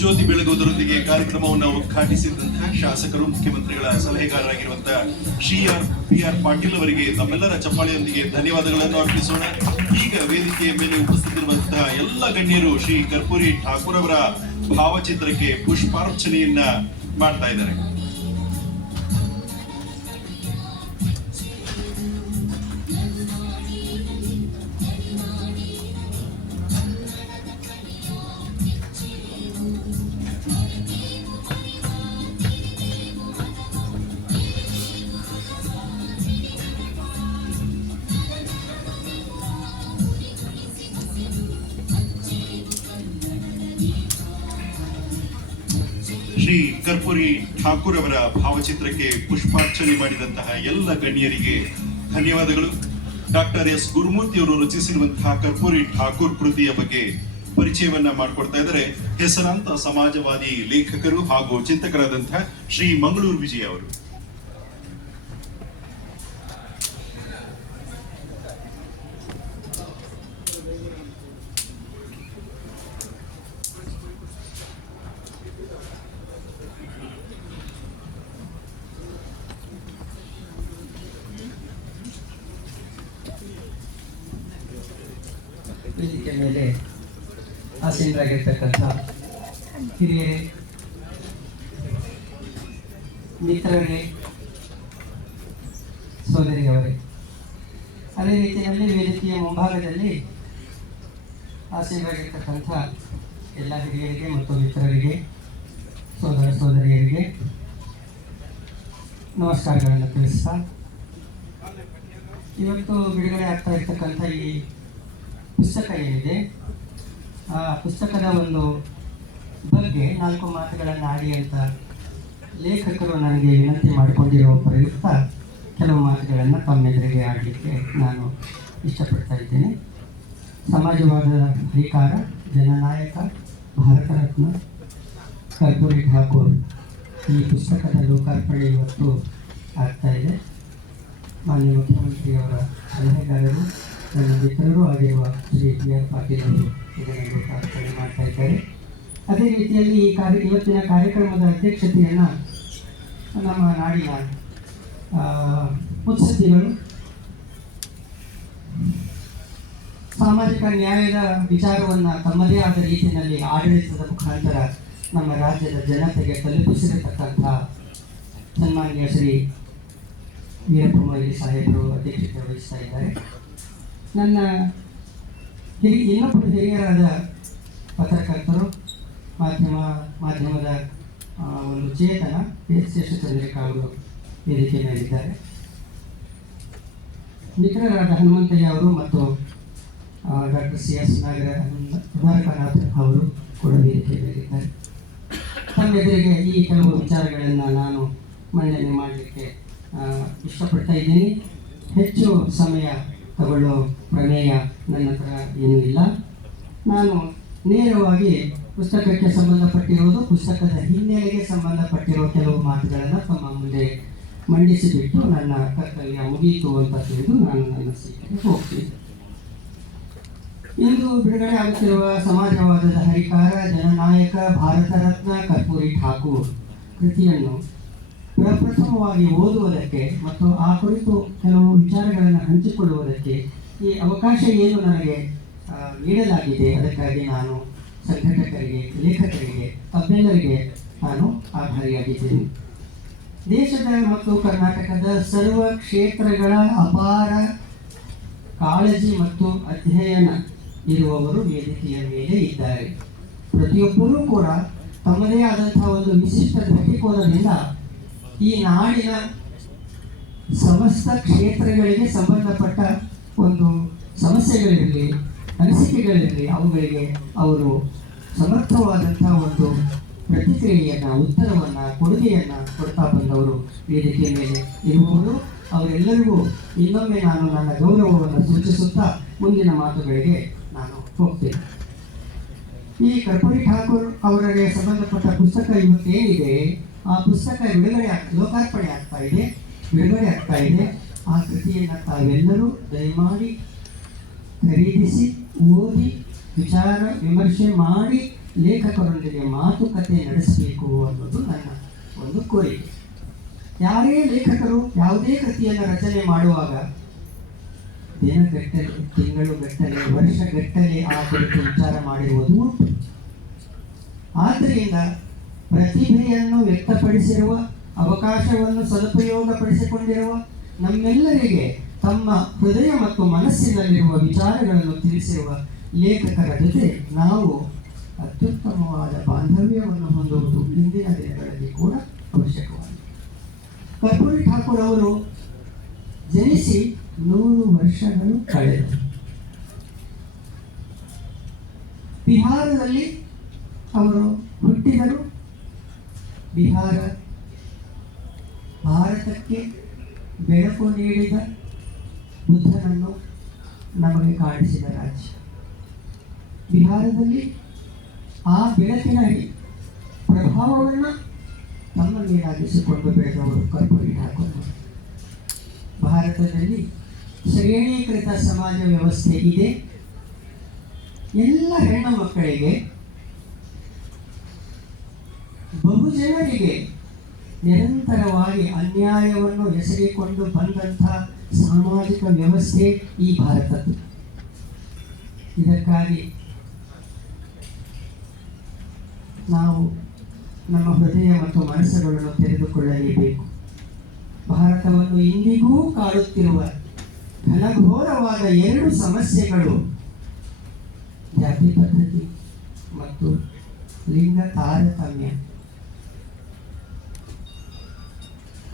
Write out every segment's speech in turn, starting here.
ಜ್ಯೋತಿ ಬೆಳಗುವುದರೊಂದಿಗೆ ಕಾರ್ಯಕ್ರಮವನ್ನು ಉದ್ಘಾಟಿಸಿದಂತಹ ಶಾಸಕರು, ಮುಖ್ಯಮಂತ್ರಿಗಳ ಸಲಹೆಗಾರರಾಗಿರುವಂತಹ PR ಪಾಟೀಲ್ ಅವರಿಗೆ ತಮ್ಮೆಲ್ಲರ ಚಪ್ಪಾಳೆಯೊಂದಿಗೆ ಧನ್ಯವಾದಗಳನ್ನು ಅರ್ಪಿಸೋಣ. ಈಗ ವೇದಿಕೆಯ ಮೇಲೆ ಉಪಸ್ಥಿತರಿರುವಂತಹ ಎಲ್ಲ ಗಣ್ಯರು ಶ್ರೀ ಕರ್ಪೂರಿ ಠಾಕೂರ್ ಅವರ ಭಾವಚಿತ್ರಕ್ಕೆ ಪುಷ್ಪಾರ್ಚನೆಯನ್ನ ಮಾಡ್ತಾ ಇದ್ದಾರೆ. ಶ್ರೀ ಕರ್ಪೂರಿ ಠಾಕೂರ್ ಅವರ ಭಾವಚಿತ್ರಕ್ಕೆ ಪುಷ್ಪಾರ್ಚನೆ ಮಾಡಿದಂತಹ ಎಲ್ಲ ಗಣ್ಯರಿಗೆ ಧನ್ಯವಾದಗಳು. ಡಾಕ್ಟರ್ ಎಸ್ ಗುರುಮೂರ್ತಿ ಅವರು ರಚಿಸಿರುವಂತಹ ಕರ್ಪೂರಿ ಠಾಕೂರ್ ಕೃತಿಯ ಬಗ್ಗೆ ಪರಿಚಯವನ್ನ ಮಾಡಿಕೊಡ್ತಾ ಇದ್ದಾರೆ ಹೆಸರಾಂತ ಸಮಾಜವಾದಿ ಲೇಖಕರು ಹಾಗೂ ಚಿಂತಕರಾದಂತಹ ಶ್ರೀ ಮಂಗಳೂರು ವಿಜಯ ಅವರು. ವೇದಿಕೆ ಮೇಲೆ ಆಸೀನರಾಗಿರ್ತಕ್ಕಂಥ ಹಿರಿಯರೇ, ಮಿತ್ರರೇ, ಸೋದರಿಯವರೇ, ಅದೇ ರೀತಿಯಲ್ಲಿ ವೇದಿಕೆಯ ಮುಂಭಾಗದಲ್ಲಿ ಆಸೀನರಾಗಿರ್ತಕ್ಕಂಥ ಎಲ್ಲ ಹಿರಿಯರಿಗೆ ಮತ್ತು ಮಿತ್ರರಿಗೆ, ಸೋದರ ಸೋದರಿಯರಿಗೆ ನಮಸ್ಕಾರಗಳನ್ನು ತಿಳಿಸ್ತಾ, ಇವತ್ತು ಬಿಡುಗಡೆ ಆಗ್ತಾ ಇರ್ತಕ್ಕಂಥ ಈ ಪುಸ್ತಕ ಏನಿದೆ, ಆ ಪುಸ್ತಕದ ಒಂದು ಬಗ್ಗೆ 4 ಮಾತುಗಳನ್ನು ಆಡಿ ಅಂತ ಲೇಖಕರು ನನಗೆ ವಿನಂತಿ ಮಾಡಿಕೊಂಡಿರುವ ಪ್ರಯುಕ್ತ ಕೆಲವು ಮಾತುಗಳನ್ನು ತಮ್ಮೆದುರಿಗೆ ಆಡಲಿಕ್ಕೆ ನಾನು ಇಷ್ಟಪಡ್ತಾ ಇದ್ದೇನೆ. ಸಮಾಜವಾದದ ಹರಿಕಾರ, ಜನನಾಯಕ, ಭಾರತ ರತ್ನ ಕರ್ಪೂರಿ ಠಾಕೂರ್ ಈ ಪುಸ್ತಕದ ಲೋಕಾರ್ಪಣೆ ಇವತ್ತು ಆಗ್ತಾ ಇದೆ. ಮಾನ್ಯ ಮುಖ್ಯಮಂತ್ರಿಯವರ ಸಲಹೆಗಾರರು, ನನ್ನ ಮಿತ್ರರು ಆಗಿರುವ ಶ್ರೀ PR ಪಾಟೀಲ್ ಅವರು ಇದನ್ನು ಲೋಕಾರ್ಪಣೆ ಮಾಡ್ತಾ ಇದ್ದಾರೆ. ಅದೇ ರೀತಿಯಲ್ಲಿ ಇವತ್ತಿನ ಕಾರ್ಯಕ್ರಮದ ಅಧ್ಯಕ್ಷತೆಯನ್ನು ನಮ್ಮ ನಾಡಿನ ಮುತ್ಸದ್ದಿಗಳು, ಸಾಮಾಜಿಕ ನ್ಯಾಯದ ವಿಚಾರವನ್ನು ತಮ್ಮದೇ ಆದ ರೀತಿಯಲ್ಲಿ ಆಡಳಿತದ ಮುಖಾಂತರ ನಮ್ಮ ರಾಜ್ಯದ ಜನತೆಗೆ ತಲುಪಿಸಿರತಕ್ಕಂಥ ಸನ್ಮಾನ್ಯ ಶ್ರೀ ವೀರಪ್ಪ ಮೊಯ್ಲಿ ಸಾಹೇಬರು ಅಧ್ಯಕ್ಷತೆ ವಹಿಸ್ತಾ ಇದ್ದಾರೆ. ನನ್ನ ಇನ್ನೊಬ್ಬರು ಹಿರಿಯರಾದ ಪತ್ರಕರ್ತರು, ಮಾಧ್ಯಮದ ಒಂದು ಚೇತನ ಚಂದ್ರಿಕಾ ಅವರು ವೇದಿಕೆ ಮೇಲಿದ್ದಾರೆ. ಮಿತ್ರರಾದ ಹನುಮಂತಯ್ಯ ಅವರು ಮತ್ತು ಡಾಕ್ಟರ್ CS ದ್ವಾರಕಾನಾಥ್ ಅವರು ಕೂಡ ವೇದಿಕೆ ಮೇಲಿದ್ದಾರೆ. ತಮ್ಮೆದುರಿಗೆ ಈ ಕೆಲವು ವಿಚಾರಗಳನ್ನು ನಾನು ಮಂಡನೆ ಮಾಡಲಿಕ್ಕೆ ಇಷ್ಟಪಡ್ತಾ ಇದ್ದೀನಿ. ಹೆಚ್ಚು ಸಮಯ ತಗೊಳ್ಳೋ ಪ್ರಮೇಯ ನನ್ನ ಹತ್ರ ಏನೂ ಇಲ್ಲ. ನಾನು ನೇರವಾಗಿ ಪುಸ್ತಕಕ್ಕೆ ಸಂಬಂಧಪಟ್ಟಿರುವುದು, ಪುಸ್ತಕದ ಹಿನ್ನೆಲೆಗೆ ಸಂಬಂಧಪಟ್ಟಿರುವ ಕೆಲವು ಮಾತುಗಳನ್ನು ತಮ್ಮ ಮುಂದೆ ಮಂಡಿಸಿಬಿಟ್ಟು ನನ್ನ ಕರ್ತವ್ಯ ಮುಗಿಯಿತು ಅಂತ ತಿಳಿದು ನಾನು ನನ್ನ ಸೀಟಿಗೆ ಹೋಗ್ತೀನಿ. ಇಂದು ಬಿಡುಗಡೆ ಆಗುತ್ತಿರುವ ಸಮಾಜವಾದದ ಹರಿಕಾರ, ಜನನಾಯಕ, ಭಾರತ ರತ್ನ ಕರ್ಪೂರಿ ಠಾಕೂರ್ ಕೃತಿಯನ್ನು ಪ್ರಪ್ರಥಮವಾಗಿ ಓದುವುದಕ್ಕೆ ಮತ್ತು ಆ ಕುರಿತು ಕೆಲವು ವಿಚಾರಗಳನ್ನು ಹಂಚಿಕೊಳ್ಳುವುದಕ್ಕೆ ಈ ಅವಕಾಶ ಏನು ನನಗೆ ನೀಡಲಾಗಿದೆ, ಅದಕ್ಕಾಗಿ ನಾನು ಸಂಘಟಕರಿಗೆ, ಲೇಖಕರಿಗೆ, ತಮ್ಮೆಲ್ಲರಿಗೆ ನಾನು ಆಭಾರಿಯಾಗಿದ್ದೇನೆ. ದೇಶದ ಮತ್ತು ಕರ್ನಾಟಕದ ಸರ್ವ ಕ್ಷೇತ್ರಗಳ ಅಪಾರ ಕಾಳಜಿ ಮತ್ತು ಅಧ್ಯಯನ ಇರುವವರು ವೇದಿಕೆಯ ಮೇಲೆ ಇದ್ದಾರೆ. ಪ್ರತಿಯೊಬ್ಬರೂ ಕೂಡ ತಮ್ಮದೇ ಆದಂತಹ ಒಂದು ವಿಶಿಷ್ಟ ದೃಷ್ಟಿಕೋನದಿಂದ ಈ ನಾಡಿನ ಸಮಸ್ತ ಕ್ಷೇತ್ರಗಳಿಗೆ ಸಂಬಂಧಪಟ್ಟ ಒಂದು ಸಮಸ್ಯೆಗಳಿರಲಿ, ಅನಿಸಿಕೆಗಳಿರಲಿ, ಅವುಗಳಿಗೆ ಅವರು ಸಮರ್ಥವಾದಂಥ ಒಂದು ಪ್ರತಿಕ್ರಿಯೆಯನ್ನು, ಉತ್ತರವನ್ನು, ಕೊಡುಗೆಯನ್ನು ಕೊಡ್ತಾ ಬಂದವರು ವೇದಿಕೆಯ ಮೇಲೆ ಇರುವವರು. ಅವರೆಲ್ಲರಿಗೂ ಇನ್ನೊಮ್ಮೆ ನಾನು ನನ್ನ ಗೌರವವನ್ನು ಸೂಚಿಸುತ್ತಾ ಮುಂದಿನ ಮಾತುಗಳಿಗೆ ನಾನು ಹೋಗ್ತೇನೆ. ಈ ಕರ್ಪೂರಿ ಠಾಕೂರ್ ಅವರಿಗೆ ಸಂಬಂಧಪಟ್ಟ ಪುಸ್ತಕ ಇವತ್ತೇನಿದೆ, ಆ ಪುಸ್ತಕ ಲೋಕಾರ್ಪಣೆ ಆಗ್ತಾ ಇದೆ, ಬಿಡುಗಡೆ ಆಗ್ತಾ ಇದೆ. ಆ ಕೃತಿಯನ್ನು ತಾವೆಲ್ಲರೂ ದಯಮಾಡಿ ಖರೀದಿಸಿ, ಓದಿ, ವಿಚಾರ ವಿಮರ್ಶೆ ಮಾಡಿ, ಲೇಖಕರೊಂದಿಗೆ ಮಾತುಕತೆ ನಡೆಸಬೇಕು ಅನ್ನೋದು ನನ್ನ ಒಂದು ಕೋರಿಕೆ. ಯಾರೇ ಲೇಖಕರು ಯಾವುದೇ ಕೃತಿಯನ್ನು ರಚನೆ ಮಾಡುವಾಗ ದಿನಗಟ್ಟಲೆ, ತಿಂಗಳುಗಟ್ಟಲೆ, ವರ್ಷಗಟ್ಟಲೆ ಆ ಕುರಿತು ವಿಚಾರ ಮಾಡಿರುವುದು ಉಂಟು. ಆದ್ದರಿಂದ ಪ್ರತಿಭೆಯನ್ನು ವ್ಯಕ್ತಪಡಿಸಿರುವ, ಅವಕಾಶವನ್ನು ಸದುಪಯೋಗಪಡಿಸಿಕೊಂಡಿರುವ ನಮ್ಮೆಲ್ಲರಿಗೆ ತಮ್ಮ ಹೃದಯ ಮತ್ತು ಮನಸ್ಸಿನಲ್ಲಿರುವ ವಿಚಾರಗಳನ್ನು ತಿಳಿಸಿರುವ ಲೇಖಕರ ಜೊತೆ ನಾವು ಅತ್ಯುತ್ತಮವಾದ ಬಾಂಧವ್ಯವನ್ನು ಹೊಂದುವುದು ಇಂದಿನ ದಿನಗಳಲ್ಲಿ ಕೂಡ ಅವಶ್ಯಕವಾಗಿದೆ. ಕರ್ಪೂರಿ ಠಾಕೂರ್ ಅವರು ಜನಿಸಿ 100 ವರ್ಷಗಳು ಕಳೆದರು. ಬಿಹಾರದಲ್ಲಿ ಅವರು ಹುಟ್ಟಿದರು. ಬಿಹಾರ ಭಾರತಕ್ಕೆ ಬೆಳಕು ನೀಡಿದ, ಬುದ್ಧನನ್ನು ನಮಗೆ ಕಾಣಿಸಿದ ರಾಜ್ಯ. ಬಿಹಾರದಲ್ಲಿ ಆ ಬೆಳಕಿನ ಪ್ರಭಾವವನ್ನು ತಮ್ಮ ಮೇಲಾಗಿಸಿಕೊಂಡು ಬೆಳೆದವರು ಕರ್ಪೂರಿ ಠಾಕೂರ್. ಭಾರತದಲ್ಲಿ ಶ್ರೇಣೀಕೃತ ಸಮಾಜ ವ್ಯವಸ್ಥೆ ಇದೆ. ಎಲ್ಲ ಹೆಣ್ಣು ಮಕ್ಕಳಿಗೆ, ಬಹುಜನರಿಗೆ ನಿರಂತರವಾಗಿ ಅನ್ಯಾಯವನ್ನು ಎಸಗಿಕೊಂಡು ಬಂದಂಥ ಸಾಮಾಜಿಕ ವ್ಯವಸ್ಥೆ ಈ ಭಾರತದ್ದು. ಇದಕ್ಕಾಗಿ ನಾವು ನಮ್ಮ ಹೃದಯ ಮತ್ತು ಮನಸ್ಸುಗಳನ್ನು ತೆರೆದುಕೊಳ್ಳಲೇಬೇಕು. ಭಾರತವನ್ನು ಇಂದಿಗೂ ಕಾಡುತ್ತಿರುವ ಘನಘೋರವಾದ 2 ಸಮಸ್ಯೆಗಳು ಜಾತಿ ಪದ್ಧತಿ ಮತ್ತು ಲಿಂಗ ತಾರತಮ್ಯ.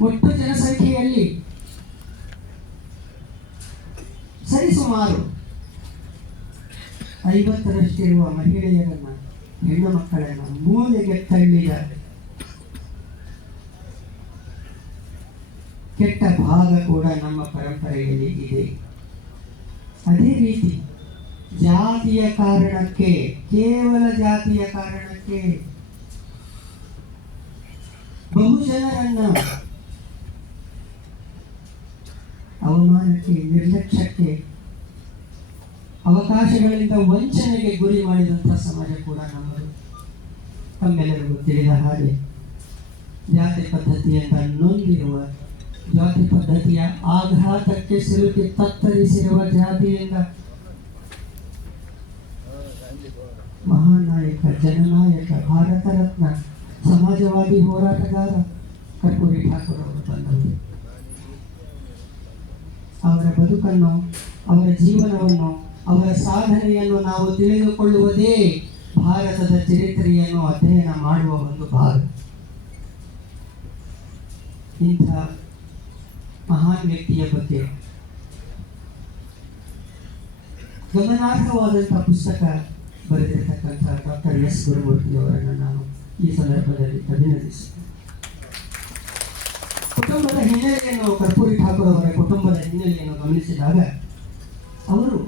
ಒಟ್ಟು ಜನಸಂಖ್ಯೆಯಲ್ಲಿ ಸರಿಸುಮಾರು 50ರಷ್ಟಿರುವ ಮಹಿಳೆಯರನ್ನು, ಹೆಣ್ಣು ಮಕ್ಕಳನ್ನು ಮೂಲೆಗೆ ತಳ್ಳಿದ ಕೆಟ್ಟ ಭಾಗ ಕೂಡ ನಮ್ಮ ಪರಂಪರೆಯಲ್ಲಿ ಇದೆ. ಅದೇ ರೀತಿ ಜಾತಿಯ ಕಾರಣಕ್ಕೆ, ಕೇವಲ ಜಾತಿಯ ಕಾರಣಕ್ಕೆ ಬಹುಜನರನ್ನ ಅವಮಾನಕ್ಕೆ, ನಿರ್ಲಕ್ಷ್ಯಕ್ಕೆ, ಅವಕಾಶಗಳಿಂದ ವಂಚನೆಗೆ ಗುರಿ ಮಾಡಿದಂಥ ಸಮಾಜ ಕೂಡ ನಮ್ಮದು. ತಮ್ಮೆಲ್ಲರಿಗೂ ತಿಳಿದ ಹಾಗೆ ಜಾತಿ ಪದ್ಧತಿಯಿಂದ ನೊಂದಿರುವ, ಜಾತಿ ಪದ್ಧತಿಯ ಆಘಾತಕ್ಕೆ ಸಿಲುಕಿ ತತ್ತರಿಸಿರುವ, ಜಾತಿಯಿಂದ ಮಹಾನಾಯಕ, ಜನನಾಯಕ, ಭಾರತ ರತ್ನ, ಸಮಾಜವಾದಿ ಹೋರಾಟಗಾರ ಕರ್ಪೂರಿ ಠಾಕೂರ್ ಅವರು ಬಂದವರು. ಅವರ ಬದುಕನ್ನು, ಅವರ ಜೀವನವನ್ನು, ಅವರ ಸಾಧನೆಯನ್ನು ನಾವು ತಿಳಿದುಕೊಳ್ಳುವುದೇ ಭಾರತದ ಚರಿತ್ರೆಯನ್ನು ಅಧ್ಯಯನ ಮಾಡುವ ಒಂದು ಭಾಗ. ಇಂಥ ಮಹಾನ್ ವ್ಯಕ್ತಿಯ ಬಗ್ಗೆ ಗಮನಾರ್ಹವಾದಂಥ ಪುಸ್ತಕ ಬರೆದಿರತಕ್ಕಂಥ ಡಾಕ್ಟರ್ ಎಸ್ ಗುರುಮೂರ್ತಿ ಅವರನ್ನು ನಾನು ಈ ಸಂದರ್ಭದಲ್ಲಿ ಅಭಿನಂದಿಸುತ್ತೇನೆ. ಕುಟುಂಬದ ಹಿನ್ನೆಲೆಯನ್ನು, ಕರ್ಪೂರಿ ಠಾಕೂರ್ ಅವರ ಕುಟುಂಬದ ಹಿನ್ನೆಲೆಯನ್ನು ಗಮನಿಸಿದಾಗ ಅವರು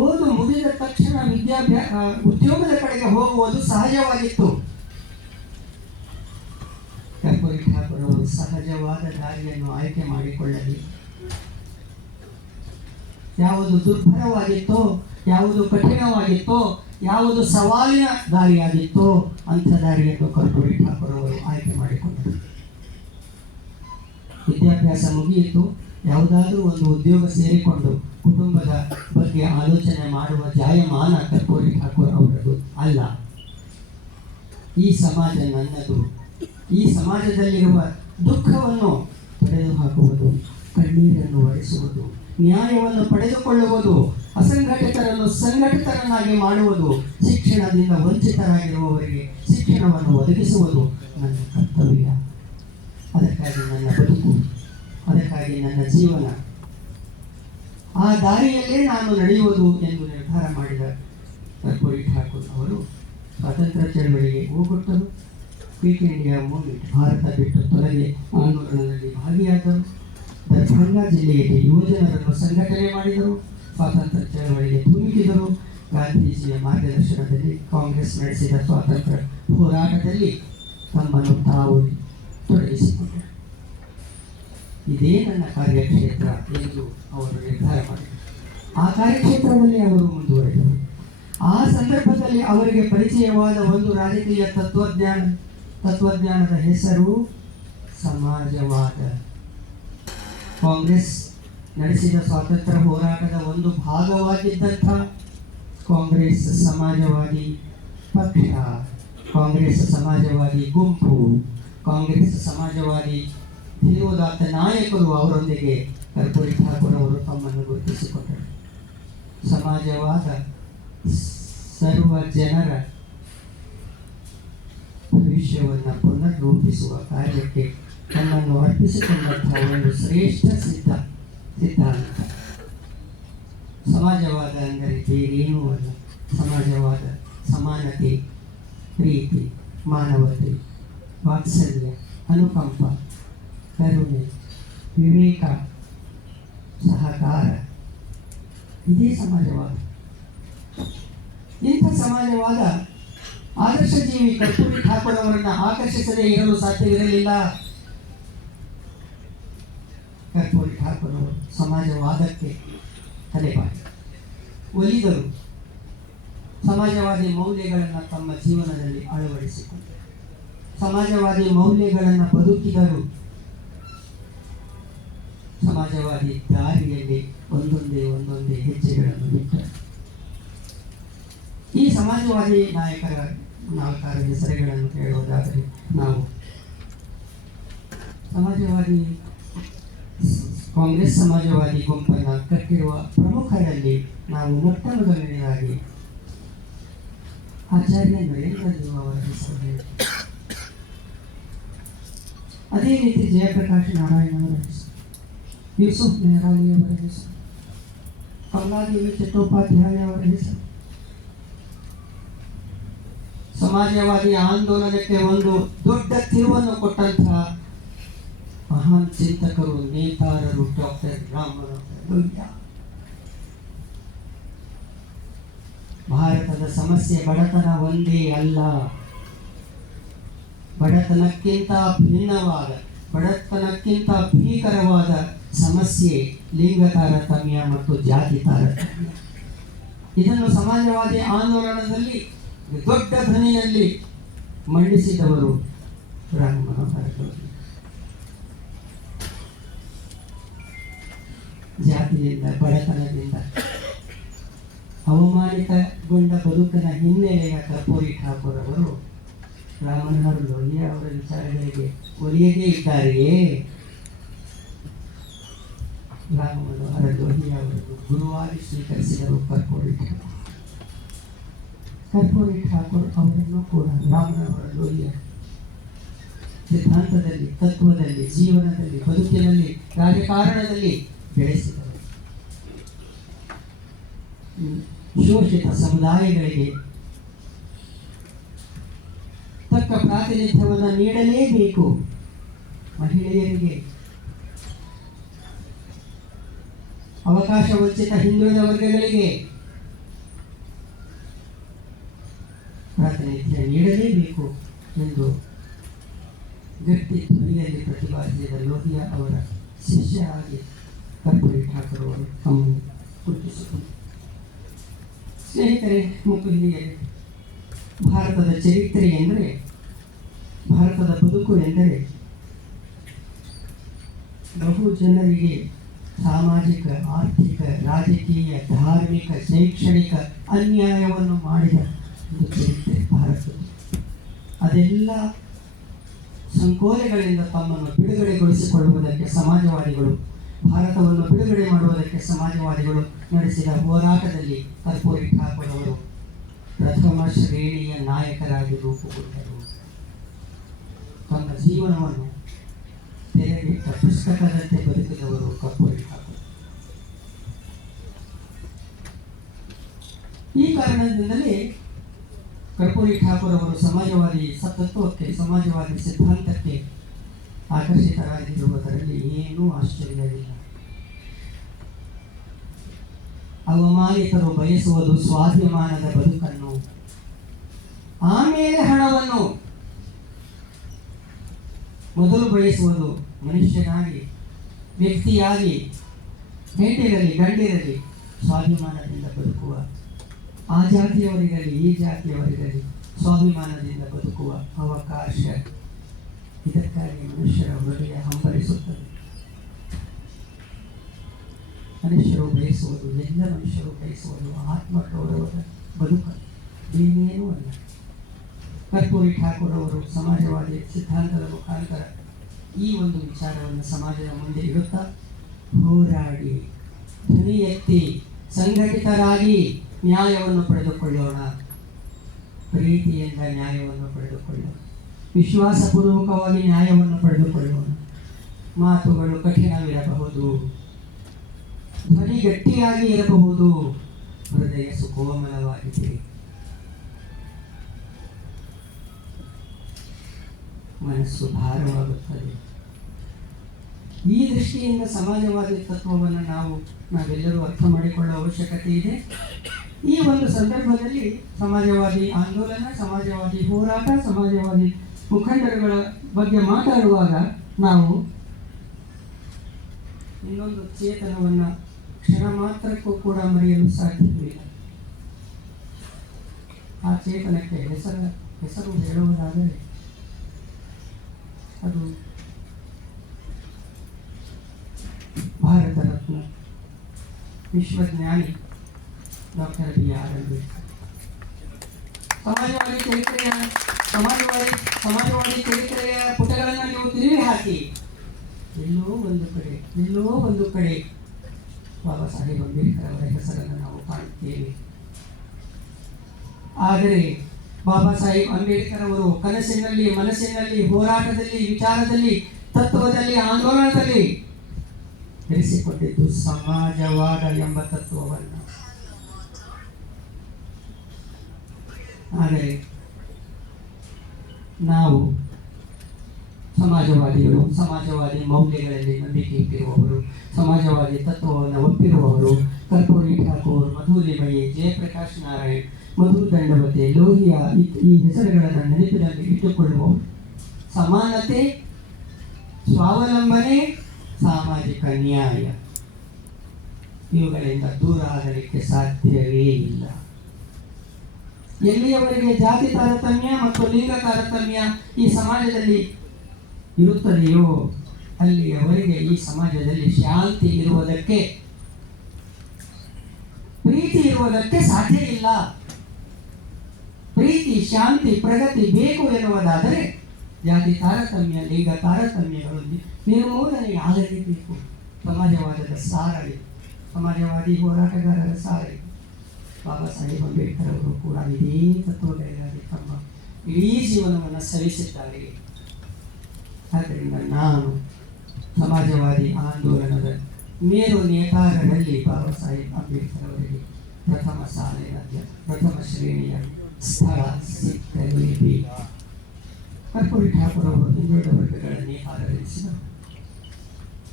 ಓದು ಮುಗಿದ ತಕ್ಷಣ ಉದ್ಯೋಗದ ಕಡೆಗೆ ಹೋಗುವುದು ಸಹಜವಾಗಿತ್ತು. ಕರ್ಪೂರಿ ಠಾಕೂರ್ ಅವರು ಸಹಜವಾದ ದಾರಿಯನ್ನು ಆಯ್ಕೆ ಮಾಡಿಕೊಳ್ಳಲಿ. ಯಾವುದು ದುರ್ಭರವಾಗಿತ್ತೋ, ಯಾವುದು ಕಠಿಣವಾಗಿತ್ತೋ, ಯಾವುದು ಸವಾಲಿನ ದಾರಿಯಾಗಿತ್ತೋ ಅಂಥ ದಾರಿಯನ್ನು ಕರ್ಪೂರಿ ಠಾಕೂರ್ ಅವರು ಆಯ್ಕೆ ಮಾಡಿಕೊಂಡರು. ವಿದ್ಯಾಭ್ಯಾಸ ಮುಗಿಯಿತು, ಯಾವುದಾದ್ರೂ ಒಂದು ಉದ್ಯೋಗ ಸೇರಿಕೊಂಡು ಕುಟುಂಬದ ಬಗ್ಗೆ ಆಲೋಚನೆ ಮಾಡುವ ಜಾಯಮಾನ ಕರ್ಪೂರಿ ಠಾಕೂರ್ ಅವರದು ಅಲ್ಲ. ಈ ಸಮಾಜ ನನ್ನದು, ಈ ಸಮಾಜದಲ್ಲಿರುವ ದುಃಖವನ್ನು ತೊಡೆದು ಹಾಕುವುದು, ಕಣ್ಣೀರನ್ನು ಒರೆಸುವುದು, ನ್ಯಾಯವನ್ನು ಪಡೆದುಕೊಳ್ಳುವುದು, ಅಸಂಘಟಿತರನ್ನು ಸಂಘಟಿತರನ್ನಾಗಿ ಮಾಡುವುದು, ಶಿಕ್ಷಣದಿಂದ ವಂಚಿತರಾಗಿರುವವರಿಗೆ ಶಿಕ್ಷಣವನ್ನು ಒದಗಿಸುವುದು ನನ್ನ ಕರ್ತವ್ಯ. ಅದಕ್ಕಾಗಿ ನನ್ನ ಬದುಕು ಅದಕ್ಕಾಗಿ ನನ್ನ ಜೀವನ ಆ ದಾರಿಯಲ್ಲೇ ನಾನು ನಡೆಯುವುದು ಎಂದು ನಿರ್ಧಾರ ಮಾಡಿದ ಕರ್ಪೂರಿ ಠಾಕೂರ್ ಅವರು ಸ್ವಾತಂತ್ರ್ಯ ಚಳವಳಿಗೆ ಹೋಗೊಟ್ಟರು. ಕ್ವಿಟ್ ಇಂಡಿಯಾ ಮೂವ್ಮೆಂಟ್, ಭಾರತ ಬಿಟ್ಟು ತೊಲಗೆ ಆಂದೋಲನದಲ್ಲಿ ಭಾಗಿಯಾದರು. ದರ್ಭಂಗ ಜಿಲ್ಲೆಯಲ್ಲಿ ಯುವಜನರನ್ನು ಸಂಘಟನೆ ಮಾಡಿದರು. ಸ್ವಾತಂತ್ರ್ಯ ಚಳವಳಿಗೆ ಧುಮುಕಿದರು. ಗಾಂಧೀಜಿಯ ಮಾರ್ಗದರ್ಶನದಲ್ಲಿ ಕಾಂಗ್ರೆಸ್ ನಡೆಸಿದ ಸ್ವಾತಂತ್ರ್ಯ ಹೋರಾಟದಲ್ಲಿ ತಮ್ಮನ್ನು ತಾವು ತೊಡಗಿಸಿಕೊಂಡರು. ಇದೇ ನನ್ನ ಕಾರ್ಯಕ್ಷೇತ್ರ ಎಂದು ಅವರು ನಿರ್ಧಾರ ಮಾಡಿದರು. ಆ ಕಾರ್ಯಕ್ಷೇತ್ರದಲ್ಲಿ ಅವರು ಮುಂದುವರೆದರು. ಆ ಸಂದರ್ಭದಲ್ಲಿ ಅವರಿಗೆ ಪರಿಚಯವಾದ ಒಂದು ರಾಜಕೀಯ ತತ್ವಜ್ಞಾನದ ಹೆಸರು ಸಮಾಜವಾದ. ಕಾಂಗ್ರೆಸ್ ನಡೆಸಿದ ಸ್ವಾತಂತ್ರ್ಯ ಹೋರಾಟದ ಒಂದು ಭಾಗವಾಗಿದ್ದಂಥ ಕಾಂಗ್ರೆಸ್ ಸಮಾಜವಾದಿ ಪಕ್ಷ, ಕಾಂಗ್ರೆಸ್ ಸಮಾಜವಾದಿ ಗುಂಪು, ಕಾಂಗ್ರೆಸ್ ಸಮಾಜವಾದಿ ಧೀರೋದಾತ್ತ ನಾಯಕರು ಅವರೊಂದಿಗೆ ಕರ್ಪೂರಿ ಠಾಕೂರ್ ಅವರು ತಮ್ಮನ್ನು ಗುರುತಿಸಿಕೊಂಡರು. ಸಮಾಜವಾದ ಸರ್ವ ಜನರ ಭವಿಷ್ಯವನ್ನು ಪುನರ್ರೂಪಿಸುವ ಕಾರ್ಯಕ್ಕೆ ತನ್ನನ್ನು ಅರ್ಪಿಸಿಕೊಂಡಂತಹ ಒಂದು ಶ್ರೇಷ್ಠ ಸಿದ್ಧಾಂತ. ಸಮಾಜವಾದ ಅಂದರೆ ಬೇರೇನೂ ಅಲ್ಲ. ಸಮಾಜವಾದ ಸಮಾನತೆ, ಪ್ರೀತಿ, ಮಾನವತೆ, ವಾತ್ಸಲ್ಯ, ಅನುಕಂಪ, ಕರುಣೆ, ವಿವೇಕ, ಸಹಕಾರ, ಇದೇ ಸಮಾಜವಾದ. ಇಂಥ ಸಮಾಜವಾದ ಆದರ್ಶ ಜೀವಿ ಕರ್ಪೂರಿ ಠಾಕೂರ್ ಅವರನ್ನು ಆಕರ್ಷಿಸದೇ ಇರಲು ಸಾಧ್ಯವಿರಲಿಲ್ಲ. ಕರ್ಪೂರಿ ಠಾಕೂರ್ ಅವರು ಸಮಾಜವಾದಕ್ಕೆ ತಲೆಬಾಗಿ ಒಲಿದರು. ಸಮಾಜವಾದಿ ಮೌಲ್ಯಗಳನ್ನು ತಮ್ಮ ಜೀವನದಲ್ಲಿ ಅಳವಡಿಸಿಕೊಂಡರು. ಸಮಾಜವಾದಿ ಮೌಲ್ಯಗಳನ್ನು ಬದುಕಿದರು. ಸಮಾಜವಾದಿ ದಾರಿಯಲ್ಲಿ ಒಂದೊಂದೇ ಹೆಜ್ಜೆಗಳನ್ನು ಬಿಟ್ಟರು. ಈ ಸಮಾಜವಾದಿ ನಾಯಕರ 4 ಹೆಸರುಗಳನ್ನು ಹೇಳುವುದಾದರೆ, ನಾವು ಕಾಂಗ್ರೆಸ್ ಸಮಾಜವಾದಿ ಗುಂಪನ್ನು ಕಟ್ಟಿರುವ ಪ್ರಮುಖರಲ್ಲಿ ನಾವು ಮೊಟ್ಟಮೊದಲನೆಯದಾಗಿ ಆಚಾರ್ಯ ನರೇಂದ್ರ ದೇವ್ ಅವರ ಹೆಸರು ಹೇಳುತ್ತೇವೆ. ಅದೇ ರೀತಿ ಜಯಪ್ರಕಾಶ್ ನಾರಾಯಣ ಅವರ ಹೆಸರು, ಯೂಸುಫ್ ಮೆಹರಾಲಿ ಅವರ ಹೆಸರು, ಕಮಲಾದೇವಿ ಚಟ್ಟೋಪಾಧ್ಯಾಯ ಅವರ ಹೆಸರು. ಸಮಾಜವಾದಿ ಆಂದೋಲನಕ್ಕೆ ಒಂದು ದೊಡ್ಡ ತಿರುವನ್ನು ಕೊಟ್ಟಂತಹ ಮಹಾನ್ ಚಿಂತಕರು, ನೇತಾರರು ಡಾಕ್ಟರ್ ರಾಮಮನೋಹರ ಲೋಹಿಯಾ. ಭಾರತದ ಸಮಸ್ಯೆ ಬಡತನ ಒಂದೇ ಅಲ್ಲ. ಬಡತನಕ್ಕಿಂತ ಭಿನ್ನವಾದ, ಬಡತನಕ್ಕಿಂತ ಭೀಕರವಾದ ಸಮಸ್ಯೆ ಲಿಂಗ ತಾರತಮ್ಯ ಮತ್ತು ಜಾತಿ ತಾರತಮ್ಯ. ಇದನ್ನು ಸಮಾಜವಾದಿ ಆಂದೋಲನದಲ್ಲಿ ದೊಡ್ಡ ಧ್ವನಿಯಲ್ಲಿ ಮಂಡಿಸಿದವರು ರಾಮಮನೋಹರ ಲೋಹಿಯಾ. ಜಾತಿಯಿಂದ, ಬಡತನದಿಂದ ಅವಮಾನಿತಗೊಂಡ ಬದುಕಿನ ಹಿನ್ನೆಲೆಯ ಕರ್ಪೂರಿ ಠಾಕೂರ್ ಅವರು ರಾಮಮನೋಹರ ಲೋಹಿಯಾ ಅವರ ವಿಚಾರಗಳಿಗೆ ಒಲಿಯದೇ ಇದ್ದಾರೆಯೇ? ರಾಮಮನೋಹರ ಲೋಹಿಯಾ ಅವರನ್ನು ಗುರುವಾಗಿ ಸ್ವೀಕರಿಸಿದರು ಕರ್ಪೂರಿ ಠಾಕೂರ್. ಕರ್ಪೂರಿ ಠಾಕೂರ್ ಅವರನ್ನು ಕೂಡ ರಾಮಮನೋಹರ ಲೋಹಿಯಾ ಸಿದ್ಧಾಂತದಲ್ಲಿ, ತತ್ವದಲ್ಲಿ, ಜೀವನದಲ್ಲಿ, ಬದುಕಿನಲ್ಲಿ, ರಾಜಕಾರಣದಲ್ಲಿ ಬೆಳೆಸಿದರು. ಶೋಷಿತ ಸಮುದಾಯಗಳಿಗೆ ತಕ್ಕ ಪ್ರಾತಿನಿಧ್ಯವನ್ನು ನೀಡಲೇಬೇಕು. ಮಹಿಳೆಯರಿಗೆ, ಅವಕಾಶ ವಂಚಿತ ಹಿಂದುಳಿದ ವರ್ಗಗಳಿಗೆ ಪ್ರಾತಿನಿಧ್ಯ ನೀಡಲೇಬೇಕು ಎಂದು ಗಟ್ಟಿ ಧ್ವನಿಯಲ್ಲಿ ಪ್ರತಿಪಾದಿಸಿದ ಲೋಹಿಯಾ ಅವರ ಶಿಷ್ಯರಾಗಿ ಕರ್ಪೂರಿ ಠಾಕೂರ್ ಅವರು ತಮ್ಮನ್ನು ಗುರುತಿಸಿಕೊಂಡರು. ಸ್ನೇಹಿತರೆ ಮತ್ತು ಹಿರಿಯರೇ, ಭಾರತದ ಚರಿತ್ರೆ ಎಂದರೆ, ಭಾರತದ ಬದುಕು ಎಂದರೆ ಬಹು ಜನರಿಗೆ ಸಾಮಾಜಿಕ, ಆರ್ಥಿಕ, ರಾಜಕೀಯ, ಧಾರ್ಮಿಕ, ಶೈಕ್ಷಣಿಕ ಅನ್ಯಾಯವನ್ನು ಮಾಡಿದ ಒಂದು ಚರಿತ್ರೆ ಭಾರತದ. ಅದೆಲ್ಲ ಸಂಕೋಲೆಗಳಿಂದ ತಮ್ಮನ್ನು ಬಿಡುಗಡೆಗೊಳಿಸಿಕೊಳ್ಳುವುದಕ್ಕೆ ಸಮಾಜವಾದಿಗಳು, ಭಾರತವನ್ನು ಬಿಡುಗಡೆ ಮಾಡುವುದಕ್ಕೆ ಸಮಾಜವಾದಿಗಳು ನಡೆಸಿದ ಹೋರಾಟದಲ್ಲಿ ಕರ್ಪೂರಿ ಠಾಕೂರ್ ಅವರು ಪ್ರಥಮ ಶ್ರೇಣಿಯ ನಾಯಕರಾಗಿ ರೂಪುಗೊಂಡರು. ತಮ್ಮ ಜೀವನವನ್ನು ತೆರೆಗೆ ಪುಸ್ತಕದಂತೆ ಬದುಕಿದವರು ಕರ್ಪೂರಿ ಠಾಕೂರ್. ಈ ಕಾರಣದಿಂದಲೇ ಕರ್ಪೂರಿ ಠಾಕೂರ್ ಅವರು ಸಮಾಜವಾದಿ ತತ್ವಕ್ಕೆ, ಸಮಾಜವಾದಿ ಸಿದ್ಧಾಂತಕ್ಕೆ ಆಕರ್ಷಿತರಾಗಿರುವುದರಲ್ಲಿ ಏನೂ ಆಶ್ಚರ್ಯವಿಲ್ಲ. ಅವಮಾನಿತರು ಬಯಸುವುದು ಸ್ವಾಭಿಮಾನದ ಬದುಕನ್ನು, ಆಮೇಲೆ ಹಣವನ್ನು. ಮೊದಲು ಬಯಸುವುದು ಮನುಷ್ಯನಾಗಿ, ವ್ಯಕ್ತಿಯಾಗಿ, ಹೆಣ್ಣಿರಲಿ ಗಂಡಿರಲಿ ಸ್ವಾಭಿಮಾನದಿಂದ ಬದುಕುವ, ಆ ಜಾತಿಯವರಿರಲಿ ಈ ಜಾತಿಯವರಿರಲಿ ಸ್ವಾಭಿಮಾನದಿಂದ ಬದುಕುವ ಅವಕಾಶ. ಇದಕ್ಕಾಗಿ ಮನುಷ್ಯರ ಹೃದಯ ಹಂಬಲಿಸುತ್ತದೆ. ಮನುಷ್ಯರು ಬಯಸುವುದು, ಎಲ್ಲ ಮನುಷ್ಯರು ಬಯಸುವುದು ಆತ್ಮಗೌರವದ ಬದುಕು, ಬೇರೇನೂ ಅಲ್ಲ. ಕರ್ಪೂರಿ ಠಾಕೂರ್ ಅವರು ಸಮಾಜವಾದಿ ಸಿದ್ಧಾಂತದ ಮುಖಾಂತರ ಈ ಒಂದು ವಿಚಾರವನ್ನು ಸಮಾಜದ ಮುಂದೆ ಇಡುತ್ತಾ, ಹೋರಾಡಿ, ಧ್ವನಿ ಎತ್ತಿ, ಸಂಘಟಿತರಾಗಿ ನ್ಯಾಯವನ್ನು ಪಡೆದುಕೊಳ್ಳೋಣ, ಪ್ರೀತಿಯಿಂದ ನ್ಯಾಯವನ್ನು ಪಡೆದುಕೊಳ್ಳೋಣ, ವಿಶ್ವಾಸಪೂರ್ವಕವಾಗಿ ನ್ಯಾಯವನ್ನು ಪಡೆದುಕೊಳ್ಳೋಣ. ಮಾತುಗಳು ಕಠಿಣವಿರಬಹುದು, ಧ್ವನಿ ಗಟ್ಟಿಯಾಗಿ ಇರಬಹುದು, ಹೃದಯ ಸುಕೋಮಲವಾಗಿದೆ, ಮನಸ್ಸು ಭಾರವಾಗುತ್ತದೆ. ಈ ದೃಷ್ಟಿಯಿಂದ ಸಮಾಜವಾದಿ ತತ್ವವನ್ನು ನಾವೆಲ್ಲರೂ ಅರ್ಥ ಮಾಡಿಕೊಳ್ಳುವ ಅವಶ್ಯಕತೆ ಇದೆ. ಈ ಒಂದು ಸಂದರ್ಭದಲ್ಲಿ ಸಮಾಜವಾದಿ ಆಂದೋಲನ, ಸಮಾಜವಾದಿ ಹೋರಾಟ, ಸಮಾಜವಾದಿ ಮುಖಂಡರುಗಳ ಬಗ್ಗೆ ಮಾತಾಡುವಾಗ ನಾವು ಇನ್ನೊಂದು ಚೇತನವನ್ನು ಕ್ಷಣ ಮಾತ್ರಕ್ಕೂ ಕೂಡ ಮರೆಯಲು ಸಾಧ್ಯವಿಲ್ಲ. ಆ ಚೇತನಕ್ಕೆ ಹೆಸರು ಹೇಳುವುದಾದರೆ ಅದು ಭಾರತ ರತ್ನ ವಿಶ್ವಜ್ಞಾನಿ ಡಾಕ್ಟರ್ BR ಅಂಬೇಡ್ಕರ್. ಸಮಾಜವಾದಿ ಚರಿತ್ರೆಯ ಪುಟಗಳನ್ನು ನೀವು ತಿರುವಿ ಹಾಕಿ, ಎಲ್ಲೋ ಒಂದು ಕಡೆ ಬಾಬಾ ಸಾಹೇಬ್ ಅಂಬೇಡ್ಕರ್ ಅವರ ಹೆಸರನ್ನು ನಾವು ಕಾಣುತ್ತೇವೆ. ಆದರೆ ಬಾಬಾ ಸಾಹೇಬ್ ಅಂಬೇಡ್ಕರ್ ಅವರು ಕನಸಿನಲ್ಲಿ, ಮನಸ್ಸಿನಲ್ಲಿ, ಹೋರಾಟದಲ್ಲಿ, ವಿಚಾರದಲ್ಲಿ, ತತ್ವದಲ್ಲಿ, ಆಂದೋಲನದಲ್ಲಿ ಇರಿಸಿಕೊಂಡಿದ್ದು ಸಮಾಜವಾದ ಎಂಬ ತತ್ವವನ್ನು. ಆದರೆ ನಾವು ಸಮಾಜವಾದಿಗಳು, ಸಮಾಜವಾದಿ ಮೌಲ್ಯಗಳಲ್ಲಿ ನಂಬಿಕೆ ಇಟ್ಟಿರುವವರು, ಸಮಾಜವಾದಿ ತತ್ವವನ್ನು ಒಪ್ಪಿರುವವರು ಕರ್ಪೂರಿ ಠಾಕೂರ್, ಮಧುಲಿಮಯಿ, ಜಯಪ್ರಕಾಶ್ ನಾರಾಯಣ್, ಮಧು ದಂಡವತೆ, ಲೋಹಿಯಾ ಈ ಹೆಸರುಗಳನ್ನು ನೆನಪಿನಲ್ಲಿ ಇಟ್ಟುಕೊಳ್ಳುವವರು. ಸಮಾನತೆ, ಸ್ವಾವಲಂಬನೆ, ಸಾಮಾಜಿಕ ನ್ಯಾಯ ಇವುಗಳಿಂದ ದೂರ ಆಗಲಿಕ್ಕೆ ಸಾಧ್ಯವೇ ಇಲ್ಲ. ಎಲ್ಲಿಯವರೆಗೆ ಜಾತಿ ತಾರತಮ್ಯ ಮತ್ತು ಲಿಂಗ ತಾರತಮ್ಯ ಈ ಸಮಾಜದಲ್ಲಿ ಇರುತ್ತದೆಯೋ ಅಲ್ಲಿಯವರೆಗೆ ಈ ಸಮಾಜದಲ್ಲಿ ಶಾಂತಿ ಇರುವುದಕ್ಕೆ, ಪ್ರೀತಿ ಇರುವುದಕ್ಕೆ ಸಾಧ್ಯ ಇಲ್ಲ. ಪ್ರೀತಿ, ಶಾಂತಿ, ಪ್ರಗತಿ ಬೇಕು ಎನ್ನುವುದಾದರೆ ಜಾತಿ ತಾರತಮ್ಯ, ಲಿಂಗ ತಾರತಮ್ಯಗಳು ನಿರ್ಮೂಲನೆ ಆಗಲೇಬೇಕು. ಸಮಾಜವಾದದ ಸಾರಳಿ, ಸಮಾಜವಾದಿ ಹೋರಾಟಗಾರರ ಸಾರಳಿ ಬಾಬಾ ಸಾಹೇಬ್ ಅಂಬೇಡ್ಕರ್ ಅವರು ಕೂಡ ಇದೇ ತತ್ವಗಳಿಗಾಗಿ ತಮ್ಮ ಇಡೀ ಜೀವನವನ್ನು ಸವಿಸಿದ್ದಾರೆ. ಆದ್ದರಿಂದ ನಾನು ಸಮಾಜವಾದಿ ಆಂದೋಲನದ ಮೇರು ನೇತಾರರಲ್ಲಿ ಬಾಬಾ ಸಾಹೇಬ್ ಅಂಬೇಡ್ಕರ್ ಅವರಿಗೆ ಪ್ರಥಮ ಶ್ರೇಣಿಯ ಸ್ಥಳ ಸಿಕ್ಕಲೇಬೇಕು. ಕರ್ಪೂರಿ ಠಾಕೂರ್ ಅವರು ಹಿಂದುಳಿದ ವರ್ಗಗಳಲ್ಲಿ ಆಧರಿಸಿದರು.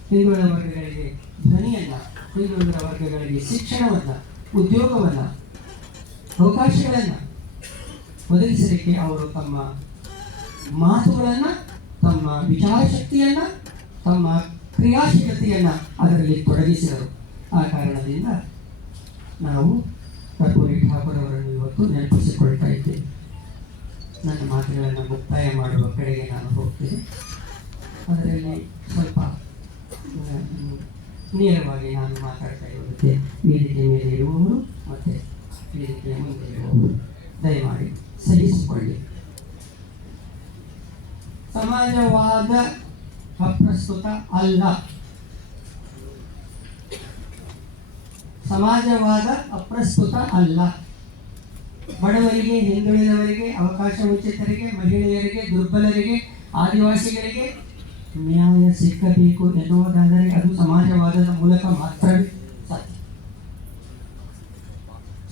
ಹಿಂದುಳಿದ ವರ್ಗಗಳಿಗೆ ಧ್ವನಿಯನ್ನು, ಹಿಂದುಳಿದ ವರ್ಗಗಳಿಗೆ ಶಿಕ್ಷಣವನ್ನು, ಉದ್ಯೋಗವನ್ನು, ಅವಕಾಶಗಳನ್ನು ಒದಗಿಸಲಿಕ್ಕೆ ಅವರು ತಮ್ಮ ಮಾತುಗಳನ್ನು, ತಮ್ಮ ವಿಚಾರ ಶಕ್ತಿಯನ್ನು, ತಮ್ಮ ಕ್ರಿಯಾಶೀಲತೆಯನ್ನು ಅದರಲ್ಲಿ ತೊಡಗಿಸಿದರು. ಆ ಕಾರಣದಿಂದ ನಾವು ಕರ್ಪೂರಿ ಠಾಕೂರ್ ಅವರನ್ನು ಇವತ್ತು ನೆನಪಿಸಿಕೊಳ್ತಾ ಇದ್ದೇವೆ. ನನ್ನ ಮಾತುಗಳನ್ನು ಮುಕ್ತಾಯ ಮಾಡುವ ಕಡೆಗೆ ನಾನು ಹೋಗ್ತೇನೆ. ಅದರಲ್ಲಿ ಸ್ವಲ್ಪ ನೇರವಾಗಿ ನಾನು ಮಾತಾಡ್ತಾ ಇರುವುದಕ್ಕೆ ವೇದಿಕೆ ಮೇಲೆ ಇರುವವರು ಮತ್ತು ವೇದಿಕೆಯ ಮುಂದೆ ಇರುವವರು ದಯಮಾಡಿ ಸಹಿಸಿಕೊಳ್ಳಿ. ಸಮಾಜವಾದ ಅಪ್ರಸ್ತುತ ಅಲ್ಲ. ಸಮಾಜವಾದ ಅಪ್ರಸ್ತುತ ಅಲ್ಲ. ಬಡವರಿಗೆ, ಹಿಂದುಳಿದವರಿಗೆ, ಅವಕಾಶ ವಂಚಿತರಿಗೆ, ಮಹಿಳೆಯರಿಗೆ, ದುರ್ಬಲರಿಗೆ, ಆದಿವಾಸಿಗಳಿಗೆ ನ್ಯಾಯ ಸಿಕ್ಕಬೇಕು ಎನ್ನುವುದಾದರೆ ಅದು ಸಮಾಜವಾದದ ಮೂಲಕ ಮಾತ್ರವೇ ಸಾಧ್ಯ.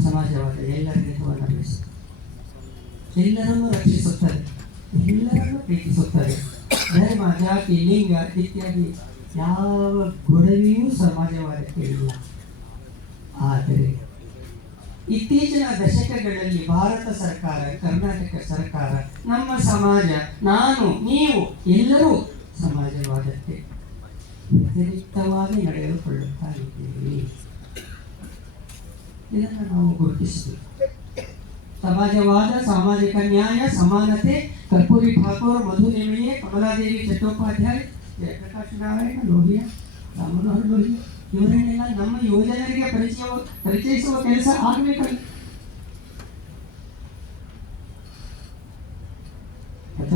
ಸಮಾಜವಾದ ಎಲ್ಲರ ಹಿತವನ್ನು ಬಯಸುತ್ತದೆ, ಎಲ್ಲರನ್ನೂ ರಕ್ಷಿಸುತ್ತದೆ, ಎಲ್ಲರನ್ನೂ ಪ್ರೀತಿಸುತ್ತದೆ. ಧರ್ಮ, ಜಾತಿ, ಲಿಂಗ ಇತ್ಯಾದಿ ಯಾವ ಗೊಡವೆಯೂ ಸಮಾಜವಾದಕ್ಕೆ ಇಲ್ಲ. ಆದರೆ ಇತ್ತೀಚಿನ ದಶಕಗಳಲ್ಲಿ ಭಾರತ ಸರ್ಕಾರ, ಕರ್ನಾಟಕ ಸರ್ಕಾರ, ನಮ್ಮ ಸಮಾಜ, ನಾನು, ನೀವು ಎಲ್ಲರೂ ಸಮಾಜವಾದಕ್ಕೆ ವ್ಯತಿರಿಕ್ತವಾಗಿ ನಡೆದುಕೊಳ್ಳುತ್ತಾ ಇದ್ದೇವೆ. ಇದನ್ನು ನಾವು ಗುರುತಿಸಬೇಕು. ಸಮಾಜವಾದ, ಸಾಮಾಜಿಕ ನ್ಯಾಯ, ಸಮಾನತೆ, ಕರ್ಪೂರಿ ಠಾಕೂರ್, ಮಧು ನೆಮಿಯೆ, ಕಮಲಾದೇವಿ ಚಟ್ಟೋಪಾಧ್ಯಾಯ, ಜಯಪ್ರಕಾಶ್ ನಾರಾಯಣ ಲೋಹಿಯಾ, ರಾಮಮನೋಹರ್ ಲೋಹಿಯಾ ಇವರನ್ನೆಲ್ಲ ನಮ್ಮ ಯುವಜನರಿಗೆ ಪರಿಚಯಿಸುವ ಕೆಲಸ ಆಗಬೇಕಲ್ಲ.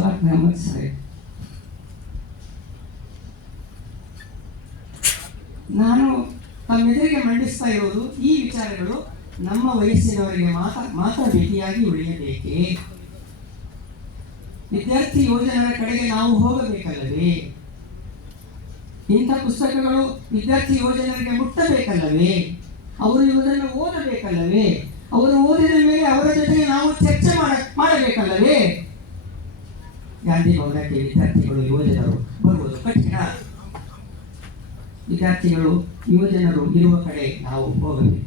ಅಹಮದ್ ಸಾಹೇಬ್, ನಾನು ತಮ್ಮೆದುರಿಗೆ ಮಂಡಿಸ್ತಾ ಇರೋದು ಈ ವಿಚಾರಗಳು ನಮ್ಮ ವಯಸ್ಸಿನವರಿಗೆ ಮಾತ್ರ ಭೇಟಿಯಾಗಿ ಉಳಿಯಬೇಕೇ? ವಿದ್ಯಾರ್ಥಿ ಯೋಜನೆಗಳ ಕಡೆಗೆ ನಾವು ಹೋಗಬೇಕಲ್ಲವೇ? ಇಂಥ ಪುಸ್ತಕಗಳು ವಿದ್ಯಾರ್ಥಿ ಯೋಜನೆಗೆ ಮುಟ್ಟಬೇಕಲ್ಲವೇ? ಅವರು ಇವುದನ್ನು ಓದಬೇಕಲ್ಲವೇ? ಅವರು ಓದಿದ ಮೇಲೆ ಅವರ ಜೊತೆಗೆ ನಾವು ಚರ್ಚೆ ಮಾಡಬೇಕಲ್ಲವೇ? ಗಾಂಧಿ ಭವನಕ್ಕೆ ವಿದ್ಯಾರ್ಥಿಗಳು ಯುವಜನರು ಬರುವುದು ಕಠಿಣ. ವಿದ್ಯಾರ್ಥಿಗಳು ಯುವಜನರು ಇರುವ ಕಡೆ ನಾವು ಹೋಗಬೇಕು.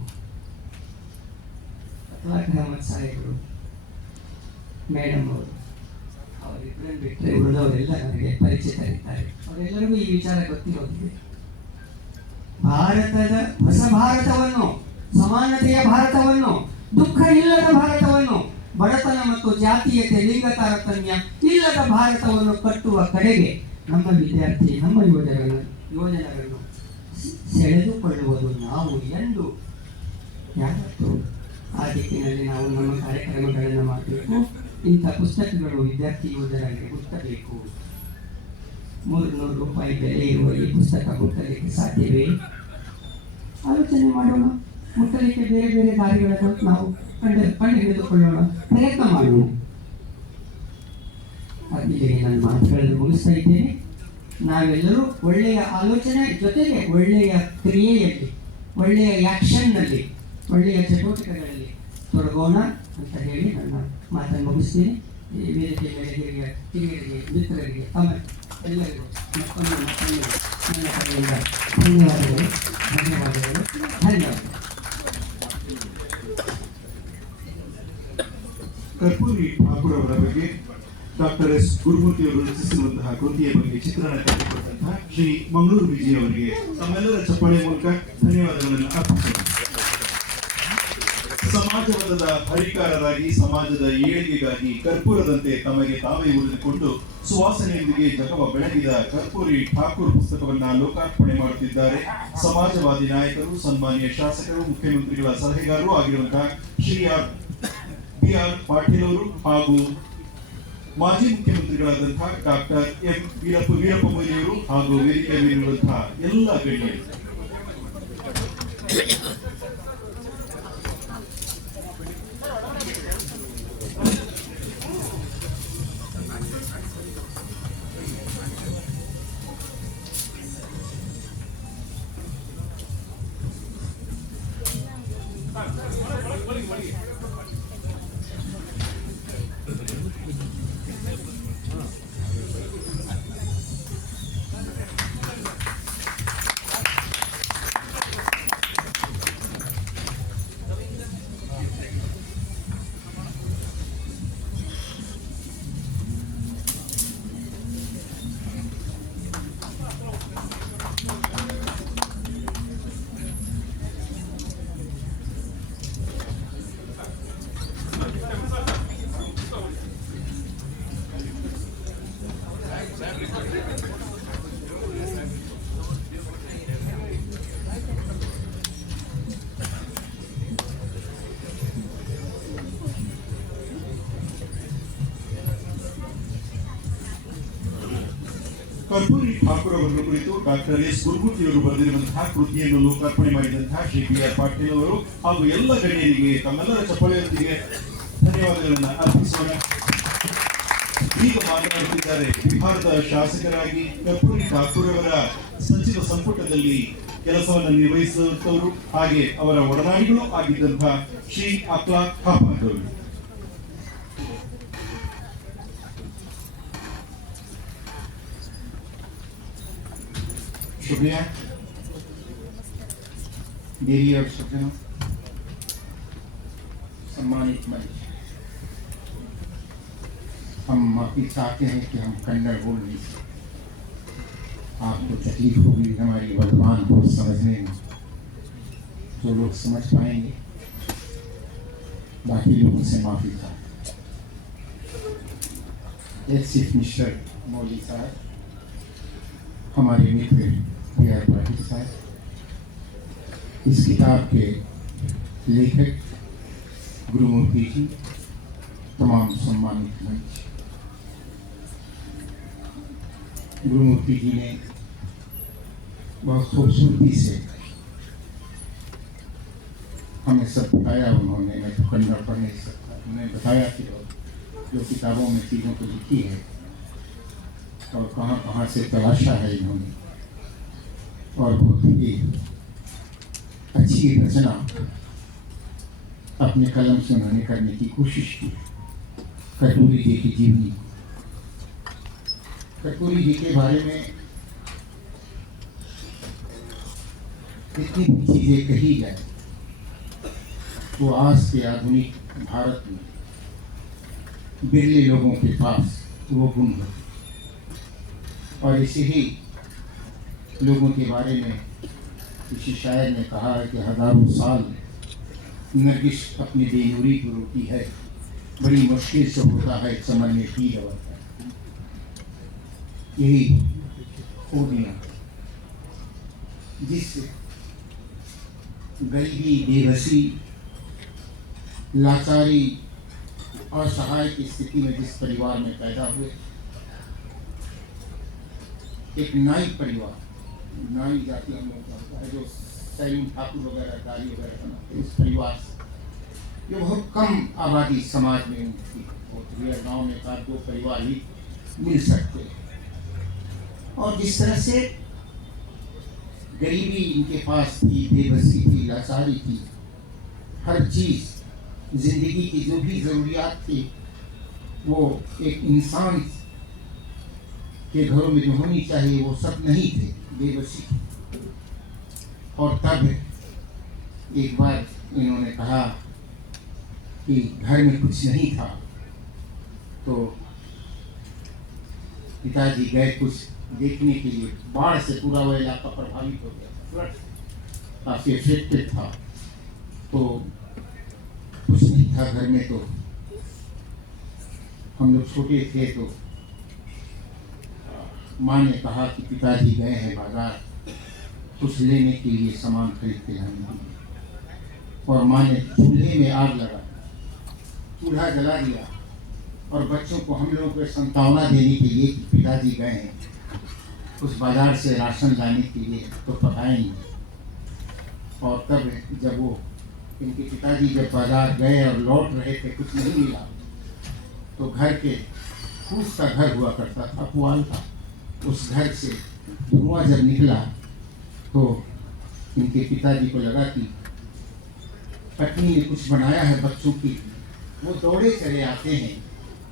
ಅಹಮದ್ ಸಾಹೇಬರು, ಮೇಡಮ್ ಅವರು, ಅವರಿಬ್ಬರನ್ನು ಬಿಟ್ಟರೆ ಉಳಿದವರೆಲ್ಲ ನನಗೆ ಪರಿಚಿತರಿದ್ದಾರೆ. ಅವರೆಲ್ಲರಿಗೂ ಈ ವಿಚಾರ ಗೊತ್ತಿರೋದಿದೆ. ಭಾರತದ ಹೊಸ ಭಾರತವನ್ನು, ಸಮಾನತೆಯ ಭಾರತವನ್ನು, ದುಃಖ ಇಲ್ಲದ ಭಾರತವನ್ನು, ಬಡತನ ಮತ್ತು ಜಾತೀಯತೆ, ಲಿಂಗ ತಾರತಮ್ಯ ಇಲ್ಲದ ಭಾರತವನ್ನು ಕಟ್ಟುವ ಕಡೆಗೆ ನಮ್ಮ ವಿದ್ಯಾರ್ಥಿ, ನಮ್ಮ ಯುವಜನರನ್ನು ಸೆಳೆದುಕೊಳ್ಳುವುದು ನಾವು ಎಂದು ಯಾವತ್ತು ಆ ದಿಕ್ಕಿನಲ್ಲಿ ನಾವು ನಮ್ಮ ಕಾರ್ಯಕ್ರಮಗಳನ್ನು ಮಾಡಬೇಕು. ಇಂಥ ಪುಸ್ತಕಗಳು ವಿದ್ಯಾರ್ಥಿ ಯುವಜನರಿಗೆ ಮುಟ್ಟಬೇಕು. 300 ರೂಪಾಯಿ ಬೆಲೆ ಇರುವ ಈ ಪುಸ್ತಕ ಮುಟ್ಟಲಿಕ್ಕೆ ಸಾಧ್ಯವೇ? ಆಲೋಚನೆ ಮಾಡೋಣ. ಮುಟ್ಟಲಿಕ್ಕೆ ಬೇರೆ ಬೇರೆ ದಾರಿಗಳನ್ನು ನಾವು ಕಂಡು ಹಿಡಿದುಕೊಳ್ಳೋಣ, ಪ್ರಯತ್ನ ಮಾಡೋಣ. ಅಲ್ಲಿಗೆ ನನ್ನ ಮಾತುಗಳನ್ನು ಮುಗಿಸ್ತಾ ಇದ್ದೇನೆ. ನಾವೆಲ್ಲರೂ ಒಳ್ಳೆಯ ಆಲೋಚನೆ ಜೊತೆಗೆ ಒಳ್ಳೆಯ ಕ್ರಿಯೆಯಲ್ಲಿ, ಒಳ್ಳೆಯ ಆ್ಯಕ್ಷನ್ನಲ್ಲಿ, ಒಳ್ಳೆಯ ಚಟುವಟಿಕೆಗಳಲ್ಲಿ ತೊಡಗೋಣ ಅಂತ ಹೇಳಿ ನನ್ನ ಮಾತನ್ನು ಮುಗಿಸ್ತೀನಿ. ಈ ವೇದಿಕೆ ಮೇಲೆ ಹಿರಿಯರಿಗೆ, ಮಿತ್ರರಿಗೆ, ಎಲ್ಲರಿಗೂ ಮತ್ತೊಂದು ನನ್ನ ಕಡೆಯಿಂದ ಧನ್ಯವಾದಗಳು. ಕರ್ಪೂರಿ ಠಾಕೂರ್ ಅವರ ಬಗ್ಗೆ ಡಾಕ್ಟರ್ ಎಸ್ ಗುರುಮೂರ್ತಿ ಅವರು ರಚಿಸಿರುವಂತಹ ಕೃತಿಯ ಬಗ್ಗೆ ಚಿತ್ರಣ ಕಟ್ಟಿಕೊಟ್ಟಂತಹ ಶ್ರೀ ಮಂಗಳೂರು ವಿಜಯ್ ಅವರಿಗೆ ತಮ್ಮೆಲ್ಲರ ಚಪ್ಪಾಳೆ ಮೂಲಕ ಧನ್ಯವಾದಗಳನ್ನು ಅರ್ಪಿಸೋಣ. ಸಮಾಜವಾದದ ಹರಿಕಾರರಾಗಿ, ಸಮಾಜದ ಏಳಿಗೆಗಾಗಿ ಕರ್ಪೂರದಂತೆ ತಮಗೆ ತಾವೇ ಉಳಿದುಕೊಂಡು ಸುವಾಸನೆಯೊಂದಿಗೆ ಜಗವ ಬೆಳಗಿದ ಕರ್ಪೂರಿ ಠಾಕೂರ್ ಪುಸ್ತಕವನ್ನ ಲೋಕಾರ್ಪಣೆ ಮಾಡುತ್ತಿದ್ದಾರೆ ಸಮಾಜವಾದಿ ನಾಯಕರು, ಸನ್ಮಾನ್ಯ ಶಾಸಕರು, ಮುಖ್ಯಮಂತ್ರಿಗಳ ಸಲಹೆಗಾರರು ಆಗಿರುವಂತಹ ಶ್ರೀ ಬಿ.ಆರ್. ಪಾಟೀಲ್ ಅವರು ಹಾಗೂ ಮಾಜಿ ಮುಖ್ಯಮಂತ್ರಿಗಳಾದಂತಹ ಡಾಕ್ಟರ್ ಎಂ ವೀರಪ್ಪ ಮೊಯ್ಲಿಯವರು ಹಾಗೂ ವೇದಿಕೆ ಮೇಲಿರುವಂತಹ ಎಲ್ಲ ಗಣ್ಯರು. ಕರ್ಪೂರಿ ಠಾಕೂರ್ ಅವರನ್ನು ಕುರಿತು ಡಾಕ್ಟರ್ ಎಸ್ ಗುರುಮೂರ್ತಿ ಅವರು ಬರೆದಿರುವಂತಹ ಕೃತಿಯನ್ನು ಲೋಕಾರ್ಪಣೆ ಮಾಡಿದಂತಹ ಶ್ರೀ ಬಿ.ಆರ್. ಪಾಟೀಲ್ ಅವರು ಹಾಗೂ ಎಲ್ಲ ಗಣ್ಯರಿಗೆ ತಮ್ಮೆಲ್ಲರ ಚಪ್ಪಾಳೆಯೊಂದಿಗೆ ಧನ್ಯವಾದಗಳನ್ನು ಅರ್ಪಿಸೋಣ. ಈಗ ಮಾತನಾಡುತ್ತಿದ್ದಾರೆ ಬಿಹಾರದ ಶಾಸಕರಾಗಿ ಕರ್ಪೂರಿ ಠಾಕೂರ್ ಅವರ ಸಚಿವ ಸಂಪುಟದಲ್ಲಿ ಕೆಲಸವನ್ನು ನಿರ್ವಹಿಸುತ್ತವರು ಹಾಗೆ ಅವರ ಒಡನಾಡಿಗಳು ಆಗಿದ್ದಂತಹ ಶ್ರೀ ಅಕ್ಲಾಕ್ ಅಹಮದ್ ಅವರು. शुक्रिया देवी और सज्जनों, सम्मानित मंच, हम माफी चाहते हैं कि हम कन्नड़ बोल नहीं सकते। आपको तकलीफ होगी हमारी वर्तमान को समझने में, जो लोग समझ पाएंगे, बाकी लोगों से माफी चाहते हैं। चीफ मिनिस्टर मौली साहब, हमारे मित्र बिहार पाटिल साहब, इस किताब के लेखक गुरुमूर्ति जी, तमाम सम्मानित मंच, गुरुमूर्ति जी ने बहुत खूबसूरती से हमें सब बताया। उन्होंने, मैं तो कन्नड़ पढ़ नहीं सकता, उन्होंने बताया कि जो किताबों में चीज़ों को लिखी है और कहाँ कहाँ से तलाशा है इन्होंने, और बहुत ही अच्छी रचना अपने कलम से उन्होंने करने की कोशिश की। कर्पूरी जी की जीवनी, कर्पूरी जी के बारे में जितनी चीज़ें कही जाए तो आज के आधुनिक भारत में बिरले लोगों के पास वो गुण होते, और इसी ही लोगों के बारे में किसी शायर ने कहा है कि हजारों साल नरगिस अपनी बेनूरी को रोती है, बड़ी मुश्किल से होता है चमन में पी रवता। यही खूबियाँ जिस गरीबी, बेबसी, लाचारी और सहाय की स्थिति में जिस परिवार में पैदा हुए, एक नाई परिवार, नाई जाति हम लोग का होता है, जो सैन ठाकुर वगैरह, दारी वगैरह बनाते, इस परिवार से जो बहुत कम आबादी समाज में उनकी होती है। गाँव में 4-2 परिवार ही मिल सकते हैं, और जिस तरह से गरीबी इनके पास थी, बेबसी थी, लाचारी थी, हर चीज़ जिंदगी की जो भी ज़रूरियात थी वो एक इंसान के घरों में जो होनी चाहिए वो सब नहीं थे, बेबसी। और तब एक बार इन्होंने कहा कि घर में कुछ नहीं था, तो पिताजी गए कुछ देखने के लिए। बाढ़ से पूरा वो इलाका प्रभावित हो गया, फ्लड काफ़ी इफेक्टेड था, तो कुछ नहीं था घर में। तो हम लोग छोटे थे, तो माँ ने कहा कि पिताजी गए हैं बाजार कुछ लेने के लिए, सामान खरीद के लाने के लिए, और माँ ने चूल्हे में आग लगा, चूल्हा जला दिया, और बच्चों को, हम लोगों को संतावना देने के लिए कि पिताजी गए हैं उस बाजार से राशन लाने के लिए, तो पकाएंगे। और तब जब वो इनके पिताजी जब बाजार गए और लौट रहे थे, कुछ नहीं मिला, तो घर के फूस का घर हुआ करता था, पुआल था, उस घर से धुआं जब निकला तो इनके पिताजी को लगा कि पत्नी ने कुछ बनाया है बच्चों की। वो दौड़े चले आते हैं,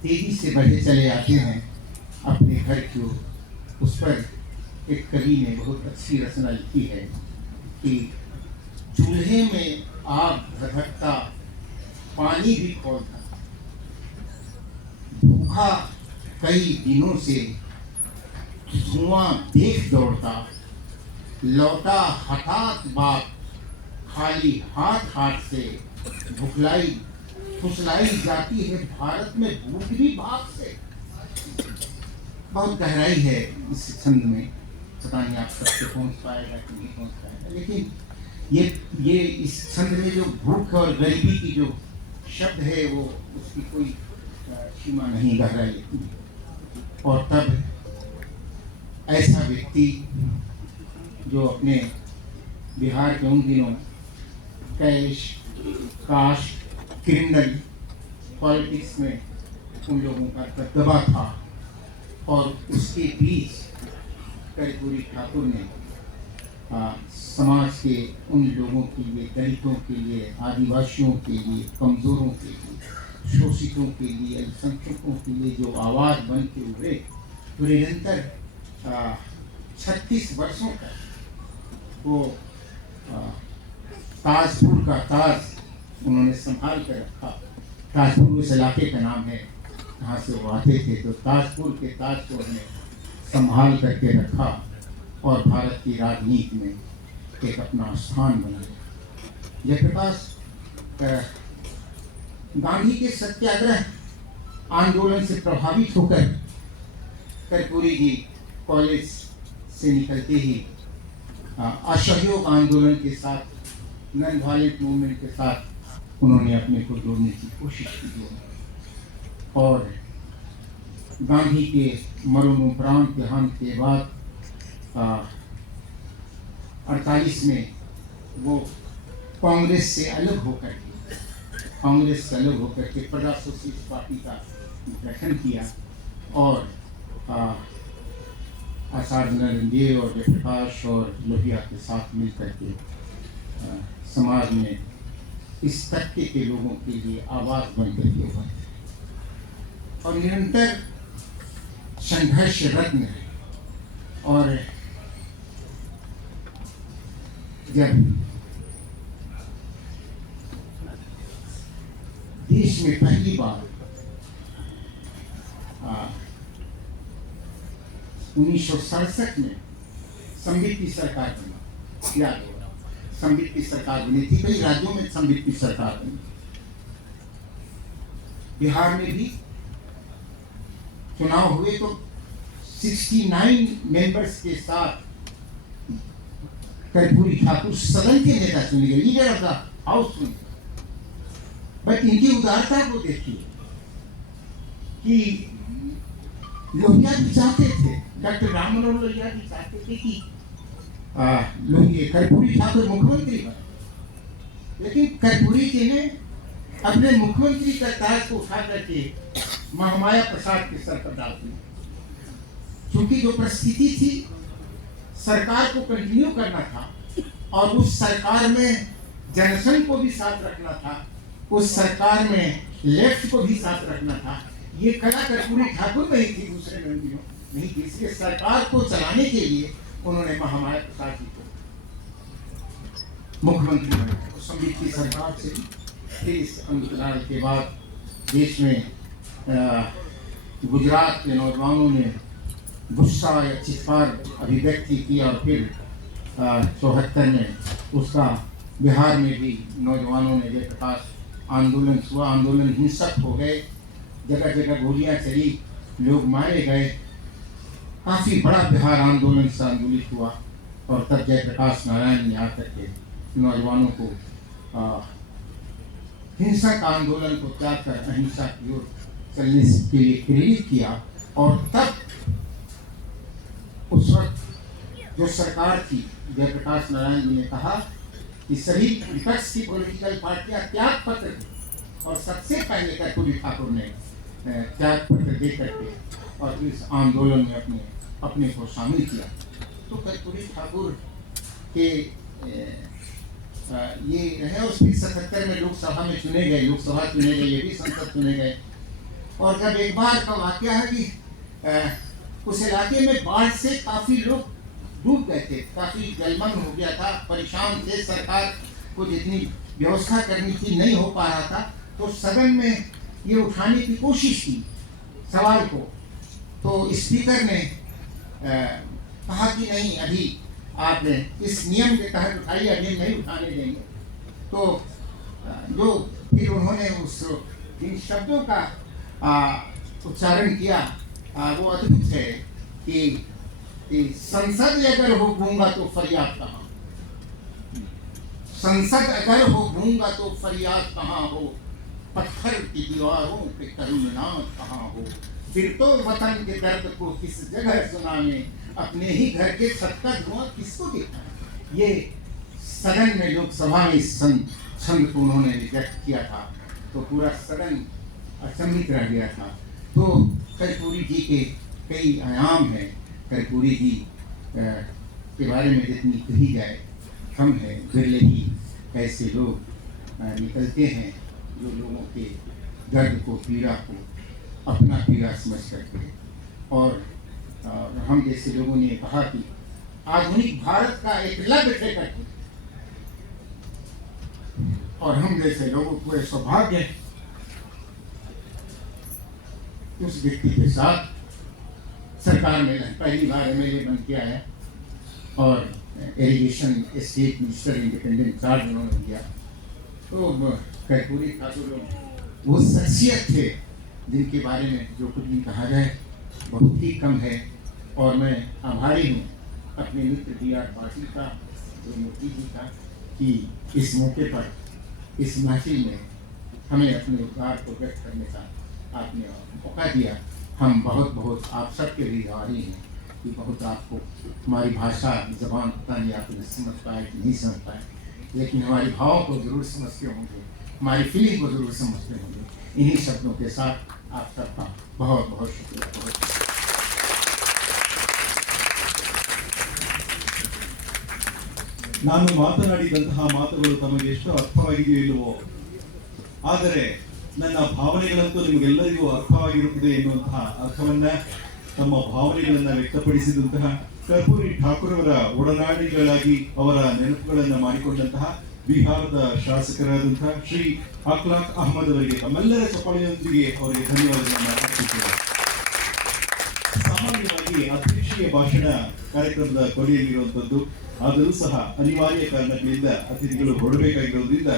तेजी से बढ़े चले आते हैं अपने घर की ओर। उस पर एक कवि ने बहुत अच्छी रचना लिखी है कि चूल्हे में आग धधकता, पानी भी खौलता, भूखा कई दिनों से धुआं देख दौड़ता, लौटा हठात बात, खाली हाथ हाथ से भुखलाई फुसलाई जाती है भारत में भूख भी भाग से। बहुत गहराई है इस छंद में, पता नहीं आप सबसे पहुंच पाएगा कि नहीं पहुंच पाएगा, लेकिन ये इस छंद में जो भूख और गरीबी की जो शब्द है वो उसकी कोई सीमा नहीं, गहराई। और तब ऐसा व्यक्ति जो अपने बिहार के उन दिनों कैश काश क्रिमिनल पॉलिटिक्स में उन लोगों का दबदबा था, और उसके बीच कर्पूरी ठाकुर ने समाज के उन लोगों के लिए, दलितों के लिए, आदिवासियों के लिए, कमज़ोरों के लिए, शोषितों के लिए, अल्पसंख्यकों के लिए जो आवाज़ बन के उभरे, तो निरंतर 36 वर्षों तक वो ताजपुर का ताज उन्होंने संभाल कर रखा। ताजपुर उस इलाके का नाम है जहाँ से वो आते थे, तो ताजपुर के ताज को उन्होंने संभाल करके रखा और भारत की राजनीति में एक अपना स्थान बनाया। जयप्रकाश गांधी के सत्याग्रह आंदोलन से प्रभावित होकर कर्पूरी जी कॉलेज से निकलते ही असहयोग आंदोलन के साथ, नॉन वायलेंट मूवमेंट के साथ उन्होंने अपने को जोड़ने की कोशिश की और गांधी के मरणोपरांत देहांत के बाद 48 में वो कांग्रेस से अलग होकर के प्रजा सोशलिस्ट पार्टी का गठन किया और आचार्य नरेंद्र और जयप्रकाश और लोहिया के साथ मिलकर के समाज में इस तबके के लोगों के लिए आवाज़ बनकर के उभरे और निरंतर संघर्षरत है। और जब देश में पहली बार 1967 में संबित की सरकार बनी, याद होगा संबित की सरकार बनी थी, कई राज्यों में संबित की सरकार बनी, बिहार में भी चुनाव हुए तो 69 मेंबर्स के साथ कर्पूरी ठाकुर सदन के नेता चुने गए, लीडर ऑफ द हाउस चुने। बट इनकी उदारता को देखिए कि लोहिया भी चाहते थे, डॉक्टर राम मनोहर लोहिया भी चाहते थे कि कर्पूरी ठाकुर मुख्यमंत्री बने, लेकिन कर्पूरी जी ने अपने मुख्यमंत्री का ताज को उठा करके महामाया प्रसाद के सर पर डाल दिया। क्योंकि जो परिस्थिति थी, सरकार को कंटिन्यू करना था और उस सरकार में जनसंघ को भी साथ रखना था, उस सरकार में लेफ्ट को भी साथ रखना था। ये कला कर्पूरी ठाकुर नहीं थी, दूसरे मंत्रियों नहीं थी, इसलिए सरकार को चलाने के लिए उन्होंने महामाया प्रसाद जी को मुख्यमंत्री बनाया। तो संबित की सरकार से फिर इस अंतराल के बाद देश में गुजरात के नौजवानों ने गुस्सा या चित्कार अभिव्यक्ति की और फिर 74 में उसका बिहार में भी नौजवानों ने जयप्रकाश आंदोलन हुआ, आंदोलन हिंसक हो गए, जगह जगह गोलियां चली, लोग मारे गए, काफ़ी बड़ा बिहार आंदोलन से आंदोलित हुआ और तब जयप्रकाश नारायण ने आकर के नौजवानों को हिंसक आंदोलन को त्याग कर अहिंसा की ओर चलने के लिए प्रेरित किया। और तब उस वक्त जो सरकार थी, जयप्रकाश नारायण जी ने कहा कि सभी विपक्ष की पॉलिटिकल पार्टियां त्याग पत्र दी और सबसे पहले कर्पूरी ठाकुर ने त्याग पत्र दे करके और इस आंदोलन में अपने को शामिल किया। तो कर्पूरी ठाकुर के ये रहे और फिर 77 में लोकसभा में चुने गए, लोकसभा चुने गए, ये भी संसद चुने गए। और जब एक बार का वाकया है कि उस इलाके में बाढ़ से काफ़ी लोग डूब गए थे, काफ़ी जलमग्न हो गया था, परेशान थे, सरकार को जितनी व्यवस्था करनी थी नहीं हो पा रहा था। तो सदन में ये उठाने की कोशिश की सवाल को, तो स्पीकर ने कहा कि नहीं, अभी आपने इस नियम के तहत उठाइए, अभी नहीं उठाने देंगे। तो जो फिर उन्होंने उस इन शब्दों का उच्चारण किया, वो अद्भुत है कि संसद अगर हो गूंगा तो फरियाद कहाँ, संसद अगर हो गूंगा तो फरियाद कहाँ हो, पत्थर की दीवारों पे करुणनाथ कहाँ हो, फिर तो वतन के दर्द को किस जगह सुनाने, अपने ही घर के छत का धुआं किसको देखा। ये सदन में लोकसभा में इस छंद को उन्होंने रिजेक्ट किया था, तो पूरा सदन अचंभित रह गया था। तो कर्पूरी जी के कई आयाम हैं कर्पूरी जी के बारे में जितनी कही जाए कम है। बिरले ही ऐसे लोग निकलते हैं जो लोगों के दर्द को, पीड़ा को अपना पीड़ा समझ करके, और हम जैसे लोगों ने कहा कि आधुनिक भारत का एक लक्ष्य थे करके, और हम जैसे लोगों को यह सौभाग्य है उस व्यक्ति के साथ सरकार में पहली बार एमएलए बन के आया और irrigation state minister independent charge उन्होंने दिया। तो कर्पूरी ठाकुर वो शख्सियत थे जिनके बारे में जो कुछ भी कहा जाए बहुत ही कम है, और मैं आभारी हूँ अपने मित्र DR पाटिल का, गुरुमूर्ति जी का, कि इस मौके पर इस महफिल में हमें अपने उद्गार को व्यक्त करने का आपने मौका दिया। हम बहुत बहुत आप सबके लिए आभारी हैं कि बहुत आपको हमारी भाषा ज़बान पता नहीं आप समझ पाए कि नहीं समझ पाए, लेकिन हमारे भावों को ज़रूर समझते होंगे, हमारी फीलिंग को ज़रूर समझते होंगे। इन्हीं शब्दों के साथ आप सबका बहुत बहुत शुक्रिया। ನಾನು ಮಾತನಾಡಿದಂತಹ ಮಾತುಗಳು ತಮಗೆ ಎಷ್ಟು ಅರ್ಥವಾಗಿದೆಯೋ ಇಲ್ಲವೋ, ಆದರೆ ನನ್ನ ಭಾವನೆಗಳಂತೂ ನಿಮಗೆಲ್ಲರಿಗೂ ಅರ್ಥವಾಗಿರುತ್ತದೆ ಎನ್ನುವಂತಹ ಅರ್ಥವನ್ನ, ತಮ್ಮ ಭಾವನೆಗಳನ್ನ ವ್ಯಕ್ತಪಡಿಸಿದಂತಹ ಕರ್ಪೂರಿ ಠಾಕೂರ್ ಅವರ ಒಡನಾಡಿಗಳಾಗಿ ಅವರ ನೆನಪುಗಳನ್ನ ಮಾಡಿಕೊಂಡಂತಹ ಬಿಹಾರದ ಶಾಸಕರಾದಂತಹ ಶ್ರೀ ಅಖ್ಲಾಕ್ ಅಹಮದ್ ಅವರಿಗೆ ತಮ್ಮೆಲ್ಲರ ಚಪ್ಪಾಳೆಯೊಂದಿಗೆ ಅವರಿಗೆ ಧನ್ಯವಾದಗಳನ್ನು ಅರ್ಪಿಸುತ್ತೇವೆ. ಸಾಮಾನ್ಯವಾಗಿ ಅಧ್ಯಕ್ಷೀಯ ಭಾಷಣ ಕಾರ್ಯಕ್ರಮದ ಕೊನೆಯಲ್ಲಿರುವಂತದ್ದು, ಆದರೂ ಸಹ ಅನಿವಾರ್ಯ ಕಾರಣಗಳಿಂದ ಅತಿಥಿಗಳು ಹೊರಡಬೇಕಾಗಿರೋದ್ರಿಂದ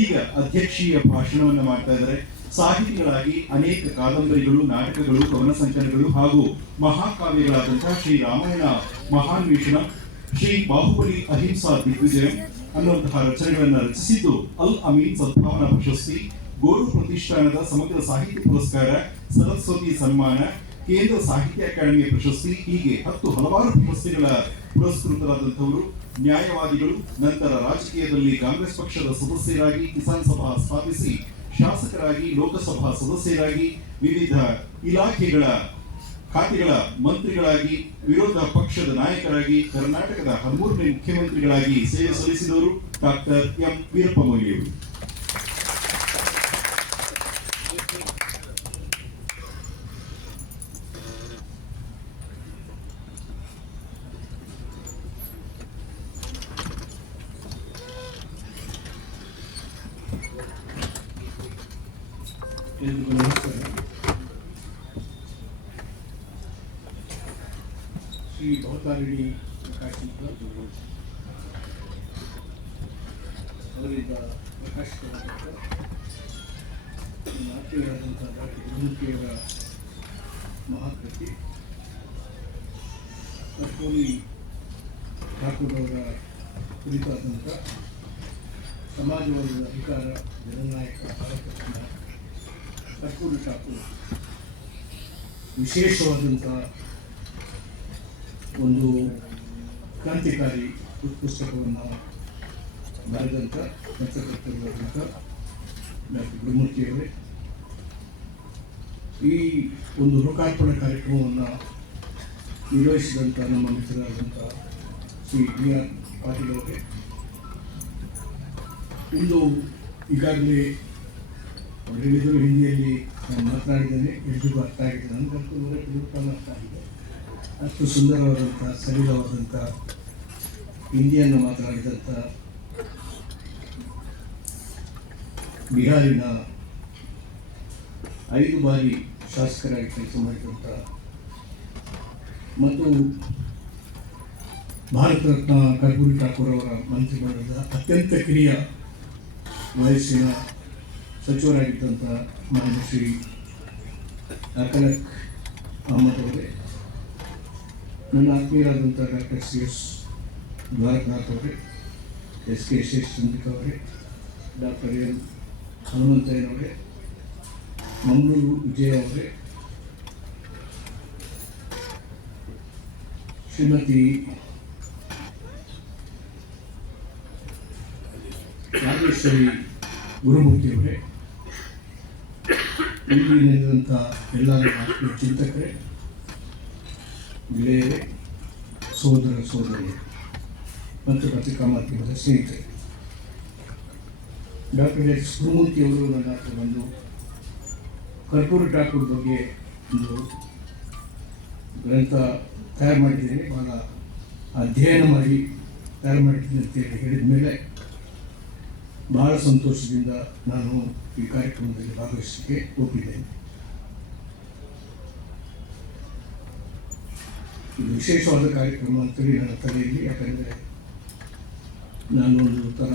ಈಗ ಅಧ್ಯಕ್ಷೀಯ ಭಾಷಣವನ್ನು ಮಾಡ್ತಾ ಇದ್ದಾರೆ. ಸಾಹಿತಿಗಳಾಗಿ ಅನೇಕ ಕಾದಂಬರಿಗಳು, ನಾಟಕಗಳು, ಕವನ ಸಂಕಲನಗಳು ಹಾಗೂ ಮಹಾಕಾವ್ಯಗಳಾದಂತಹ ಶ್ರೀ ರಾಮಾಯಣ ಮಹಾನ್ವೇಷಣ, ಶ್ರೀ ಬಾಹುಬಲಿ ಅಹಿಂಸಾ ದಿಗ್ವಿಜಯ ಅನ್ನುವಂತಹ ರಚನೆಗಳನ್ನು ರಚಿಸಿದ್ದು, ಅಲ್ ಅಮೀನ್ ಸದ್ಭಾವನಾ ಪ್ರಶಸ್ತಿ, ಗೋರು ಪ್ರತಿಷ್ಠಾನದ ಸಮಗ್ರ ಸಾಹಿತ್ಯ ಪುರಸ್ಕಾರ, ಸರಸ್ವತಿ ಸನ್ಮಾನ, ಕೇಂದ್ರ ಸಾಹಿತ್ಯ ಅಕಾಡೆಮಿಯ ಪ್ರಶಸ್ತಿ, ಹೀಗೆ ಹಲವಾರು ಪ್ರಶಸ್ತಿಗಳ ಪುರಸ್ಕೃತರಾದಂಥವರು. ನ್ಯಾಯವಾದಿಗಳು, ನಂತರ ರಾಜಕೀಯದಲ್ಲಿ ಕಾಂಗ್ರೆಸ್ ಪಕ್ಷದ ಸದಸ್ಯರಾಗಿ, ಕಿಸಾನ್ ಸಭಾ ಸ್ಥಾಪಿಸಿ ಶಾಸಕರಾಗಿ, ಲೋಕಸಭಾ ಸದಸ್ಯರಾಗಿ, ವಿವಿಧ ಇಲಾಖೆಗಳ ಖಾತೆಗಳ ಮಂತ್ರಿಗಳಾಗಿ, ವಿರೋಧ ಪಕ್ಷದ ನಾಯಕರಾಗಿ, ಕರ್ನಾಟಕದ 13ನೇ ಮುಖ್ಯಮಂತ್ರಿಗಳಾಗಿ ಸೇವೆ ಸಲ್ಲಿಸಿದವರು ಡಾಕ್ಟರ್ ಎಂ ವೀರಪ್ಪ ಮೊಯ್ಲಿಯವರು. ಶ್ರೀ ಬಹುತಾರಿಣಿ ಪ್ರಕಾಶ್ ಅವರಿಂದ ಪ್ರಕಾಶಿತವಾದಂಥ ಆತ್ಮೀಯರಾದಂಥ ಡಾಕ್ಟರ್ ಗುರುಮೂರ್ತಿಯವರ ಮಹಾಕೃತಿ, ಕರ್ಪೂರಿ ಠಾಕೂರ್ ಅವರ ಕುರಿತಾದಂಥ ಸಮಾಜವಾದದ ಅಧಿಕಾರ, ಜನನಾಯಕ ಭಾರತರತ್ನ ಕರ್ಪೂರಿ ಠಾಕೂರ್ ವಿಶೇಷವಾದಂಥ ಒಂದು ಕ್ರಾಂತಿಕಾರಿ ಪುಸ್ತಕವನ್ನು ಬರೆದಂಥ ಪತ್ರಕರ್ತರಾದಂಥ ಡಾಕ್ಟರ್ ಗುರುಮೂರ್ತಿಯವರೇ, ಈ ಒಂದು ಲೋಕಾರ್ಪಣಾ ಕಾರ್ಯಕ್ರಮವನ್ನು ನಿರ್ವಹಿಸಿದಂಥ ನಮ್ಮ ಮಿತ್ರರಾದಂಥ ಶ್ರೀ DR ಪಾಟೀಲ್ ಅವರೇ, ಇಂದು ಈಗಾಗಲೇ ಅವರು ಹೇಳಿದರು, ಹಿಂದಿಯಲ್ಲಿ ನಾನು ಮಾತನಾಡಿದ್ದೇನೆ, ಎಲ್ರಿಗೂ ಅರ್ಥ ಆಗಿದೆ, ನನಗಂತೂ ಅರ್ಥ ಆಗಿದೆ. ಅಷ್ಟು ಸುಂದರವಾದಂಥ, ಸರಳವಾದಂಥ ಹಿಂದಿಯನ್ನು ಮಾತನಾಡಿದಂಥ ಬಿಹಾರಿನ 5 ಬಾರಿ ಶಾಸಕರಾಗಿ ಕೆಲಸ ಮಾಡಿದಂಥ ಮತ್ತು ಭಾರತ ರತ್ನ ಕರ್ಪೂರಿ ಠಾಕೂರ್ ಅವರ ಮಂತ್ರಿಮಂಡಲದ ಅತ್ಯಂತ ಕಿರಿಯ ವಯಸ್ಸಿನ ಸಚಿವರಾಗಿದ್ದಂಥ ಮಾನ್ಯ ಶ್ರೀ ಅಖ್ಲಾಕ್ ಅಹಮದ್ ಅವರೇ, ನನ್ನ ಆತ್ಮೀಯರಾದಂಥ ಡಾಕ್ಟರ್ CS ದ್ವಾರಕನಾಥ್ ಅವರೇ, SK ಶೇಷಚಂದ್ರಿಕಾ ಅವರೇ, ಡಾಕ್ಟರ್ N ಹನುಮಂತಯ್ಯನವರೇ, ಮಂಗಳೂರು ವಿಜಯ ಅವರೇ, ಶ್ರೀಮತಿ ರಾಜೇಶ್ವರಿ ಗುರುಮೂರ್ತಿಯವರೇ, ಇಲ್ಲಿ ನೆರೆದಂಥ ಎಲ್ಲ ಆತ್ಮೀಯ ಚಿಂತಕರೇ, ಗೆಳೆಯರೇ, ಸೋದರ ಸೋದರಿಯರು ಮತ್ತು ಪತ್ರಿಕಾ ಮಾಧ್ಯಮದ ಸ್ನೇಹಿತರೆ, ಡಾಕ್ಟರ್ ಎಸ್ ಗುರುಮೂರ್ತಿಯವರು ನನ್ನ ಹತ್ರ ಬಂದು ಕರ್ಪೂರಿ ಠಾಕೂರ್ ಬಗ್ಗೆ ಒಂದು ಗ್ರಂಥ ತಯಾರು ಮಾಡಿದ್ದೇನೆ, ಭಾಳ ಅಧ್ಯಯನ ಮಾಡಿ ತಯಾರು ಮಾಡಿದ್ದೀನಿ ಅಂತೇಳಿ ಹೇಳಿದ ಮೇಲೆ ಬಹಳ ಸಂತೋಷದಿಂದ ನಾನು ಈ ಕಾರ್ಯಕ್ರಮದಲ್ಲಿ ಭಾಗವಹಿಸಲಿಕ್ಕೆ ಒಪ್ಪಿದ್ದೇನೆ. ಇದು ವಿಶೇಷವಾದ ಕಾರ್ಯಕ್ರಮ ಅಂತೇಳಿ ನನ್ನ ತಲೆಯಲ್ಲಿ, ಯಾಕಂದರೆ ನಾನು ಒಂದು ಥರ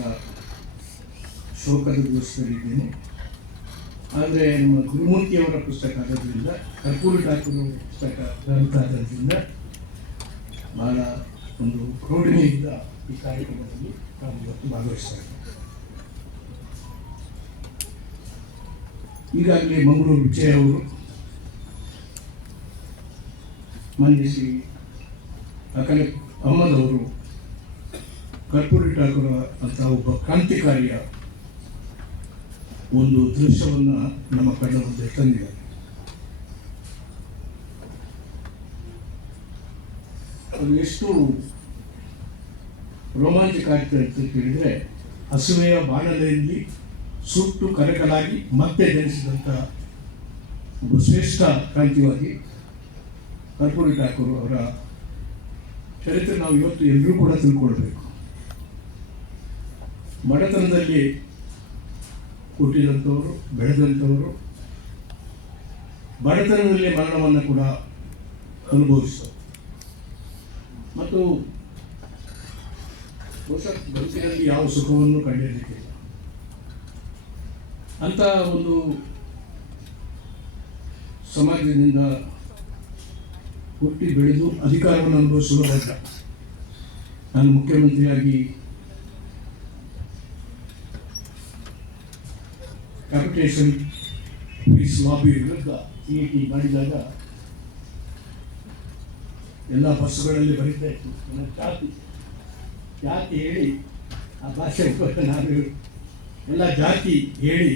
ಶೋಕದ ದಿವಸದಲ್ಲಿದ್ದೇನೆ. ಆದರೆ ನಮ್ಮ ಗುರುಮೂರ್ತಿಯವರ ಪುಸ್ತಕ ಆಗೋದ್ರಿಂದ, ಕರ್ಪೂರಿ ಠಾಕೂರ್ ಅವರ ಪುಸ್ತಕ ಗ್ರಂಥ ಆಗೋದ್ರಿಂದ ಭಾಳ ಒಂದು ಪ್ರೌಢಿಮೆಯಿಂದ ಈ ಕಾರ್ಯಕ್ರಮದಲ್ಲಿ ನಾನು ಇವತ್ತು ಭಾಗವಹಿಸ್ತಾ ಇದ್ದೇನೆ. ಈಗಾಗಲೇ ಮಂಗಳೂರು ವಿಜಯ ಅವರು ಮಂಡಿಸಿ ಅಕಲೆ ಅಹಮದ್ ಅವರು ಕರ್ಪೂರಿ ಠಾಕೂರ್ ಅಂತ ಒಬ್ಬ ಕ್ರಾಂತಿಕಾರಿಯ ಒಂದು ದೃಶ್ಯವನ್ನು ನಮ್ಮ ಕಣ್ಣ ಮುಂದೆ ತಂದಿದ್ದಾರೆ. ಅದು ಎಷ್ಟು ರೋಮಾಂಚಕಾರಿ ಅಂತ ಕೇಳಿದರೆ, ಹಸುವೆಯ ಬಾಣಲೆಯಲ್ಲಿ ಸುಟ್ಟು ಕರಕಲಾಗಿ ಮತ್ತೆ ಜನಿಸಿದಂಥ ಒಬ್ಬ ಶ್ರೇಷ್ಠ ಕ್ರಾಂತಿವಾದಿ ಕರ್ಪೂರಿ ಠಾಕೂರ್ ಅವರ ಚರಿತ್ರೆ ನಾವು ಇವತ್ತು ಎಲ್ಲರೂ ಕೂಡ ತಿಳ್ಕೊಳ್ಬೇಕು. ಬಡತನದಲ್ಲಿ ಹುಟ್ಟಿದಂಥವರು, ಬೆಳೆದಂಥವರು, ಬಡತನದಲ್ಲಿ ಮರಣವನ್ನು ಕೂಡ ಅನುಭವಿಸಿದರು ಮತ್ತು ಬಹುಶಃ ಬದುಕಿನಲ್ಲಿ ಯಾವ ಸುಖವನ್ನು ಕಂಡಿರಲಿಕ್ಕಿಲ್ಲ. ಅಂಥ ಒಂದು ಸಮಾಜದಿಂದ ಹುಟ್ಟಿ ಬೆಳೆದು ಅಧಿಕಾರವನ್ನು ಅನುಭವಿಸುವ ಬದ್ಧ ನಾನು ಮುಖ್ಯಮಂತ್ರಿಯಾಗಿ ಕ್ಯಾಪಿಟೇಷನ್ ಪೀಸ್ ಲಾಬಿ ವಿರುದ್ಧ CAT ಮಾಡಿದಾಗ ಎಲ್ಲ ಬಸ್ಸುಗಳಲ್ಲಿ ಬರೀತಾ ಇತ್ತು ನನ್ನ ಜಾತಿ ಹೇಳಿ, ಆ ಭಾಷೆ ನಾನು ಎಲ್ಲ ಜಾತಿ ಹೇಳಿ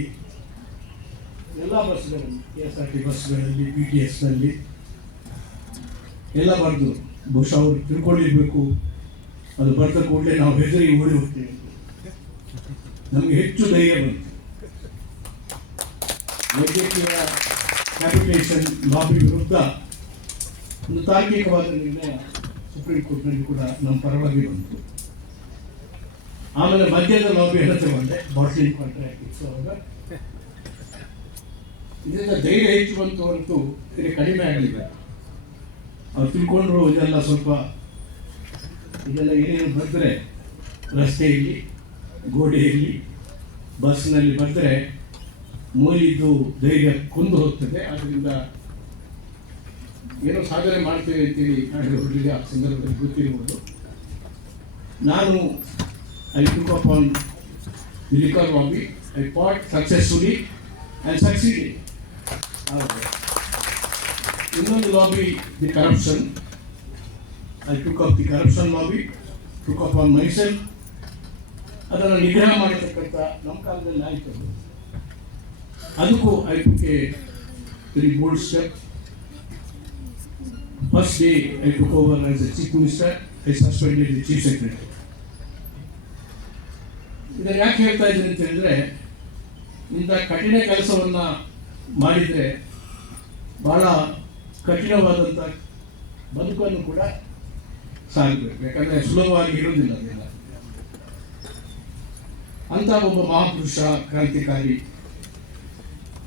ಎಲ್ಲ ಬಸ್ಗಳಲ್ಲಿ, KSRT ಬಸ್ಗಳಲ್ಲಿ, BTSನಲ್ಲಿ ಎಲ್ಲ ಬರೆದು, ಬಹುಶಃ ಅವರು ತಿಳ್ಕೊಂಡಿರ್ಬೇಕು. ಅದು ಬರೆದ ಕೂಡಲೇ ನಾವು ಹೆದರಿ ಓಡಿ ಹೋಗ್ತೇವೆ. ನಮಗೆ ಹೆಚ್ಚು ಧೈರ್ಯ ಬಂತು. ವೈದ್ಯಕೀಯ ಕ್ಯಾಪಿಟೇಷನ್ ಲಾಬಿ ವಿರುದ್ಧ ಒಂದು ತಾರ್ಕಿಕವಾದ ನಿರ್ಣಯ ಸುಪ್ರೀಂ ಕೋರ್ಟ್ನಲ್ಲಿ ಕೂಡ ನಮ್ಮ ಪರವಾಗಿ ಬಂತು. ಆಮೇಲೆ ಮದ್ಯದ ಲಾಬಿ ಎಲ್ಲ ತಗೊಂಡೆ, ಬಾಟ್ಲಿಂಗ್ ಕಾಂಟ್ರಾಕ್ಟ್ ಇತ್ತು ಅವಾಗ. ಇದರಿಂದ ಧೈರ್ಯ ಹೆಚ್ಚು ಬಂತು ಹೊರತು ಇದು ಕಡಿಮೆ ಆಗಲಿಲ್ಲ. ಅವ್ರು ತಿಳ್ಕೊಂಡ್ರು ಇದೆಲ್ಲ ಸ್ವಲ್ಪ ಇದೆಲ್ಲ ಏನೇನು ಬರೆದ್ರೆ ರಸ್ತೆಯಲ್ಲಿ, ಗೋಡೆಯಲ್ಲಿ, ಬಸ್ನಲ್ಲಿ ಬರೆದ್ರೆ ಮೂಲಿದ್ದು ಧೈರ್ಯ ಕುಂದು ಹೋಗ್ತದೆ. ಆದ್ದರಿಂದ ಏನೋ ಸಾಧನೆ ಮಾಡ್ತೇವೆ ಅಂತೇಳಿ ನಾನು ಹೊರಟಿದೆ. ಆ ಸಂದರ್ಭದಲ್ಲಿ ಗೊತ್ತಿರ್ಬೋದು. ನಾನು I took upon the liquor lobby. I fought successfully and succeeded. Innೊಂದು lobby, the corruption. I took up the corruption lobby, took upon myself. ಅದನ್ನು ನಿಗ್ರಹ ಮಾಡತಕ್ಕಂಥ ನಮ್ಮ ಕಾಲದಲ್ಲಿ ಆಯಿತು. ಅದಕ್ಕೂ I took a very bold step. First day I took over as a chief minister, I suspended the chief secretary. ಇದನ್ನು ಯಾಕೆ ಹೇಳ್ತಾ ಇದ್ದೀನಿ ಅಂತ ಹೇಳಿದ್ರೆ, ಇಂಥ ಕಠಿಣ ಕೆಲಸವನ್ನು ಮಾಡಿದರೆ ಬಹಳ ಕಠಿಣವಾದಂಥ ಬದುಕನ್ನು ಕೂಡ ಸಾಗಬೇಕು. ಯಾಕಂದರೆ ಸುಲಭವಾಗಿ ಇರೋದಿಲ್ಲ ಅದೆಲ್ಲ. ಅಂಥ ಒಬ್ಬ ಮಹಾಪುರುಷ, ಕ್ರಾಂತಿಕಾರಿ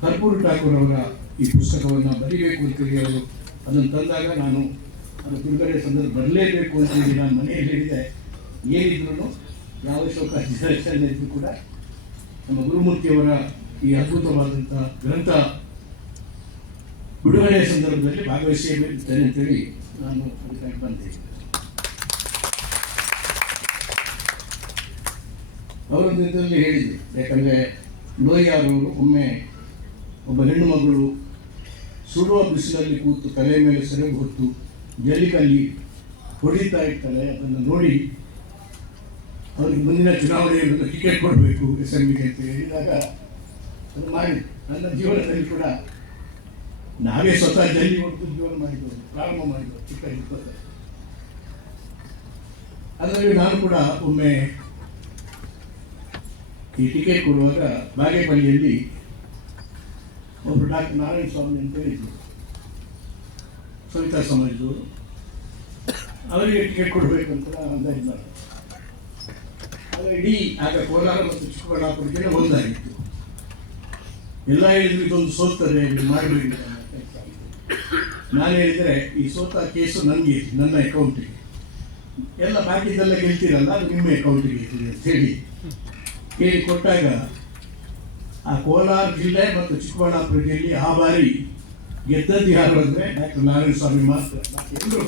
ಕರ್ಪೂರಿ ಠಾಕೂರ್ ಅವರ ಈ ಪುಸ್ತಕವನ್ನು ಬರೀಬೇಕು ಅಂತೇಳಿ ಅವರು ಅದನ್ನು ತಂದಾಗ ನಾನು ಅದು ಬಿಡುಗಡೆ ಸಂದರ್ಭ ಬರಲೇಬೇಕು ಅಂತೇಳಿ ನಾನು ಮನೆಯಲ್ಲಿ ಹೇಳಿದೆ. ಏನಿದ್ರು ಯಾವ ಶೋಕ ಇದ್ದರೂ ಕೂಡ ನಮ್ಮ ಗುರುಮೂರ್ತಿಯವರ ಈ ಅದ್ಭುತವಾದಂಥ ಗ್ರಂಥ ಬಿಡುಗಡೆಯ ಸಂದರ್ಭದಲ್ಲಿ ಭಾಗವಹಿಸಬೇಕಿದ್ದೇನೆ ಅಂತೇಳಿ ನಾನು ಅದಕ್ಕಾಗಿ ಬಂದೆ. ಅವರೊಂದು ಇದರಲ್ಲಿ ಹೇಳಿದೆ, ಯಾಕಂದರೆ ಲೋಹಿಯಾರವರು ಒಮ್ಮೆ ಒಬ್ಬ ಹೆಣ್ಣು ಮಗಳು ಸುಡುವ ಬಿಸಿಲಲ್ಲಿ ಕೂತು ತಲೆ ಮೇಲೆ ಸೆರಗು ಹೊತ್ತು ಜಲ್ಲಿಕಲ್ಲಿ ಹೊಡಿತಾ ಇರ್ತಾಳೆ. ಅದನ್ನು ನೋಡಿ ಅವ್ರಿಗೆ ಮುಂದಿನ ಚುನಾವಣೆಯಲ್ಲಿ ಟಿಕೆಟ್ ಕೊಡಬೇಕು SMBಗೆ ಅಂತ ಹೇಳಿದಾಗ ಅದು ಮಾಡಿ ನನ್ನ ಜೀವನದಲ್ಲಿ ಕೂಡ ನಾವೇ ಸ್ವತಃ ಜಲ್ಲಿ ಹೊಡೆದು ಜೀವನ ಮಾಡಿದ್ರು, ಪ್ರಾರಂಭ ಮಾಡಿದ್ರು ಚಿಕ್ಕ ಇಪ್ಪತ್ತು. ಅದರಲ್ಲಿ ನಾನು ಕೂಡ ಒಮ್ಮೆ ಈ ಟಿಕೆಟ್ ಕೊಡುವಾಗ ಬಾಗೇಪಲ್ಲಿಯಲ್ಲಿ ಒಬ್ಬರು ಡಾಕ್ಟರ್ ನಾರಾಯಣ ಸ್ವಾಮಿ ಅಂತ ಹೇಳಿದ್ರು, ಸವಿತಾ ಸಮಾಜದವರು. ಅವರಿಗೆ ಟಿಕೆಟ್ ಕೊಡಬೇಕು ಅಂತ ಅಂದಾಜು ಮಾಡಿ ಆದರೆ ಇಡೀ ಆಗ ಕೋಲಾರ ಮತ್ತು ಚಿಕ್ಕಬಳ್ಳಾಪುರ ಜಿಲ್ಲೆ ಒಂದಾಗಿತ್ತು. ಎಲ್ಲ ಹೇಳಿದ್ರು ಇದೊಂದು ಸೋಲ್ತಾರೆ, ಮಾಡಬೇಡಿ ಅಂತ. ನಾನು ಹೇಳಿದರೆ ಈ ಸೋತ ಕೇಸು ನನಗೆ, ನನ್ನ ಅಕೌಂಟಿಗೆ, ಎಲ್ಲ ಬಾಕಿದ್ದೆಲ್ಲ ಗೆಲ್ತೀರಲ್ಲ ಅದು ನಿಮ್ಮ ಅಕೌಂಟಿಗೆ ಇರ್ತದೆ ಅಂತ ಹೇಳಿ ಕೊಟ್ಟಾಗ ಆ ಕೋಲಾರ ಜಿಲ್ಲೆ ಮತ್ತು ಚಿಕ್ಕಬಳ್ಳಾಪುರ ಜಿಲ್ಲೆ ಆ ಬಾರಿ ಗೆದ್ದದ್ದು ಯಾರು ಅಂದರೆ ಡಾಕ್ಟರ್ ನಾರಾಯಣ ಸ್ವಾಮಿ ಮಾತ್ರ. ಎಲ್ಲರೂ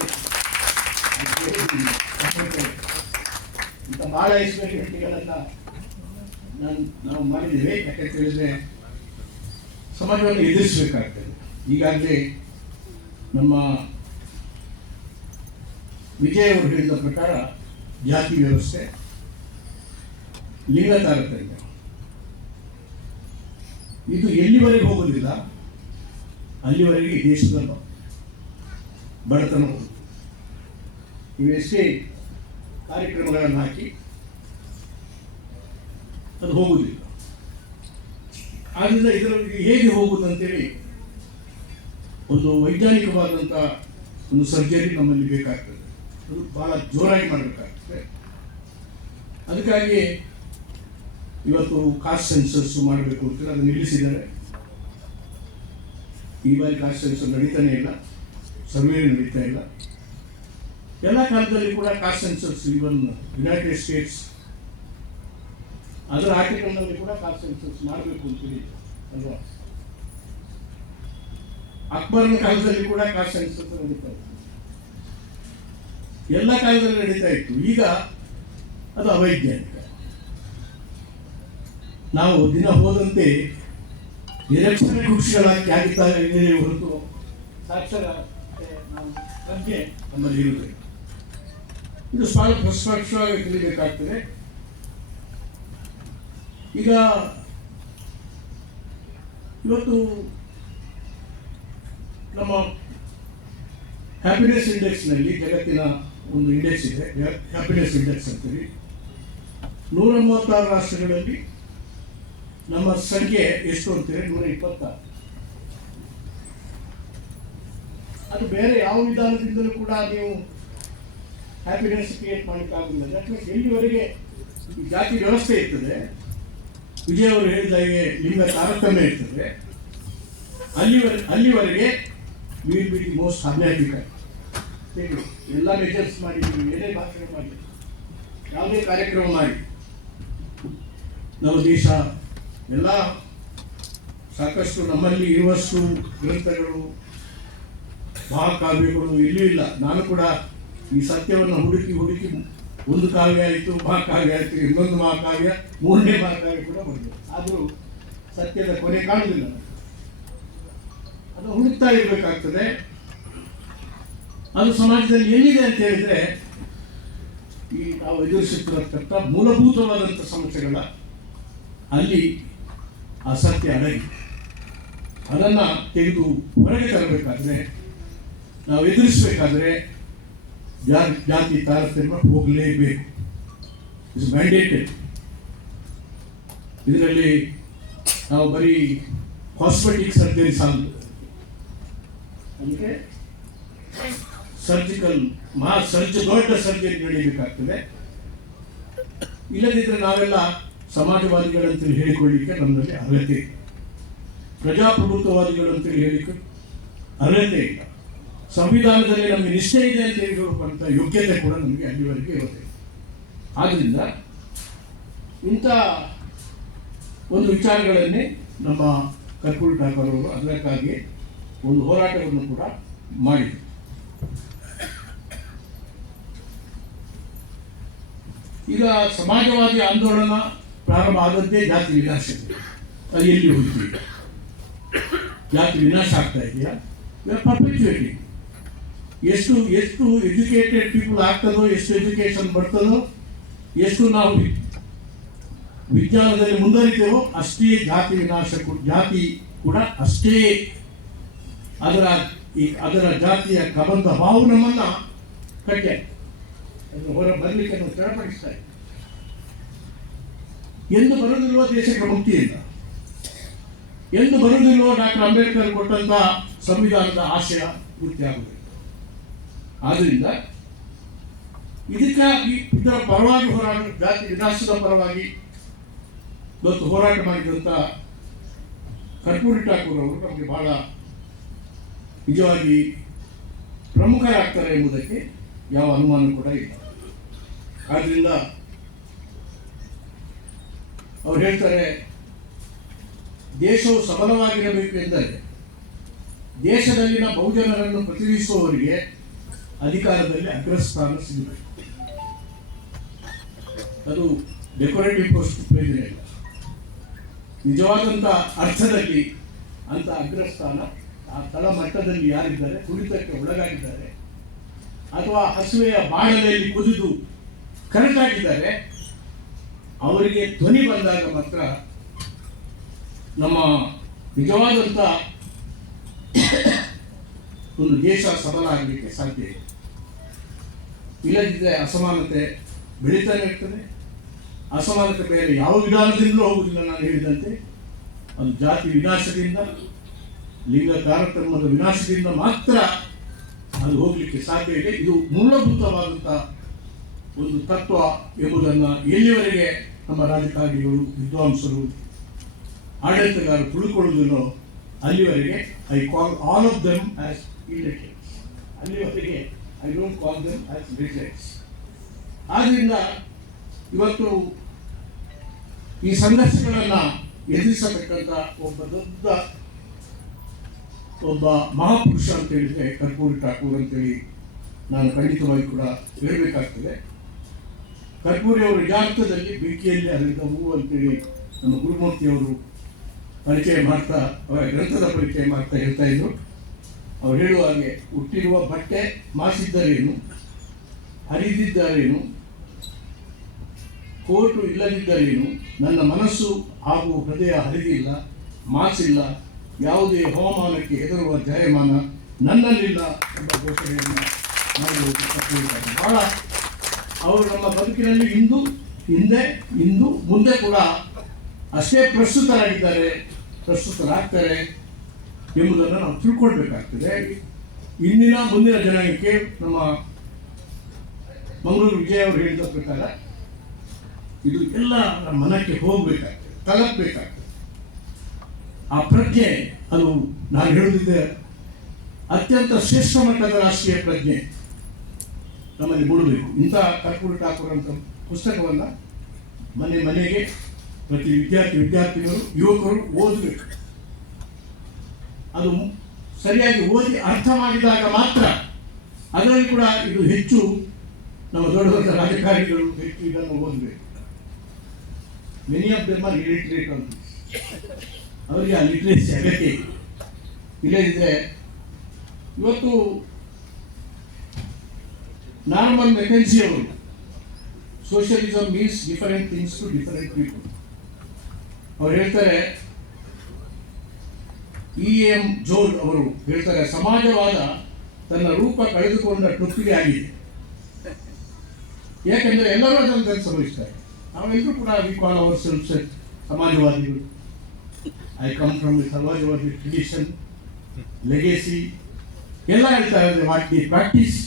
ಇಂಥ ಭಾಳ ಎಕ್ಸ್ಪೆರಿಮೆಂಟ್ಗಳನ್ನು ನಾವು ಮಾಡಿದ್ದೇವೆ. ಯಾಕಂತ ಹೇಳಿದ್ರೆ ಸಮಾಜವನ್ನು ಎದುರಿಸಬೇಕಾಗ್ತದೆ. ಈಗಾಗಲೇ ನಮ್ಮ ವಿಜಯ್ ಅವರು ಹೇಳಿದ ಪ್ರಕಾರ ಜಾತಿ ವ್ಯವಸ್ಥೆ, ಲಿಂಗ ತಾರತಮ್ಯ ಇದು ಎಲ್ಲಿವರೆಗೆ ಹೋಗೋದಿಲ್ಲ ಅಲ್ಲಿವರೆಗೆ ದೇಶದ ಬಡತನ ಹೋಗುದು. ಇವೆಷ್ಟೇ ಕಾರ್ಯಕ್ರಮಗಳನ್ನು ಹಾಕಿ ಅದು ಹೋಗುವುದಿಲ್ಲ. ಆದ್ದರಿಂದ ಇದರಲ್ಲಿ ಹೇಗೆ ಹೋಗುವುದು ಅಂತೇಳಿ ಒಂದು ವೈಜ್ಞಾನಿಕವಾದಂಥ ಒಂದು ಸರ್ಜರಿ ನಮ್ಮಲ್ಲಿ ಬೇಕಾಗ್ತದೆ. ಅದು ಭಾಳ ಜೋರಾಗಿ ಮಾಡಬೇಕಾಗ್ತದೆ. ಅದಕ್ಕಾಗಿ ಇವತ್ತು ಕಾಸ್ಟ್ ಸೆನ್ಸಸ್ ಮಾಡಬೇಕು ಅಂತ ಅದನ್ನು ನಿಲ್ಲಿಸಿದ್ದಾರೆ. ಈ ಬಾರಿ ಕಾಸ್ಟ್ ಸೆನ್ಸಸ್ ನಡೀತಾನೆ ಇಲ್ಲ, ಸರ್ವೆ ನಡೀತಾ ಇಲ್ಲ. ಎಲ್ಲ ಕಾಲದಲ್ಲಿ ಕೂಡ caste census, even United States ಅದರ ಆರ್ಟಿಕಲ್ನಲ್ಲಿ ಕೂಡ ಕಾಸ್ಟ್ ಸೆನ್ಸಸ್ ಮಾಡಬೇಕು ಅಂತೇಳಿ ಅಲ್ವಾ. ಅಕ್ಬರ್ನ ಕಾಲದಲ್ಲಿ ಕೂಡ ಕಾಸ್ಟ್ ಸೆನ್ಸಸ್ ನಡೀತಾ ಇತ್ತು, ಎಲ್ಲ ಕಾಲದಲ್ಲಿ ನಡೀತಾ ಇತ್ತು. ಈಗ ಅದು ಅವೈಜ್ಞಾನಿಕ. ನಾವು ದಿನ ಹೋದಂತೆ ನಿರಕ್ಷರ ಕುಕ್ಷಿಗಳಾಗಿ ಆಗ್ತಾ ಇದೆ ಹೊರತು ಸಾಕ್ಷರತೆ ನಾವು ಪ್ರಜ್ಞೆ ನಮ್ಮಲ್ಲಿ ಇರುತ್ತದೆ. ಇದು ಸ್ಪಷ್ಟವಾಗಿ ತಿಳಿಬೇಕಾಗ್ತದೆ. ಈಗ ಇವತ್ತು ನಮ್ಮ ಹ್ಯಾಪಿನೆಸ್ ಇಂಡೆಕ್ಸ್ನಲ್ಲಿ, ಜಗತ್ತಿನ ಒಂದು ಇಂಡೆಕ್ಸ್ ಇದೆ, ಹ್ಯಾಪಿನೆಸ್ ಇಂಡೆಕ್ಸ್ ಅಂತೇಳಿ, 136 ರಾಷ್ಟ್ರಗಳಲ್ಲಿ ನಮ್ಮ ಸಂಖ್ಯೆ ಎಷ್ಟು ಅಂತೇಳಿ 126. ಅದು ಬೇರೆ ಯಾವ ವಿಧಾನದಿಂದಲೂ ಕೂಡ ನೀವು ಹ್ಯಾಪಿನೆಸ್ ಕ್ರಿಯೇಟ್ ಮಾಡಲಿಕ್ಕಾಗಲಿಲ್ಲ. ಯಾಕಂದ್ರೆ ಎಲ್ಲಿವರೆಗೆ ಈ ಜಾತಿ ವ್ಯವಸ್ಥೆ ಇರ್ತದೆ, ವಿಜಯ್ ಅವರು ಹೇಳಿದ ಹಾಗೆ ಲಿಂಗ ತಾರತಮ್ಯ ಇರ್ತದೆ, ಅಲ್ಲಿವರೆಗೆ ವಿಲ್ ಬಿ ದಿ ಮೋಸ್ಟ್ ಅನ್ಯಾಯಿಕ. ಎಲ್ಲ ಮೆಜರ್ಸ್ ಮಾಡಿ, ಏನೇ ಭಾಷಣ ಮಾಡಿ, ಯಾವುದೇ ಕಾರ್ಯಕ್ರಮ ಮಾಡಿ, ನಮ್ಮ ದೇಶ ಎಲ್ಲ ಸಾಕಷ್ಟು ನಮ್ಮಲ್ಲಿ ಇರುವಷ್ಟು ಗ್ರಂಥಗಳು, ಮಹಾಕಾವ್ಯಗಳು ಎಲ್ಲೂ ಇಲ್ಲ. ನಾನು ಕೂಡ ಈ ಸತ್ಯವನ್ನು ಹುಡುಕಿ ಒಂದು ಕಾವ್ಯ ಆಯಿತು, ಮಹಾಕಾವ್ಯ ಆಯಿತು, ಇನ್ನೊಂದು ಮಹಾಕಾವ್ಯ, 3ನೇ ಮಹಾಕಾವ್ಯ ಕೂಡ ಬಂದಿದೆ. ಆದರೂ ಸತ್ಯದ ಕೊನೆ ಕಾಣುವುದಿಲ್ಲ. ಅದು ಹುಡುಕ್ತಾ ಇರಬೇಕಾಗ್ತದೆ. ಅದು ಸಮಾಜದಲ್ಲಿ ಏನಿದೆ ಅಂತ ಹೇಳಿದ್ರೆ, ಈ ನಾವು ಎದುರಿಸುತ್ತಿರತಕ್ಕ ಮೂಲಭೂತವಾದಂಥ ಸಮಸ್ಯೆಗಳ ಅಲ್ಲಿ ಆ ಸತ್ಯ ಅಡಗಿ, ಅದನ್ನು ತೆಗೆದು ಹೊರಗೆ ತರಬೇಕಾದ್ರೆ, ನಾವು ಎದುರಿಸಬೇಕಾದ್ರೆ ಜಾತಿ ತಾರತಮ್ಯ ಹೋಗಲೇಬೇಕು. It's mandated. ಇದರಲ್ಲಿ ನಾವು ಬರೀ ಕಾಸ್ಮೆಟಿಕ್ ಸರ್ಜರಿ ಸಾಲದು, ಅದಕ್ಕೆ ಸರ್ಜಿಕಲ್ ದೊಡ್ಡ ಸರ್ಜರಿ ನಡೀಬೇಕಾಗ್ತದೆ. ಇಲ್ಲದಿದ್ದರೆ ನಾವೆಲ್ಲ ಸಮಾಜವಾದಿಗಳಂತೇಳಿ ಹೇಳಿಕೊಳ್ಳಿಕ್ಕೆ ನಮ್ಮಲ್ಲಿ ಅರ್ಹತೆ ಇಲ್ಲ, ಪ್ರಜಾಪ್ರಭುತ್ವವಾದಿಗಳಂತೇಳಿ ಹೇಳಿಕ್ಕೆ ಅರ್ಹತೆ ಇಲ್ಲ, ಸಂವಿಧಾನದಲ್ಲಿ ನಮಗೆ ನಿಷ್ಠೆ ಇದೆ ಅಂತ ಹೇಳಿಕೊಳ್ಳುವಂಥ ಯೋಗ್ಯತೆ ಕೂಡ ನಮಗೆ ಅಲ್ಲಿವರೆಗೆ ಇರುತ್ತೆ. ಆದ್ದರಿಂದ ಇಂಥ ಒಂದು ವಿಚಾರಗಳನ್ನೇ ನಮ್ಮ ಕರ್ಪೂರಿ ಠಾಕೂರ್ ಅವರು ಅದಕ್ಕಾಗಿ ಒಂದು ಹೋರಾಟವನ್ನು ಕೂಡ ಮಾಡಿದರು. ಈಗ ಸಮಾಜವಾದಿ ಆಂದೋಲನ ಪ್ರಾರಂಭ ಆದಂತೆ ಜಾತಿ ವಿನಾಶ, ಅದು ಎಲ್ಲಿ ಹೋಗ್ತೀವಿ? ಜಾತಿ ವಿನಾಶ ಆಗ್ತಾ ಇದೆಯಾ? ಪರ್ಪೆಚುಯೇಟಿಂಗ್. ಎಷ್ಟು ಎಜುಕೇಟೆಡ್ ಪೀಪಲ್ ಆಗ್ತದೋ, ಎಷ್ಟು ಎಜುಕೇಶನ್ ಬರ್ತದೋ, ಎಷ್ಟು ನಾವು ವಿಜ್ಞಾನದಲ್ಲಿ ಮುಂದುವರಿತೇವೋ ಅಷ್ಟೇ ಜಾತಿ ವಿನಾಶ, ಜಾತಿ ಕೂಡ ಅಷ್ಟೇ ಅದರ ಜಾತಿಯ ಕಬಂಧ ಬಾವು ನಮ್ಮನ್ನ ಕಟ್ಟೆ ಹೊರ ಬರಲಿಕ್ಕೆ ನಾವು ಚಡಪಡಿಸ್ತಾ ಇದ್ದೀವಿ. ಎಂದು ಬರುವುದಿಲ್ವೋ ದೇಶಕ್ಕೆ ಮುಕ್ತಿ ಇಲ್ಲ, ಎಂದು ಬರುವುದಿಲ್ವೋ ಡಾಕ್ಟರ್ ಅಂಬೇಡ್ಕರ್ ಕೊಟ್ಟಂತ ಸಂವಿಧಾನದ ಆಶಯ ಪೂರ್ತಿ ಆಗುವುದಿಲ್ಲ. ಆದ್ರಿಂದ ಇದಕ್ಕಾಗಿ ಇದರ ಪರವಾಗಿ ಹೋರಾಟ, ಜಾತಿ ವಿನಾಶದ ಪರವಾಗಿ ಇವತ್ತು ಹೋರಾಟ ಮಾಡಿದಂಥ ಕರ್ಪೂರಿ ಠಾಕೂರ್ ಅವರು ನಮಗೆ ಬಹಳ ನಿಜವಾಗಿ ಪ್ರಮುಖರಾಗ್ತಾರೆ ಎಂಬುದಕ್ಕೆ ಯಾವ ಅನುಮಾನ ಕೂಡ ಇಲ್ಲ. ಆದ್ರಿಂದ ಅವ್ರು ಹೇಳ್ತಾರೆ, ದೇಶವು ಸಬಲವಾಗಿರಬೇಕು ಎಂದರೆ ದೇಶದಲ್ಲಿನ ಬಹುಜನರನ್ನು ಪ್ರತಿನಿಧಿಸುವವರಿಗೆ ಅಧಿಕಾರದಲ್ಲಿ ಅಗ್ರಸ್ಥಾನ ಸಿಗಬೇಕು. ಅದು ಡೆಕೋರೇಟಿವ್ ಪೋಸ್ಟ್ ಪ್ರಯೋಜನ ಇಲ್ಲ. ನಿಜವಾದಂಥ ಅರ್ಥದಲ್ಲಿ ಅಂತ ಅಗ್ರಸ್ಥಾನ ಆ ತಳಮಟ್ಟದಲ್ಲಿ ಯಾರಿದ್ದಾರೆ, ತುಳಿತಕ್ಕೆ ಒಳಗಾಗಿದ್ದಾರೆ ಅಥವಾ ಹಸುವೆಯ ಬಾಣಲೆಯಲ್ಲಿ ಕುದಿದು ಕರೆಕ್ಟಾಗಿದ್ದಾರೆ, ಅವರಿಗೆ ಧ್ವನಿ ಬಂದಾಗ ಮಾತ್ರ ನಮ್ಮ ನಿಜವಾದಂಥ ಒಂದು ದೇಶ ಸಬಲ ಆಗಲಿಕ್ಕೆ ಸಾಧ್ಯ ಇದೆ. ಇಲ್ಲದಿದ್ದರೆ ಅಸಮಾನತೆ ಬೆಳೀತಾನೆ ಇರ್ತದೆ. ಅಸಮಾನತೆ ಬೇರೆ ಯಾವ ವಿಧಾನದಿಂದಲೂ ಹೋಗುವುದಿಲ್ಲ. ನಾನು ಹೇಳಿದಂತೆ ಅದು ಜಾತಿ ವಿನಾಶದಿಂದ, ಲಿಂಗ ತಾರತಮ್ಯದ ವಿನಾಶದಿಂದ ಮಾತ್ರ ಅದು ಹೋಗಲಿಕ್ಕೆ ಸಾಧ್ಯ ಇದೆ. ಇದು ಮೂಲಭೂತವಾದಂಥ ಒಂದು ತತ್ವ ಎಂಬುದನ್ನು ಎಲ್ಲಿವರೆಗೆ ನಮ್ಮ ರಾಜಕಾರಣಿಗಳು, ವಿದ್ವಾಂಸರು, ಆಡಳಿತಗಾರರು ತಿಳ್ಕೊಳ್ಳುವುದಿಲ್ಲೋ ಅಲ್ಲಿವರೆಗೆ I call all of them as illiterates. ಅಲ್ಲಿವರೆಗೆ I don't call them as literates. ಆದ್ದರಿಂದ ಇವತ್ತು ಈ ಸಂಘರ್ಷಗಳನ್ನು ಎದುರಿಸತಕ್ಕಂಥ ಒಬ್ಬ ಮಹಾಪುರುಷ ಅಂತ ಹೇಳಿದ್ರೆ ಕರ್ಪೂರಿ ಠಾಕೂರ್ ಅಂತೇಳಿ ನಾನು ಖಂಡಿತವಾಗಿ ಕೂಡ ಹೇಳಬೇಕಾಗ್ತದೆ. ಕರ್ಪೂರಿ ಅವರು ಯಥಾರ್ಥದಲ್ಲಿ ಬೆಂಕಿಯಲ್ಲಿ ಅರಿದ ಹೂವು ಅಂತೇಳಿ ನಮ್ಮ ಗುರುಮೂರ್ತಿಯವರು ಪರಿಚಯ ಮಾಡ್ತಾ, ಅವರ ಗ್ರಂಥದ ಪರಿಚಯ ಮಾಡ್ತಾ ಹೇಳ್ತಾ ಇದ್ರು. ಅವ್ರು ಹೇಳುವ ಹಾಗೆ, ಹುಟ್ಟಿರುವ ಬಟ್ಟೆ ಮಾಸಿದ್ದರೇನು, ಹರಿದಿದ್ದರೇನು, ಕೋಟು ಇಲ್ಲದಿದ್ದರೇನು, ನನ್ನ ಮನಸ್ಸು ಹಾಗೂ ಹೃದಯ ಹರಿದಿಲ್ಲ, ಮಾಸಿಲ್ಲ, ಯಾವುದೇ ಹವಾಮಾನಕ್ಕೆ ಹೆದರುವ ಜಾಯಮಾನ ನನ್ನಲ್ಲಿಲ್ಲ ಎಂಬ ಘೋಷಣೆಯನ್ನು ಮಾಡಿರುವುದು ಬಹಳ. ಅವರು ನಮ್ಮ ಬದುಕಿನಲ್ಲಿ ಇಂದು ಮುಂದೆ ಕೂಡ ಅಷ್ಟೇ ಪ್ರಸ್ತುತರಾಗ್ತಾರೆ ಎಂಬುದನ್ನು ನಾವು ತಿಳ್ಕೊಳ್ಬೇಕಾಗ್ತದೆ. ಮುಂದಿನ ಜನಾಂಗಕ್ಕೆ ನಮ್ಮ ಮಂಗಳೂರು ವಿಜಯ್ ಅವರು ಹೇಳಿದ ಪ್ರಕಾರ ಇದು ಎಲ್ಲ ನಮ್ಮ ಮನಕ್ಕೆ ಹೋಗಬೇಕಾಗ್ತದೆ, ತಲುಪಬೇಕಾಗ್ತದೆ. ಆ ಪ್ರಜ್ಞೆ, ಅದು ನಾನು ಹೇಳುತ್ತಿದ್ದೆ, ಅತ್ಯಂತ ಶ್ರೇಷ್ಠ ಮಟ್ಟದ ರಾಷ್ಟ್ರೀಯ ಪ್ರಜ್ಞೆ ನಮ್ಮಲ್ಲಿ ಮೂಡಬೇಕು. ಇಂಥ ಕರ್ಪೂರಿ ಠಾಕೂರ್ ಅಂತ ಪುಸ್ತಕವನ್ನು ಮನೆಗೆ ಪ್ರತಿ ವಿದ್ಯಾರ್ಥಿನಿಯರು, ಯುವಕರು ಓದಬೇಕು. ಅದು ಸರಿಯಾಗಿ ಓದಿ ಅರ್ಥ ಮಾಡಿದಾಗ ಮಾತ್ರ ಅದರಲ್ಲಿ ಕೂಡ ಇದು ಹೆಚ್ಚು ನಮ್ಮ ದೊಡ್ಡ ದೊಡ್ಡ ರಾಜಕಾರಣಿಗಳು ಹೆಚ್ಚು ಇದನ್ನು ಓದಬೇಕು. Many of them are illiterate ಅಂತ, ಅವರಿಗೆ ಆ ಲಿಟ್ರೇಸಿ ಅಗತ್ಯ ಇದೆ. ಇಲ್ಲದಿದ್ದರೆ ಇವತ್ತು ನಾರ್ಮನ್ ಮೆಕೆನ್ಸಿ ಅವರು socialism means different things to different people. ಅವ್ರು ಹೇಳ್ತಾರೆ, E.M. ಜೋಲ್ ಅವರು ಹೇಳ್ತಾರೆ, ಸಮಾಜವಾದ ತನ್ನ ರೂಪ ಕಳೆದುಕೊಂಡ ಟೊಪ್ಪಿಗೆ ಆಗಿದೆ. ಯಾಕೆಂದರೆ ಎಲ್ಲರೂ ಅದನ್ನು ಅನುಸರಿಸ್ತಾರೆ. ನಾವೆಲ್ಲರೂ ಕೂಡ ವಿ ಕಾಲ್ ಅವರ್ ಸೆಲ್ಫ್ಸ್ ಸಮಾಜವಾದಿಗಳು. ಐ ಕಮ್ ಫ್ರಮ್ ದಿ ಸಮಾಜವಾದಿ ಟ್ರೆಡಿಷನ್, ಲೆಗೆಸಿ ಎಲ್ಲ ಹೇಳ್ತಾರೆ. What the practice,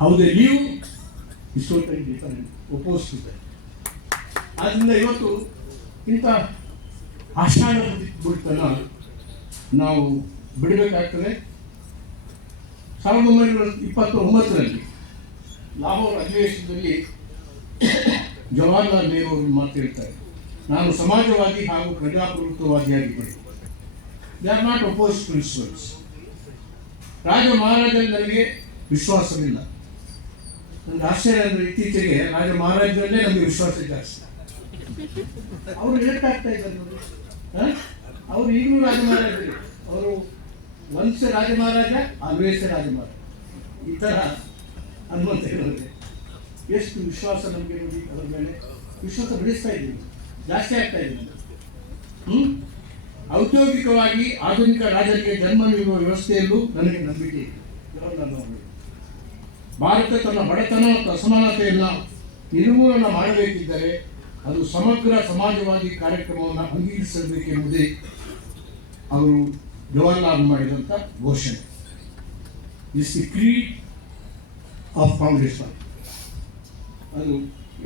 how they live is totally different, oppose to that. ಆದ್ದರಿಂದ ಇವತ್ತು ಇಂಥ ಆಷಾಢ ಬುಡತನ ನಾವು ಬಿಡಬೇಕಾಗ್ತದೆ. 1929ರಲ್ಲಿ ಲಾಹೋರ್ ಅಧಿವೇಶನದಲ್ಲಿ ಜವಾಹರ್ಲಾಲ್ ನೆಹರು ಅವರು ಮಾತು ಹೇಳ್ತಾರೆ, ನಾನು ಸಮಾಜವಾದಿ ಹಾಗೂ ಪ್ರಜಾಪ್ರಭುತ್ವವಾದಿಯಾಗಿದ್ದೇನೆ. They are not oppose principles. ರಾಜ ಮಹಾರಾಜಲ್ಲಿ ನನಗೆ ವಿಶ್ವಾಸವಿಲ್ಲ. ನನಗೆ ಆಶ್ಚರ್ಯ ಅಂದರೆ ಇತ್ತೀಚೆಗೆ ರಾಜ ಮಹಾರಾಜರಲ್ಲೇ ನಮಗೆ ವಿಶ್ವಾಸ ಜಾಸ್ತಿ. ಅವರು ಹೇಳ್ತಾಗ್ತಾ ಇದ್ದಾರೆ ನೋಡಿ. ಅವರು ಈಗಲೂ ರಾಜ ಮಹಾರಾಜರು, ಅವರು ವಂಶ ರಾಜ ಮಹಾರಾಜ, ಆಲ್ವೇಸ್ ರಾಜ ಮಹಾರಾಜ, ಈ ಥರ ಹನುಮಂತ ಹೇಳೋದೆ. ಎಷ್ಟು ವಿಶ್ವಾಸ ನಮಗೆ ನೋಡಿ, ಅದರ ಮೇಲೆ ವಿಶ್ವಾಸ ಬೆಳೆಸ್ತಾ ಇದ್ದೀವಿ, ಜಾಸ್ತಿ ಆಗ್ತಾ ಇದ್ದೀವಿ. ಔದ್ಯೋಗಿಕವಾಗಿ ಆಧುನಿಕ ರಾಜರಿಗೆ ಜನ್ಮ ನೀಡುವ ವ್ಯವಸ್ಥೆಯಲ್ಲೂ ನನಗೆ ನಂಬಿಕೆ ಇದೆ. ಜವಾಹರ್ಲಾಲ್ ನೆಹರು. ಭಾರತ ತನ್ನ ಬಡತನ ಮತ್ತು ಅಸಮಾನತೆಯನ್ನು ನಿರ್ಮೂಲನ ಮಾಡಬೇಕಿದ್ದರೆ ಅದು ಸಮಗ್ರ ಸಮಾಜವಾದಿ ಕಾರ್ಯಕ್ರಮವನ್ನು ಅಂಗೀಕರಿಸಬೇಕೆಂಬುದೇ ಅವರು ಜವಾಹರ್ಲಾಲ್ ಮಾಡಿದಂಥ ಘೋಷಣೆ. Is the Creed of Congress party. ಅದು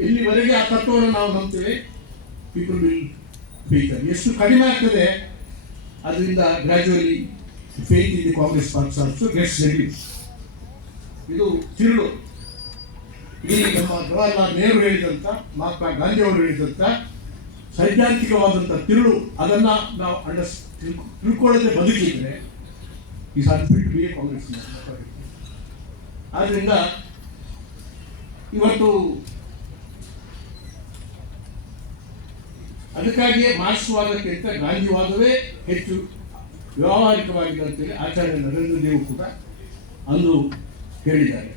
ಎಲ್ಲಿವರೆಗೆ ಆ ತತ್ವವನ್ನು ನಾವು ನಂಬ್ತೇವೆ, ಪೀಪಲ್ ವಿಲ್ ಫೇತ್. ಎಷ್ಟು ಕಡಿಮೆ ಆಗ್ತದೆ ಅದರಿಂದ gradually faith in the Congress party also gets reduce. ಇದು ತಿರುಳು. ಈ ನಮ್ಮ ಜವಾಹರ್ಲಾಲ್ ನೆಹರು ಹೇಳಿದಂಥ, ಮಹಾತ್ಮ ಗಾಂಧಿ ಅವರು ಹೇಳಿದಂಥ ಸೈದ್ಧಾಂತಿಕವಾದಂಥ ತಿರುಳು, ಅದನ್ನು ನಾವು ತಿಳ್ಕೊಳ್ಳದೆ ಬದುಕಿದ್ರೆ ಈ ಅನ್ಫಿಟ್ ಬಿ ಎ ಕಾಂಗ್ರೆಸ್. ಆದ್ದರಿಂದ ಇವತ್ತು ಅದಕ್ಕಾಗಿಯೇ ಮಾರ್ಕ್ಸ್ವಾದಕ್ಕಿಂತ ಗಾಂಧಿವಾದವೇ ಹೆಚ್ಚು ವ್ಯಾವಹಾರಿಕವಾಗಿದೆ ಅಂತೇಳಿ ಆಚಾರ್ಯ ನರೇಂದ್ರ ದೇವ್ ಕೂಡ ಅಂದು ಹೇಳಿದ್ದಾರೆ.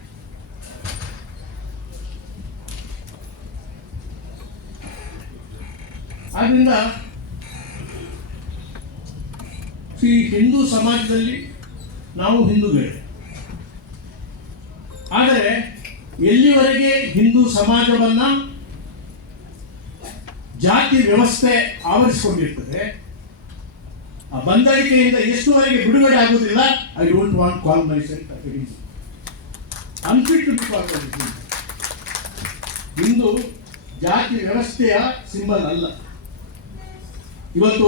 ಆದ್ದರಿಂದ ಈ ಹಿಂದೂ ಸಮಾಜದಲ್ಲಿ ನಾವು ಹಿಂದೂಗಳೇ. ಆದರೆ ಎಲ್ಲಿವರೆಗೆ ಹಿಂದೂ ಸಮಾಜವನ್ನ ಜಾತಿ ವ್ಯವಸ್ಥೆ ಆವರಿಸಿಕೊಂಡಿರ್ತದೆ, ಆ ಬಂಧನಿಕೆಯಿಂದ ಎಷ್ಟುವರೆಗೆ ಬಿಡುಗಡೆ ಆಗುವುದಿಲ್ಲ, I don't want call myself unfit to be called. Hindu ಜಾತಿ ವ್ಯವಸ್ಥೆಯ ಸಿಂಬಲ್ ಅಲ್ಲ. ಇವತ್ತು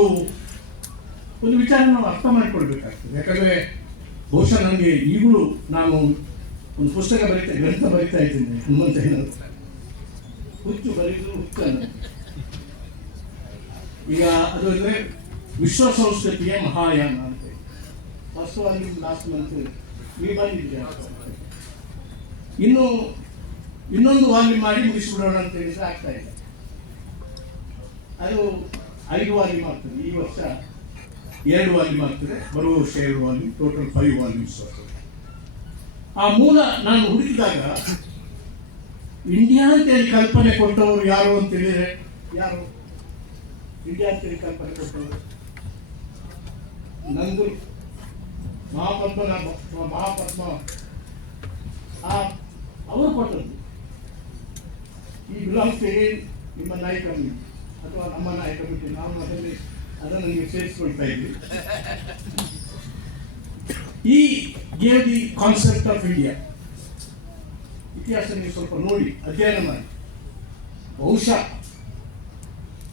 ಒಂದು ವಿಚಾರ ನಾವು ಅರ್ಥ ಮಾಡಿಕೊಳ್ಬೇಕಾಗ್ತದೆ. ಯಾಕಂದರೆ ಬಹುಶಃ ನನಗೆ ಈಗಲೂ ನಾನು ಒಂದು ಪುಸ್ತಕ ಗ್ರಂಥ ಬರೀತಾ ಇದ್ದೀನಿ, ಹನುಮಂತಯ್ಯನವರು. ಹುಚ್ಚು ಬರೀದ್ರು ಹುಚ್ಚನ್ನು. ಈಗ ಅದು ಅಂದರೆ ವಿಶ್ವ ಸಂಸ್ಕೃತಿಯ ಮಹಾಯಾನ ಅಂತ. ವಾಸ್ತವವಾಗಿ ಲಾಸ್ಟ್ ಮಂತ್ ನೀವು ಬಂದಿದ್ದೀರಿ. ಇನ್ನೊಂದು ವಾಲ್ಯೂಮ್ ಮಾಡಿ ಮುಗಿಸ್ಬಿಡೋಣ ಅಂತ ಹೇಳಿದ್ರೆ ಆಗ್ತಾ ಇದೆ. ಅದು 5 ವಾಲ್ಯೂಮ್ ಆಗ್ತದೆ. ಈ ವರ್ಷ 2 ವಾಲ್ಯೂಮ್ ಆಗ್ತದೆ, ಬರುವ ವರ್ಷ 2 ವಾಲ್ಯೂಮ್, ಟೋಟಲ್ 5 ವಾಲ್ಯೂಮ್ಸ್. ಆ ಮೂಲ ನಾನು ಹುಡುಕಿದಾಗ ಇಂಡಿಯಾ ಅಂತೇಳಿ ಕಲ್ಪನೆ ಕೊಟ್ಟವರು ಯಾರು ಅಂತ ಹೇಳಿದ್ರೆ, ಯಾರು ಇಂಡಿಯಾ ಅಂತೇಳಿ ಕಲ್ಪನೆ ಕೊಟ್ಟವರು? ನಂದು ಮಹಾಪದ್ಮ ಅವರು ಕೊಟ್ಟದ್ದು. ಈ ಬಿಲಾಂಗ್ಸ್ ನಿಮ್ಮ ನಾಯಕ ಅಥವಾ ನಮ್ಮ ನಾಯಕ ಬಿಟ್ಟು ನಾವು ಅದನ್ನು ನೀವು ಸೇರಿಸ್ಕೊಳ್ತಾ ಇದ್ವಿ. ಈ gave the concept of India. ಇತಿಹಾಸ ನೀವು ಸ್ವಲ್ಪ ನೋಡಿ, ಅಧ್ಯಯನ ಮಾಡಿ. ಬಹುಶಃ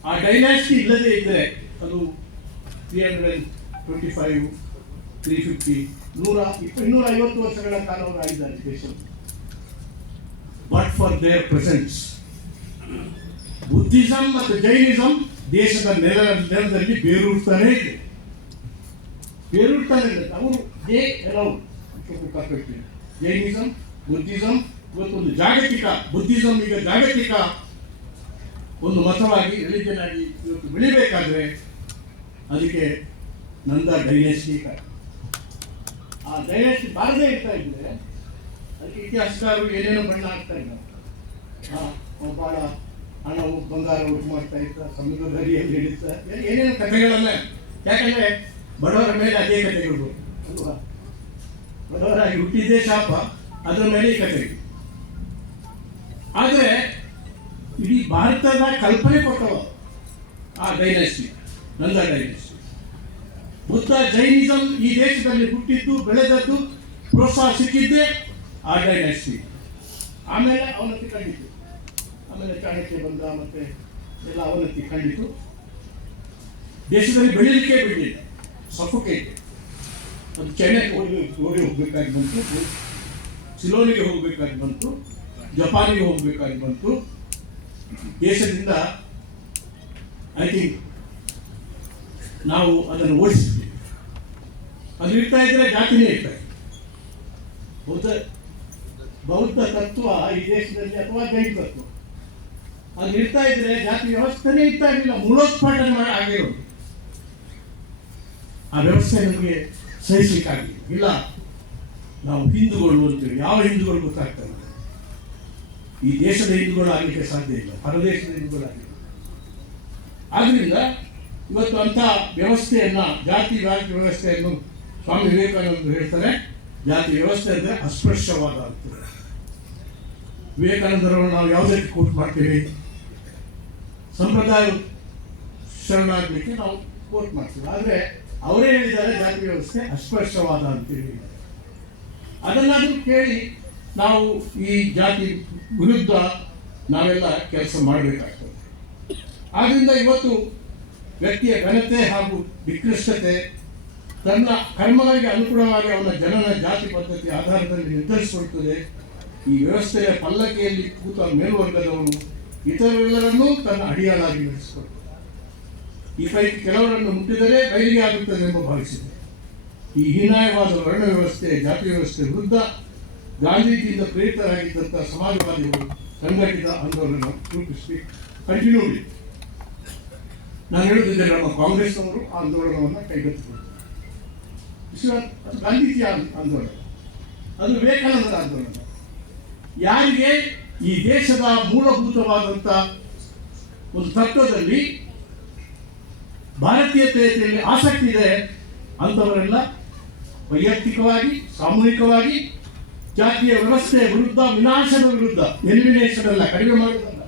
ಆ ಡೈನಾಸ್ಟಿ ಇಲ್ಲದೆ ಇದ್ದರೆ ಅದು 325, 350, 250 ವರ್ಷಗಳ ಕಾಲ ಅವರು ಆಗಿದ್ದಾರೆ ದೇಶದಲ್ಲಿ. But for there presence, Buddhism ಮತ್ತು ಜೈನಿಸಂ ದೇಶದ ನೆಲದಲ್ಲಿ ಬೇರೂರ್ತಾನೆ ಇದೆ. ಅವರು ಜೈನಿಸಂ, ಬುದ್ಧಿಸಂ ಇವತ್ತೊಂದು ಜಾಗತಿಕ, ಬುದ್ಧಿಸಂ ಈಗ ಜಾಗತಿಕ ಒಂದು ಮತವಾಗಿ, ರಿಲಿಜನ್ ಆಗಿ ಇವತ್ತು ಬೆಳಿಬೇಕಾದ್ರೆ ಅದಕ್ಕೆ ನಂದ ಡೈನೆಸ್ಟಿ. ಆ ಡೈನೆಸ್ಟಿ ಬಾರದೇ ಇರ್ತಾ ಇದ್ರೆ ಅದಕ್ಕೆ ಇತಿಹಾಸಕಾರರು ಏನೇನೋ ಬಣ್ಣ ಹಾಕ್ತಾ ಇದ್ದಾರೆ. ಬಹಳ ಹಣವು ಬಂಗಾರ ಒಟ್ಟು ಮಾಡ್ತಾ ಇತ್ತ, ಸಮುದ್ರದರಿಯಲ್ಲಿ ಹಿಡಿತಾ, ಏನೇನೋ ಕಥೆಗಳನ್ನ. ಯಾಕಂದ್ರೆ ಬಡವರ ಮೇಲೆ ಅದೇ ಕಥೆಗಳು ಅಲ್ವಾ? ಬಡವರಾಗಿ ಹುಟ್ಟಿದ್ದೇ ಶಾಪ, ಅದರ ಮೇಲೆ ಈ ಕಥೆ. ಆದರೆ ಇಡೀ ಭಾರತದ ಕಲ್ಪನೆ ಕೊಟ್ಟವ ಆ ಡೈನೆಸ್ಟಿ, ನಂದ ಡೈನೆಸ್ಟಿ. ಬುದ್ಧ ಜೈನಿಸಂ ಈ ದೇಶದಲ್ಲಿ ಹುಟ್ಟಿದ್ದು, ಬೆಳೆದದ್ದು, ಪ್ರೋತ್ಸಾಹ ಸಿಕ್ಕಿದ್ದೇ ಆ ಡೈನೆಸ್ಟಿ. ಆಮೇಲೆ ಅವನತಿ ಕಂಡಿತು. ಆಮೇಲೆ ಚಾಣಕ್ಯ ಬಂದ, ಮತ್ತೆ ಎಲ್ಲ ಅವನತಿ ಕಂಡಿತು. ದೇಶದಲ್ಲಿ ಬೆಳೀಲಿಕ್ಕೆ ಬಿಡಲಿಲ್ಲ, ಸಫೋಕೇಟ್. ಅದು ಚೆನ್ನೈಗೆ ಓಡಿ ಹೋಗಬೇಕಾಗಿ ಬಂತು, ಸಿಲೋನಿಗೆ ಹೋಗಬೇಕಾಗಿ ಬಂತು, ಜಪಾನಿಗೆ ಹೋಗಬೇಕಾಗಿ ಬಂತು. ದೇಶದಿಂದ ಐ ಥಿಂಕ್ ನಾವು ಅದನ್ನು ಓಡಿಸಿದ್ವಿ. ಅದು ಇರ್ತಾ ಇದ್ರೆ ಜಾತಿನೇ ಇರ್ತಾ ಇದೆ. ಬೌದ್ಧ ತತ್ವ ಈ ದೇಶದಲ್ಲಿ ಅಥವಾ ಜೈನ ತತ್ವ ಅದು ಇರ್ತಾ ಇದ್ರೆ ಜಾತಿ ವ್ಯವಸ್ಥೆನೇ ಇರ್ತಾ ಇರಲಿಲ್ಲ, ಮೂಲೋತ್ಪಾಟನೆ ಆಗಿರೋದು. ಆ ವ್ಯವಸ್ಥೆ ನಮಗೆ ಸಹಿಸಲಿಕ್ಕಾಗಿಲ್ಲ. ಇಲ್ಲ, ನಾವು ಹಿಂದೂಗಳು ಅಂತೇಳಿ ಯಾವ ಹಿಂದೂಗಳು ಗೊತ್ತಾಗ್ತಾ ಇಲ್ಲ. ಈ ದೇಶದ ಹಿಂದೂಗಳು ಆಗಲಿಕ್ಕೆ ಸಾಧ್ಯ ಇಲ್ಲ, ಪರದೇಶದ ಹಿಂದೂಗಳಾಗಲಿಲ್ಲ. ಆದ್ರಿಂದ ಇವತ್ತು ಅಂಥ ವ್ಯವಸ್ಥೆಯನ್ನು ಜಾತಿ ವ್ಯವಸ್ಥೆಯನ್ನು ಸ್ವಾಮಿ ವಿವೇಕಾನಂದರು ಹೇಳ್ತಾರೆ, ಜಾತಿ ವ್ಯವಸ್ಥೆ ಅಂದರೆ ಅಸ್ಪೃಶ್ಯವಾದ ಆಗ್ತದೆ. ವಿವೇಕಾನಂದರನ್ನು ನಾವು ಯಾವುದಕ್ಕೆ ಕೋಟ್ ಮಾಡ್ತೀವಿ? ಸಂಪ್ರದಾಯ ಶರಣಾಗಲಿಕ್ಕೆ ನಾವು ಕೋಟ್ ಮಾಡ್ತೀವಿ. ಆದರೆ ಅವರೇ ಹೇಳಿದ್ದಾರೆ ಜಾತಿ ವ್ಯವಸ್ಥೆ ಅಸ್ಪೃಶ್ಯವಾದ ಅಂತೇಳಿ. ಅದನ್ನಾದರೂ ಕೇಳಿ ನಾವು ಈ ಜಾತಿ ವಿರುದ್ಧ ನಾವೆಲ್ಲ ಕೆಲಸ ಮಾಡಬೇಕಾಗ್ತದೆ. ಆದ್ದರಿಂದ ಇವತ್ತು ವ್ಯಕ್ತಿಯ ಘನತೆ ಹಾಗೂ ನಿಕೃಷ್ಟತೆ ತನ್ನ ಕರ್ಮಗಳಿಗೆ ಅನುಗುಣವಾಗಿ ಅವನ ಜನನ ಜಾತಿ ಪದ್ಧತಿ ಆಧಾರದಲ್ಲಿ ನಿರ್ಧರಿಸಿಕೊಳ್ಳುತ್ತದೆ. ಈ ವ್ಯವಸ್ಥೆಯ ಪಲ್ಲಕ್ಕಿಯಲ್ಲಿ ಕೂತ ಮೇಲ್ವರ್ಗದವನು ಇತರರೆಲ್ಲರನ್ನೂ ತನ್ನ ಅಡಿಯಾಳಾಗಿ ನಡೆಸಿಕೊಳ್ಳುತ್ತದೆ. ಈ ಪೈಕಿ ಕೆಲವರನ್ನು ಮುಟ್ಟಿದರೆ ಬಯಲಿಗೆ ಆಗುತ್ತದೆ ಎಂಬ ಭಾವಿಸಿದೆ. ಈ ಹೀನಾಯವಾದ ವರ್ಣ ವ್ಯವಸ್ಥೆ, ಜಾತಿ ವ್ಯವಸ್ಥೆ ವಿರುದ್ಧ ಗಾಂಧೀಜಿಯಿಂದ ಪ್ರೇರಿತರಾಗಿದ್ದಂಥ ಸಮಾಜವಾದಿಗಳು ಸಂಘಟಿತ ಆಂದೋಲನ ರೂಪಿಸಿ ಕಂಟಿನ್ಯೂ ಮಾಡಿ. ನಾನು ಹೇಳುತ್ತಿದ್ದೆ, ನಮ್ಮ ಕಾಂಗ್ರೆಸ್ ಅವರು ಆಂದೋಲನವನ್ನು ಕೈಗೆತ್ತಿಕೊಂಡರು. ಅದು ಗಾಂಧೀಜಿಯ ಆಂದೋಲನ, ಅದು ವಿವೇಕಾನಂದರ ಆಂದೋಲನ. ಯಾರಿಗೆ ಈ ದೇಶದ ಮೂಲಭೂತವಾದಂಥ ಒಂದು ತತ್ವದಲ್ಲಿ ಭಾರತೀಯತೆಯಲ್ಲಿ ಆಸಕ್ತಿ ಇದೆ ಅಂಥವರೆಲ್ಲ ವೈಯಕ್ತಿಕವಾಗಿ ಸಾಮೂಹಿಕವಾಗಿ ಜಾತಿಯ ವ್ಯವಸ್ಥೆಯ ವಿರುದ್ಧ, ವಿನಾಶದ ವಿರುದ್ಧ, ಎಲಿಮಿನೇಷನ್ ಅಲ್ಲ, ಕಡಿಮೆ ಮಾಡೋದಲ್ಲ,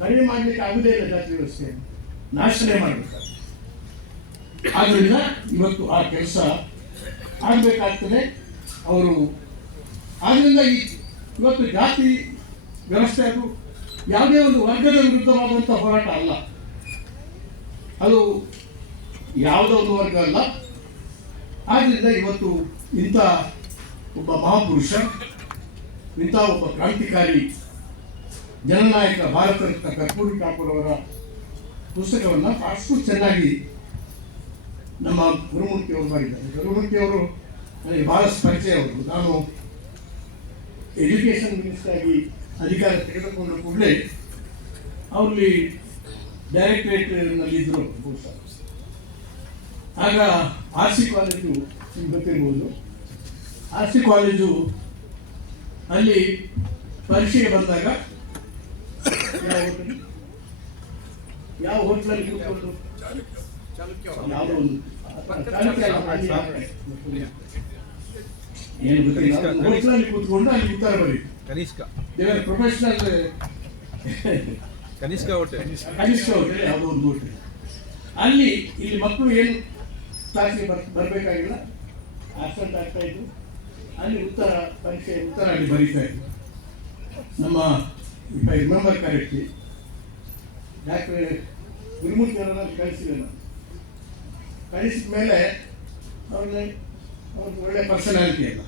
ಕಡಿಮೆ ಮಾಡಲಿಕ್ಕೆ ಆಗುದೇ ಇಲ್ಲ, ಜಾತಿ ವ್ಯವಸ್ಥೆಯನ್ನು ನಾಶನೇ ಮಾಡಬೇಕಾಗ್ತದೆ. ಆದ್ದರಿಂದ ಇವತ್ತು ಆ ಕೆಲಸ ಆಗಬೇಕಾಗ್ತದೆ. ಅವರು ಆದ್ದರಿಂದ ಇವತ್ತು ಜಾತಿ ವ್ಯವಸ್ಥೆ ಅದು ಯಾವುದೇ ಒಂದು ವರ್ಗದ ವಿರುದ್ಧವಾದಂಥ ಹೋರಾಟ ಅಲ್ಲ, ಅದು ಯಾವುದೋ ಒಂದು ವರ್ಗ ಅಲ್ಲ. ಆದ್ದರಿಂದ ಇವತ್ತು ಇಂಥ ಒಬ್ಬ ಮಹಾಪುರುಷ, ಇಂಥ ಒಬ್ಬ ಕ್ರಾಂತಿಕಾರಿ ಜನನಾಯಕ ಭಾರತ ರತ್ನ ಕರ್ಪೂರಿ ಠಾಕೂರ್ ಅವರ ಪುಸ್ತಕವನ್ನು ಅಷ್ಟು ಚೆನ್ನಾಗಿ ನಮ್ಮ ಗುರುಮೂರ್ತಿಯವರು ಮಾಡಿದ್ದಾರೆ. ಗುರುಮೂರ್ತಿಯವರು ನನಗೆ ಬಹಳಷ್ಟು ಪರಿಚಯ ಅವರು. ನಾನು ಎಜುಕೇಷನ್ ಮಿನಿಸ್ಟರ್ ಆಗಿ ಅಧಿಕಾರ ತೆಗೆದುಕೊಂಡ ಕೂಡಲೇ ಅವರಲ್ಲಿ ಡೈರೆಕ್ಟರೇಟ್ನಲ್ಲಿದ್ದರು ಬಹುಶಃ. ಆಗ ಆರ್ ಸಿ ಕಾಲೇಜು ನಿಮ್ಗೆ ಗೊತ್ತಿರ್ಬೋದು. ಆರ್ ಸಿ ಕಾಲೇಜು ಅಲ್ಲಿ ಪರೀಕ್ಷೆಗೆ ಬಂದಾಗ ಯಾವ ಹೋಟ್ಲಲ್ಲಿ ಕೂತ್ಕೊಂಡು ಯಾವುದೋ ಒಂದು ಏನು ಗೊತ್ತಿಲ್ಲ, ಹೋಟ್ಲಲ್ಲಿ ಕೂತ್ಕೊಂಡು ಅಲ್ಲಿ ಉತ್ತರ ಬರೀ ದೇವರ ಪ್ರೊಫೆಷನಲ್ ಕನಿಷ್ಕ ಹೋಟೆಲ್ ಯಾವುದೋ ಒಂದು ಹೋಟೆಲ್. ಅಲ್ಲಿ ಇಲ್ಲಿ ಮಕ್ಕಳು ಏನು ಕ್ಲಾಸಿಗೆ ಬರಬೇಕಾಗಿಲ್ಲ, ಆಬ್ಸೆಂಟ್ ಆಗ್ತಾ ಇದ್ದು ಅಲ್ಲಿ ಪರೀಕ್ಷೆ ಉತ್ತರ ಅಲ್ಲಿ ಬರೀತಾ ಇದ್ರು. ನಮ್ಮ if I remember correctly doctor Gurumurthy ಅವರನ್ನು ಕಳಿಸಿದೆ. ನಾನು ಕಳಿಸಿದ ಮೇಲೆ ಅವ್ರಿಗೆ ಅವ್ರದ್ದು ಒಳ್ಳೆ ಪರ್ಸನಾಲಿಟಿ ಅಲ್ಲ,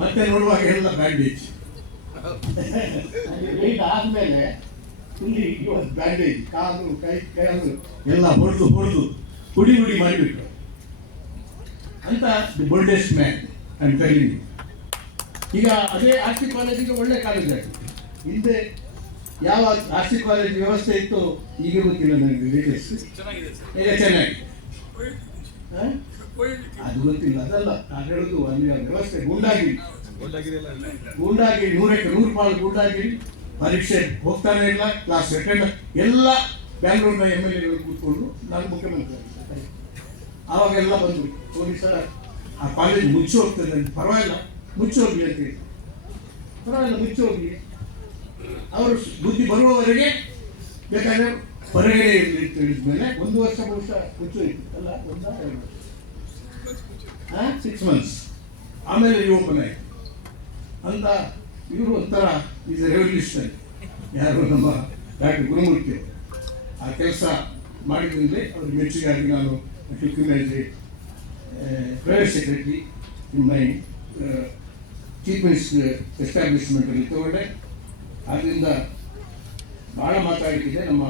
ಮತ್ತೆ ನೋಡುವಾಗ ಎಲ್ಲ ಬ್ಯಾಂಡೇಜ್ ವೆಯ್ಟ್ ಆದಮೇಲೆ ಇಲ್ಲಿ ಇವತ್ತು ಬ್ಯಾಂಡೇಜ್, ಕಾಲು ಕೈಯಾಲು ಎಲ್ಲ ಹೊಡೆದು ಪುಡಿ ಮಾಡಿಬಿಟ್ರು ಅಂತ. The boldest man I telling you. ಈಗ ಅದೇ ಆರ್ ಸಿ ಕಾಲೇಜಿಗೆ ಒಳ್ಳೆ ಕಾಲೇಜ್ ಆಗಿದೆ. ಹಿಂದೆ ಯಾವ ಆರ್ ಸಿ ಕಾಲೇಜ್ ವ್ಯವಸ್ಥೆ ಇತ್ತು ಈಗ ಗೊತ್ತಿಲ್ಲ ನನಗೆ. ಈಗ ಚೆನ್ನಾಗಿ ಅದು ಗೊತ್ತಿಲ್ಲ, ಅದಲ್ಲ ನಾನು ಹೇಳುದು. ಅಲ್ಲಿ ವ್ಯವಸ್ಥೆ ಗೂಂಡಾಗಿರಿ 100ಕ್ಕೆ 100 ಪಾಲು ಗೂಂಡಾಗಿರಿ. ಪರೀಕ್ಷೆ ಹೋಗ್ತಾನೆ ಇಲ್ಲ, ಕ್ಲಾಸ್ ಅಟೆಂಡ್ ಎಲ್ಲ. ಬ್ಯಾಂಗ್ಳೂರಿನ MLA ಕೂತ್ಕೊಂಡು ನಾನು ಮುಖ್ಯಮಂತ್ರಿ ಆಗಿದ್ದೆ. ಆವಾಗೆಲ್ಲ ಬಂದು ಪೊಲೀಸರ ಆ ಕಾಲೇಜ್ ಮುಚ್ಚಿ ಹೋಗ್ತದೆ ಅಂತ. ಪರವಾಗಿಲ್ಲ, ಮುಚ್ಚಿ ಹೋಗ್ಲಿ ಅಂತ ಹೇಳಿ, ಪರವಾಗಿಲ್ಲ ಮುಚ್ಚಿ ಹೋಗ್ಲಿ, ಅವರು ಬುದ್ಧಿ ಬರುವವರೆಗೆ ಬೇಕಾದ್ರೆ ಹೊರಗಡೆ ಇರಲಿ ಅಂತ ಹೇಳಿದ ಮೇಲೆ 1 ವರ್ಷ ಬಹುಶಃ ಮುಚ್ಚೋಯ್ತು ಅಲ್ಲ, 6 months ಆಮೇಲೆ ರಿಓಪನ್ ಆಯಿತು ಅಂತ. ಇವರು ಒಂಥರ ಈಸ್ ರೆವಲ್ಯೂಷನರಿ. ಯಾರು ನಮ್ಮ ಡಾಕ್ಟರ್ ಗುರುಮೂರ್ತಿ ಆ ಕೆಲಸ ಮಾಡಿದ್ರೆ ಅವ್ರಿಗೆ ಮೆಚ್ಚುಗಾಗಿ ನಾನು private secretary in my chief minister ಎಸ್ಟಾಬ್ಲಿಷ್ಮೆಂಟಲ್ಲಿ ತಗೊಂಡೆ. ಆದ್ದರಿಂದ ಭಾಳ ಮಾತಾಡಲಿಕ್ಕಿದೆ. ನಮ್ಮ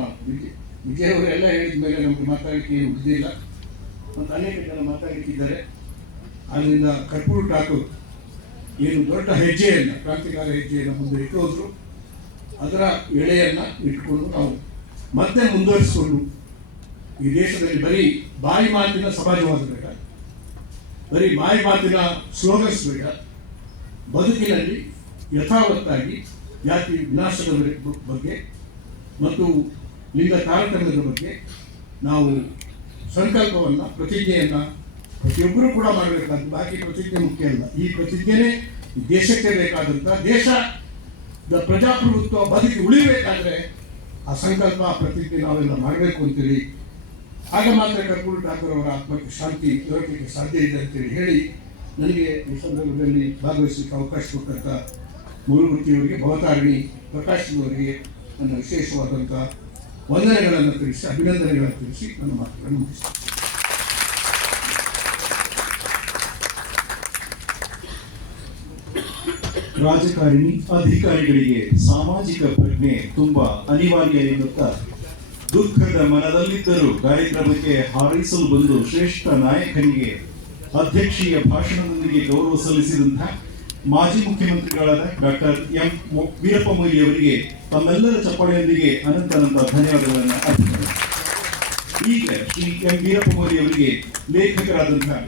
ವಿಜಯ್ ಅವರೆಲ್ಲ ಹೇಳಿದ ಮೇಲೆ ನಮಗೆ ಮಾತಾಡಲಿಕ್ಕೆ ಏನು ಉಳಿದಿಲ್ಲ, ಮತ್ತು ಅನೇಕ ಜನ ಮಾತಾಡಲಿಕ್ಕಿದ್ದಾರೆ. ಆದ್ದರಿಂದ ಕರ್ಪೂರಿ ಠಾಕೂರ್ ಏನು ದೊಡ್ಡ ಹೆಜ್ಜೆಯನ್ನು, ಕ್ರಾಂತಿಕಾರಿ ಹೆಜ್ಜೆಯನ್ನು ಮುಂದೆ ಇಟ್ಟು ಹೋದರು. ಅದರ ಎಳೆಯನ್ನು ಇಟ್ಕೊಂಡು ನಾವು ಮತ್ತೆ ಮುಂದುವರಿಸಿಕೊಂಡು ಈ ದೇಶದಲ್ಲಿ ಬರೀ ಬಾಯಿ ಮಾತಿನ ಸಮಾಜವಾದ ಬೇಡ, ಬರೀ ಬಾಯಿ ಮಾತಿನ ಸ್ಲೋಗನ್ಸ್ ಬೇಡ, ಬದುಕಿನಲ್ಲಿ ಯಥಾವತ್ತಾಗಿ ಜಾತಿ ವಿನಾಶದ ಬಗ್ಗೆ ಮತ್ತು ಲಿಂಗ ತಾರತಮ್ಯದ ಬಗ್ಗೆ ನಾವು ಸಂಕಲ್ಪವನ್ನು ಪ್ರತಿಜ್ಞೆಯನ್ನು ಪ್ರತಿಯೊಬ್ಬರೂ ಕೂಡ ಮಾಡಬೇಕಾದ್ದು. ಬಾಕಿ ಪ್ರತಿಜ್ಞೆ ಮುಖ್ಯ ಅಲ್ಲ. ಈ ಪ್ರತಿಜ್ಞೆನೇ ದೇಶಕ್ಕೆ ಬೇಕಾದಂಥ, ದೇಶದ ಪ್ರಜಾಪ್ರಭುತ್ವ ಬದುಕಿ ಉಳಿಬೇಕಾದ್ರೆ ಆ ಸಂಕಲ್ಪ, ಆ ಪ್ರತಿಜ್ಞೆ ನಾವೆಲ್ಲ ಮಾಡಬೇಕು ಅಂತೇಳಿ, ಆಗ ಮಾತ್ರ ಕರ್ಪೂರಿ ಠಾಕೂರ್ ಅವರ ಆತ್ಮಕ್ಕೆ ಶಾಂತಿ ದೊರಕಲಿಕ್ಕೆ ಸಾಧ್ಯ ಇದೆ ಅಂತೇಳಿ ಹೇಳಿ, ನನಗೆ ಈ ಸಂದರ್ಭದಲ್ಲಿ ಭಾಗವಹಿಸಲಿಕ್ಕೆ ಅವಕಾಶ ಕೊಟ್ಟಂಥ ಮೂರುಮೂರ್ತಿಯವರಿಗೆ, ಭವತಾರಿಣಿ ಪ್ರಕಾಶ್ನವರಿಗೆ ನನ್ನ ವಿಶೇಷವಾದಂಥ ವಂದನೆಗಳನ್ನು ತಿಳಿಸಿ, ಅಭಿನಂದನೆಗಳನ್ನು ತಿಳಿಸಿ ನನ್ನ ಮಾತುಗಳನ್ನು ಮುಗಿಸ್ತೇನೆ. ರಾಜಕಾರಣಿ ಅಧಿಕಾರಿಗಳಿಗೆ ಸಾಮಾಜಿಕ ಪ್ರಜ್ಞೆ ತುಂಬಾ ಅನಿವಾರ್ಯ ಎನ್ನುತ್ತಾ ದುಃಖದ ಮನದಲ್ಲಿದ್ದರೂ ಕಾರ್ಯಕ್ರಮಕ್ಕೆ ಹಾರೈಸಲು ಬಂದು ಶ್ರೇಷ್ಠ ನಾಯಕನಿಗೆ ಅಧ್ಯಕ್ಷೀಯ ಭಾಷಣದೊಂದಿಗೆ ಗೌರವ ಸಲ್ಲಿಸಿದಂತಹ ಮಾಜಿ ಮುಖ್ಯಮಂತ್ರಿಗಳಾದ ಡಾಕ್ಟರ್ ಎಂ ವೀರಪ್ಪ ಮೊಯ್ಲಿ ಅವರಿಗೆ ತಮ್ಮೆಲ್ಲರ ಚಪ್ಪಾಳೆಯೊಂದಿಗೆ ಅನಂತ ಧನ್ಯವಾದಗಳನ್ನು ಅರ್ಪಿಸಿದರು. ಈಗ ಶ್ರೀ ಎಂ ವೀರಪ್ಪ ಮೊಯ್ಲಿ ಅವರಿಗೆ ಲೇಖಕರಾದಂತಹ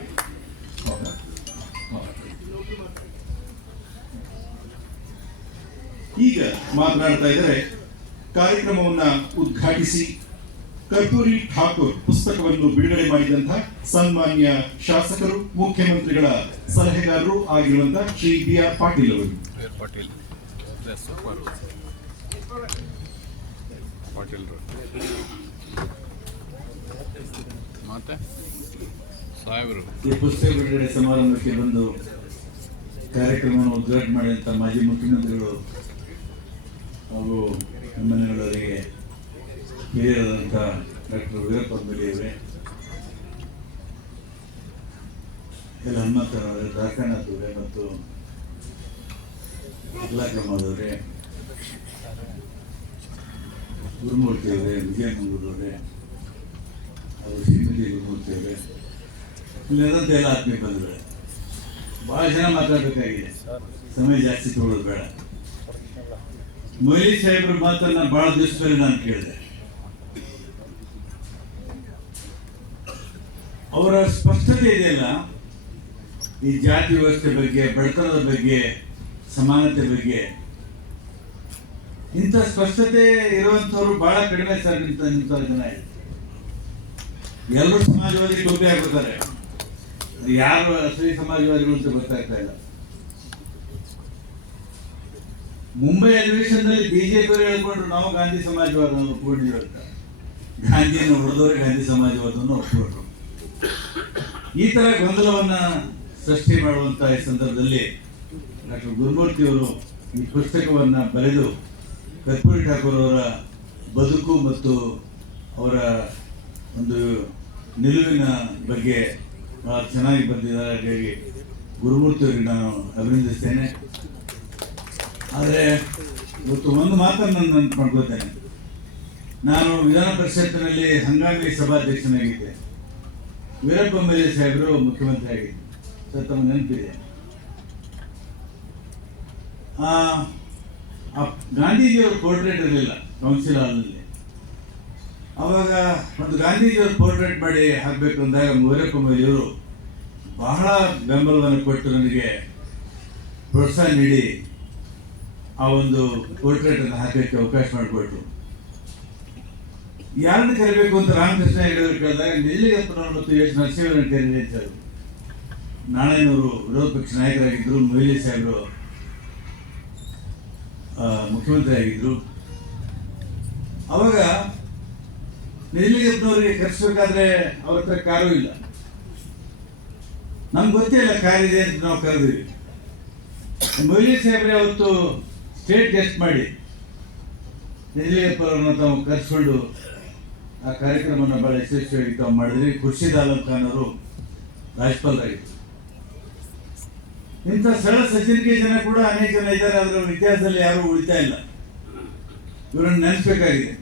ಈಗ ಮಾತನಾಡ್ತಾ ಇದ್ದಾರೆ. ಕಾರ್ಯಕ್ರಮವನ್ನ ಉದ್ಘಾಟಿಸಿ ಕರ್ಪೂರಿ ಠಾಕೂರ್ ಪುಸ್ತಕವನ್ನು ಬಿಡುಗಡೆ ಮಾಡಿದಂತಹ ಸನ್ಮಾನ್ಯ ಶಾಸಕರು, ಮುಖ್ಯಮಂತ್ರಿಗಳ ಸಲಹೆಗಾರರು ಆಗಿರುವಂತಹ ಶ್ರೀ ಬಿ ಆರ್ ಪಾಟೀಲ್ ಅವರು. ಈ ಪುಸ್ತಕ ಬಿಡುಗಡೆ ಸಮಾರಂಭಕ್ಕೆ ಬಂದು ಕಾರ್ಯಕ್ರಮವನ್ನು ಉದ್ಘಾಟನೆ ಮಾಡಿದಂಥ ಮಾಜಿ ಮುಖ್ಯಮಂತ್ರಿಗಳು ಹಾಗೂ ಮನೆಗಳವರಿಗೆ ಹಿರಿಯರಾದಂಥ ಡಾಕ್ಟರ್ ವೀರಪ್ಪ ಮೊಯ್ಲಿ ಅವರೇ, ಎಲ್ಲ ಹನುಮಂತನವರೇ, ದಾಖನಾಥ್ ಅವರೇ ಮತ್ತು ಅಲ್ಲಾಕ್ರಮದವರೇ, ಗುರುಮೂರ್ತಿ ಅವರೇ, ವಿಜಯಮಂಗೂರವರೇ ಹಾಗೂ ಶ್ರೀಮತಿ ಗುರುಮೂರ್ತಿ ಅವರೇ, ಇಲ್ಲಿರೋಂಥ ಎಲ್ಲ ಆತ್ಮೀಯ ಬಂಧುಗಳೇ, ಭಾಳ ಜನ ಮಾತಾಡಬೇಕಾಗಿದೆ, ಸಮಯ ಜಾಸ್ತಿ ತಗೊಳ್ಳೋದು ಬೇಡ. ಮೊಯ್ಲಿ ಸಾಹೇಬ್ರ ಮಾತನ್ನ ಬಹಳ ದಿವಸ ಮೇಲೆ ನಾನು ಕೇಳಿದೆ. ಅವರ ಸ್ಪಷ್ಟತೆ ಇದೆಯಲ್ಲ, ಈ ಜಾತಿ ವ್ಯವಸ್ಥೆ ಬಗ್ಗೆ, ಬಡತನದ ಬಗ್ಗೆ, ಸಮಾನತೆ ಬಗ್ಗೆ, ಇಂಥ ಸ್ಪಷ್ಟತೆ ಇರುವಂತವ್ರು ಬಹಳ ಕಡಿಮೆ ಸರ್. ಇಂಥ ಜನ ಇದೆ. ಎಲ್ಲರೂ ಸಮಾಜವಾದಿ ಟೋಪಿ ಹಾಕೋತಾರೆ, ಯಾರು ಅಸಲಿ ಸಮಾಜವಾದಿಗಳು ಅಂತ ಗೊತ್ತಾಗ್ತಾ ಇಲ್ಲ. ಮುಂಬೈ ಅಧಿವೇಶನದಲ್ಲಿ ಬಿಜೆಪಿ ಹೇಳ್ಕೊಂಡ್ರು ನಾವು ಗಾಂಧಿ ಸಮಾಜವಾದವನ್ನು ಒಪ್ಕೊಂಡಿದ್ದೀವಿ ಅಂತ. ಗಾಂಧಿಯನ್ನು ಹೊಡೆದವರೇ ಗಾಂಧಿ ಸಮಾಜವಾದವನ್ನು ಒಪ್ಪಿಕೊಂಡ್ರು. ಈ ತರ ಗೊಂದಲವನ್ನ ಸೃಷ್ಟಿ ಮಾಡುವಂತ ಈ ಸಂದರ್ಭದಲ್ಲಿ ಡಾಕ್ಟರ್ ಗುರುಮೂರ್ತಿ ಅವರು ಈ ಪುಸ್ತಕವನ್ನ ಬರೆದು ಕರ್ಪೂರಿ ಠಾಕೂರ್ ಅವರ ಬದುಕು ಮತ್ತು ಅವರ ಒಂದು ನಿಲುವಿನ ಬಗ್ಗೆ ಬಹಳ ಚೆನ್ನಾಗಿ ಬಂದಿದ್ದಾರೆ. ಹಾಗಾಗಿ ಗುರುಮೂರ್ತಿ ಅವರಿಗೆ ನಾನು ಅಭಿನಂದಿಸ್ತೇನೆ. ಆದರೆ ಇವತ್ತು ಒಂದು ಮಾತನ್ನು ನಾನು ನೆನಪುಕೊಳ್ತೇನೆ. ನಾನು ವಿಧಾನ ಪರಿಷತ್ತಿನಲ್ಲಿ ಹಂಗಾಮಿ ಸಭಾಧ್ಯಕ್ಷನಾಗಿದ್ದೆ. ವೀರಪ್ಪ ಮೊಯ್ಲಿ ಸಾಹೇಬರು ಮುಖ್ಯಮಂತ್ರಿ ಆಗಿದ್ದರು ಸರ್, ತಮ್ಮ ನೆನಪಿದೆ. ಗಾಂಧೀಜಿಯವ್ರ ಪೋರ್ಟ್ರೇಟ್ ಇರಲಿಲ್ಲ ಕೌನ್ಸಿಲ್ ಹಾಲ್ನಲ್ಲಿ. ಅವಾಗ ಒಂದು ಗಾಂಧೀಜಿಯವ್ರ ಪೋರ್ಟ್ರೇಟ್ ಮಾಡಿ ಹಾಕಬೇಕು ಅಂದಾಗ ವೀರಪ್ಪ ಮೊಯ್ಲಿಯವರು ಬಹಳ ಬೆಂಬಲವನ್ನು ಕೊಟ್ಟು ನನಗೆ ಪ್ರೋತ್ಸಾಹ ನೀಡಿ ಆ ಒಂದು ಪೋರ್ಟ್ರೇಟ್ ಅನ್ನು ಹಾಕಲಿಕ್ಕೆ ಅವಕಾಶ ಮಾಡಿಕೊಟ್ರು. ಯಾರನ್ನು ಕರಿಬೇಕು ಅಂತ ರಾಮಕೃಷ್ಣ ಹೆಗಡೆ ಕೇಳಿದಾಗ ನಿಜಲಿಂಗಪ್ಪನವರು ಮತ್ತು ಎಸ್ ನರಸಿಂಹರನ್ನು ಕರೀತಾರೆ. ನಾರಾಯಣವರು ವಿರೋಧ ಪಕ್ಷ ನಾಯಕರಾಗಿದ್ದರು, ಮೊಯ್ಲಿ ಸಾಹೇಬರು ಮುಖ್ಯಮಂತ್ರಿ ಆಗಿದ್ರು. ಅವಾಗ ನಿಜಲಿಂಗಪ್ಪನವರಿಗೆ ಕರೆಸಬೇಕಾದ್ರೆ ಅವ್ರ ಹತ್ರ ಕಾರು ಇಲ್ಲ. ನಮ್ಗೆ ಗೊತ್ತೇ ಇಲ್ಲ ಕಾರ್ ಇದೆ ಅಂತ ನಾವು ಕರೆದ್ವಿ. ಮೊಯ್ಲಿ ಸಾಹೇಬ್ರೆ ಅವತ್ತು ಸ್ಟೇಟ್ ಗೆಸ್ಟ್ ಮಾಡಿ ನಿಜಲಿಂಗಪ್ಪನವ್ರನ್ನ ತಾವು ಕರೆಸ್ಕೊಂಡು ಆ ಕಾರ್ಯಕ್ರಮವನ್ನು ಬಹಳ ಯಶಸ್ವಿಯಾಗಿ ತಾವು ಮಾಡಿದ್ರಿ. ಖುರ್ಷಿದ್ ಆಲಂ ಖಾನ್ ಅವರು ರಾಜ್ಯಪಾಲರಾಗಿದ್ದರು. ಇಂಥ ಸರಳ ಸಜ್ಜನಿಕೆ ಜನ ಕೂಡ ಅನೇಕ ಜನ ಇದ್ದಾರೆ, ಆದರೆ ಅವ್ರ ಇತಿಹಾಸದಲ್ಲಿ ಯಾರೂ ಉಳಿತಾ ಇಲ್ಲ. ಇವರನ್ನು ನೆನೆಸ್ಬೇಕಾಗಿದೆ.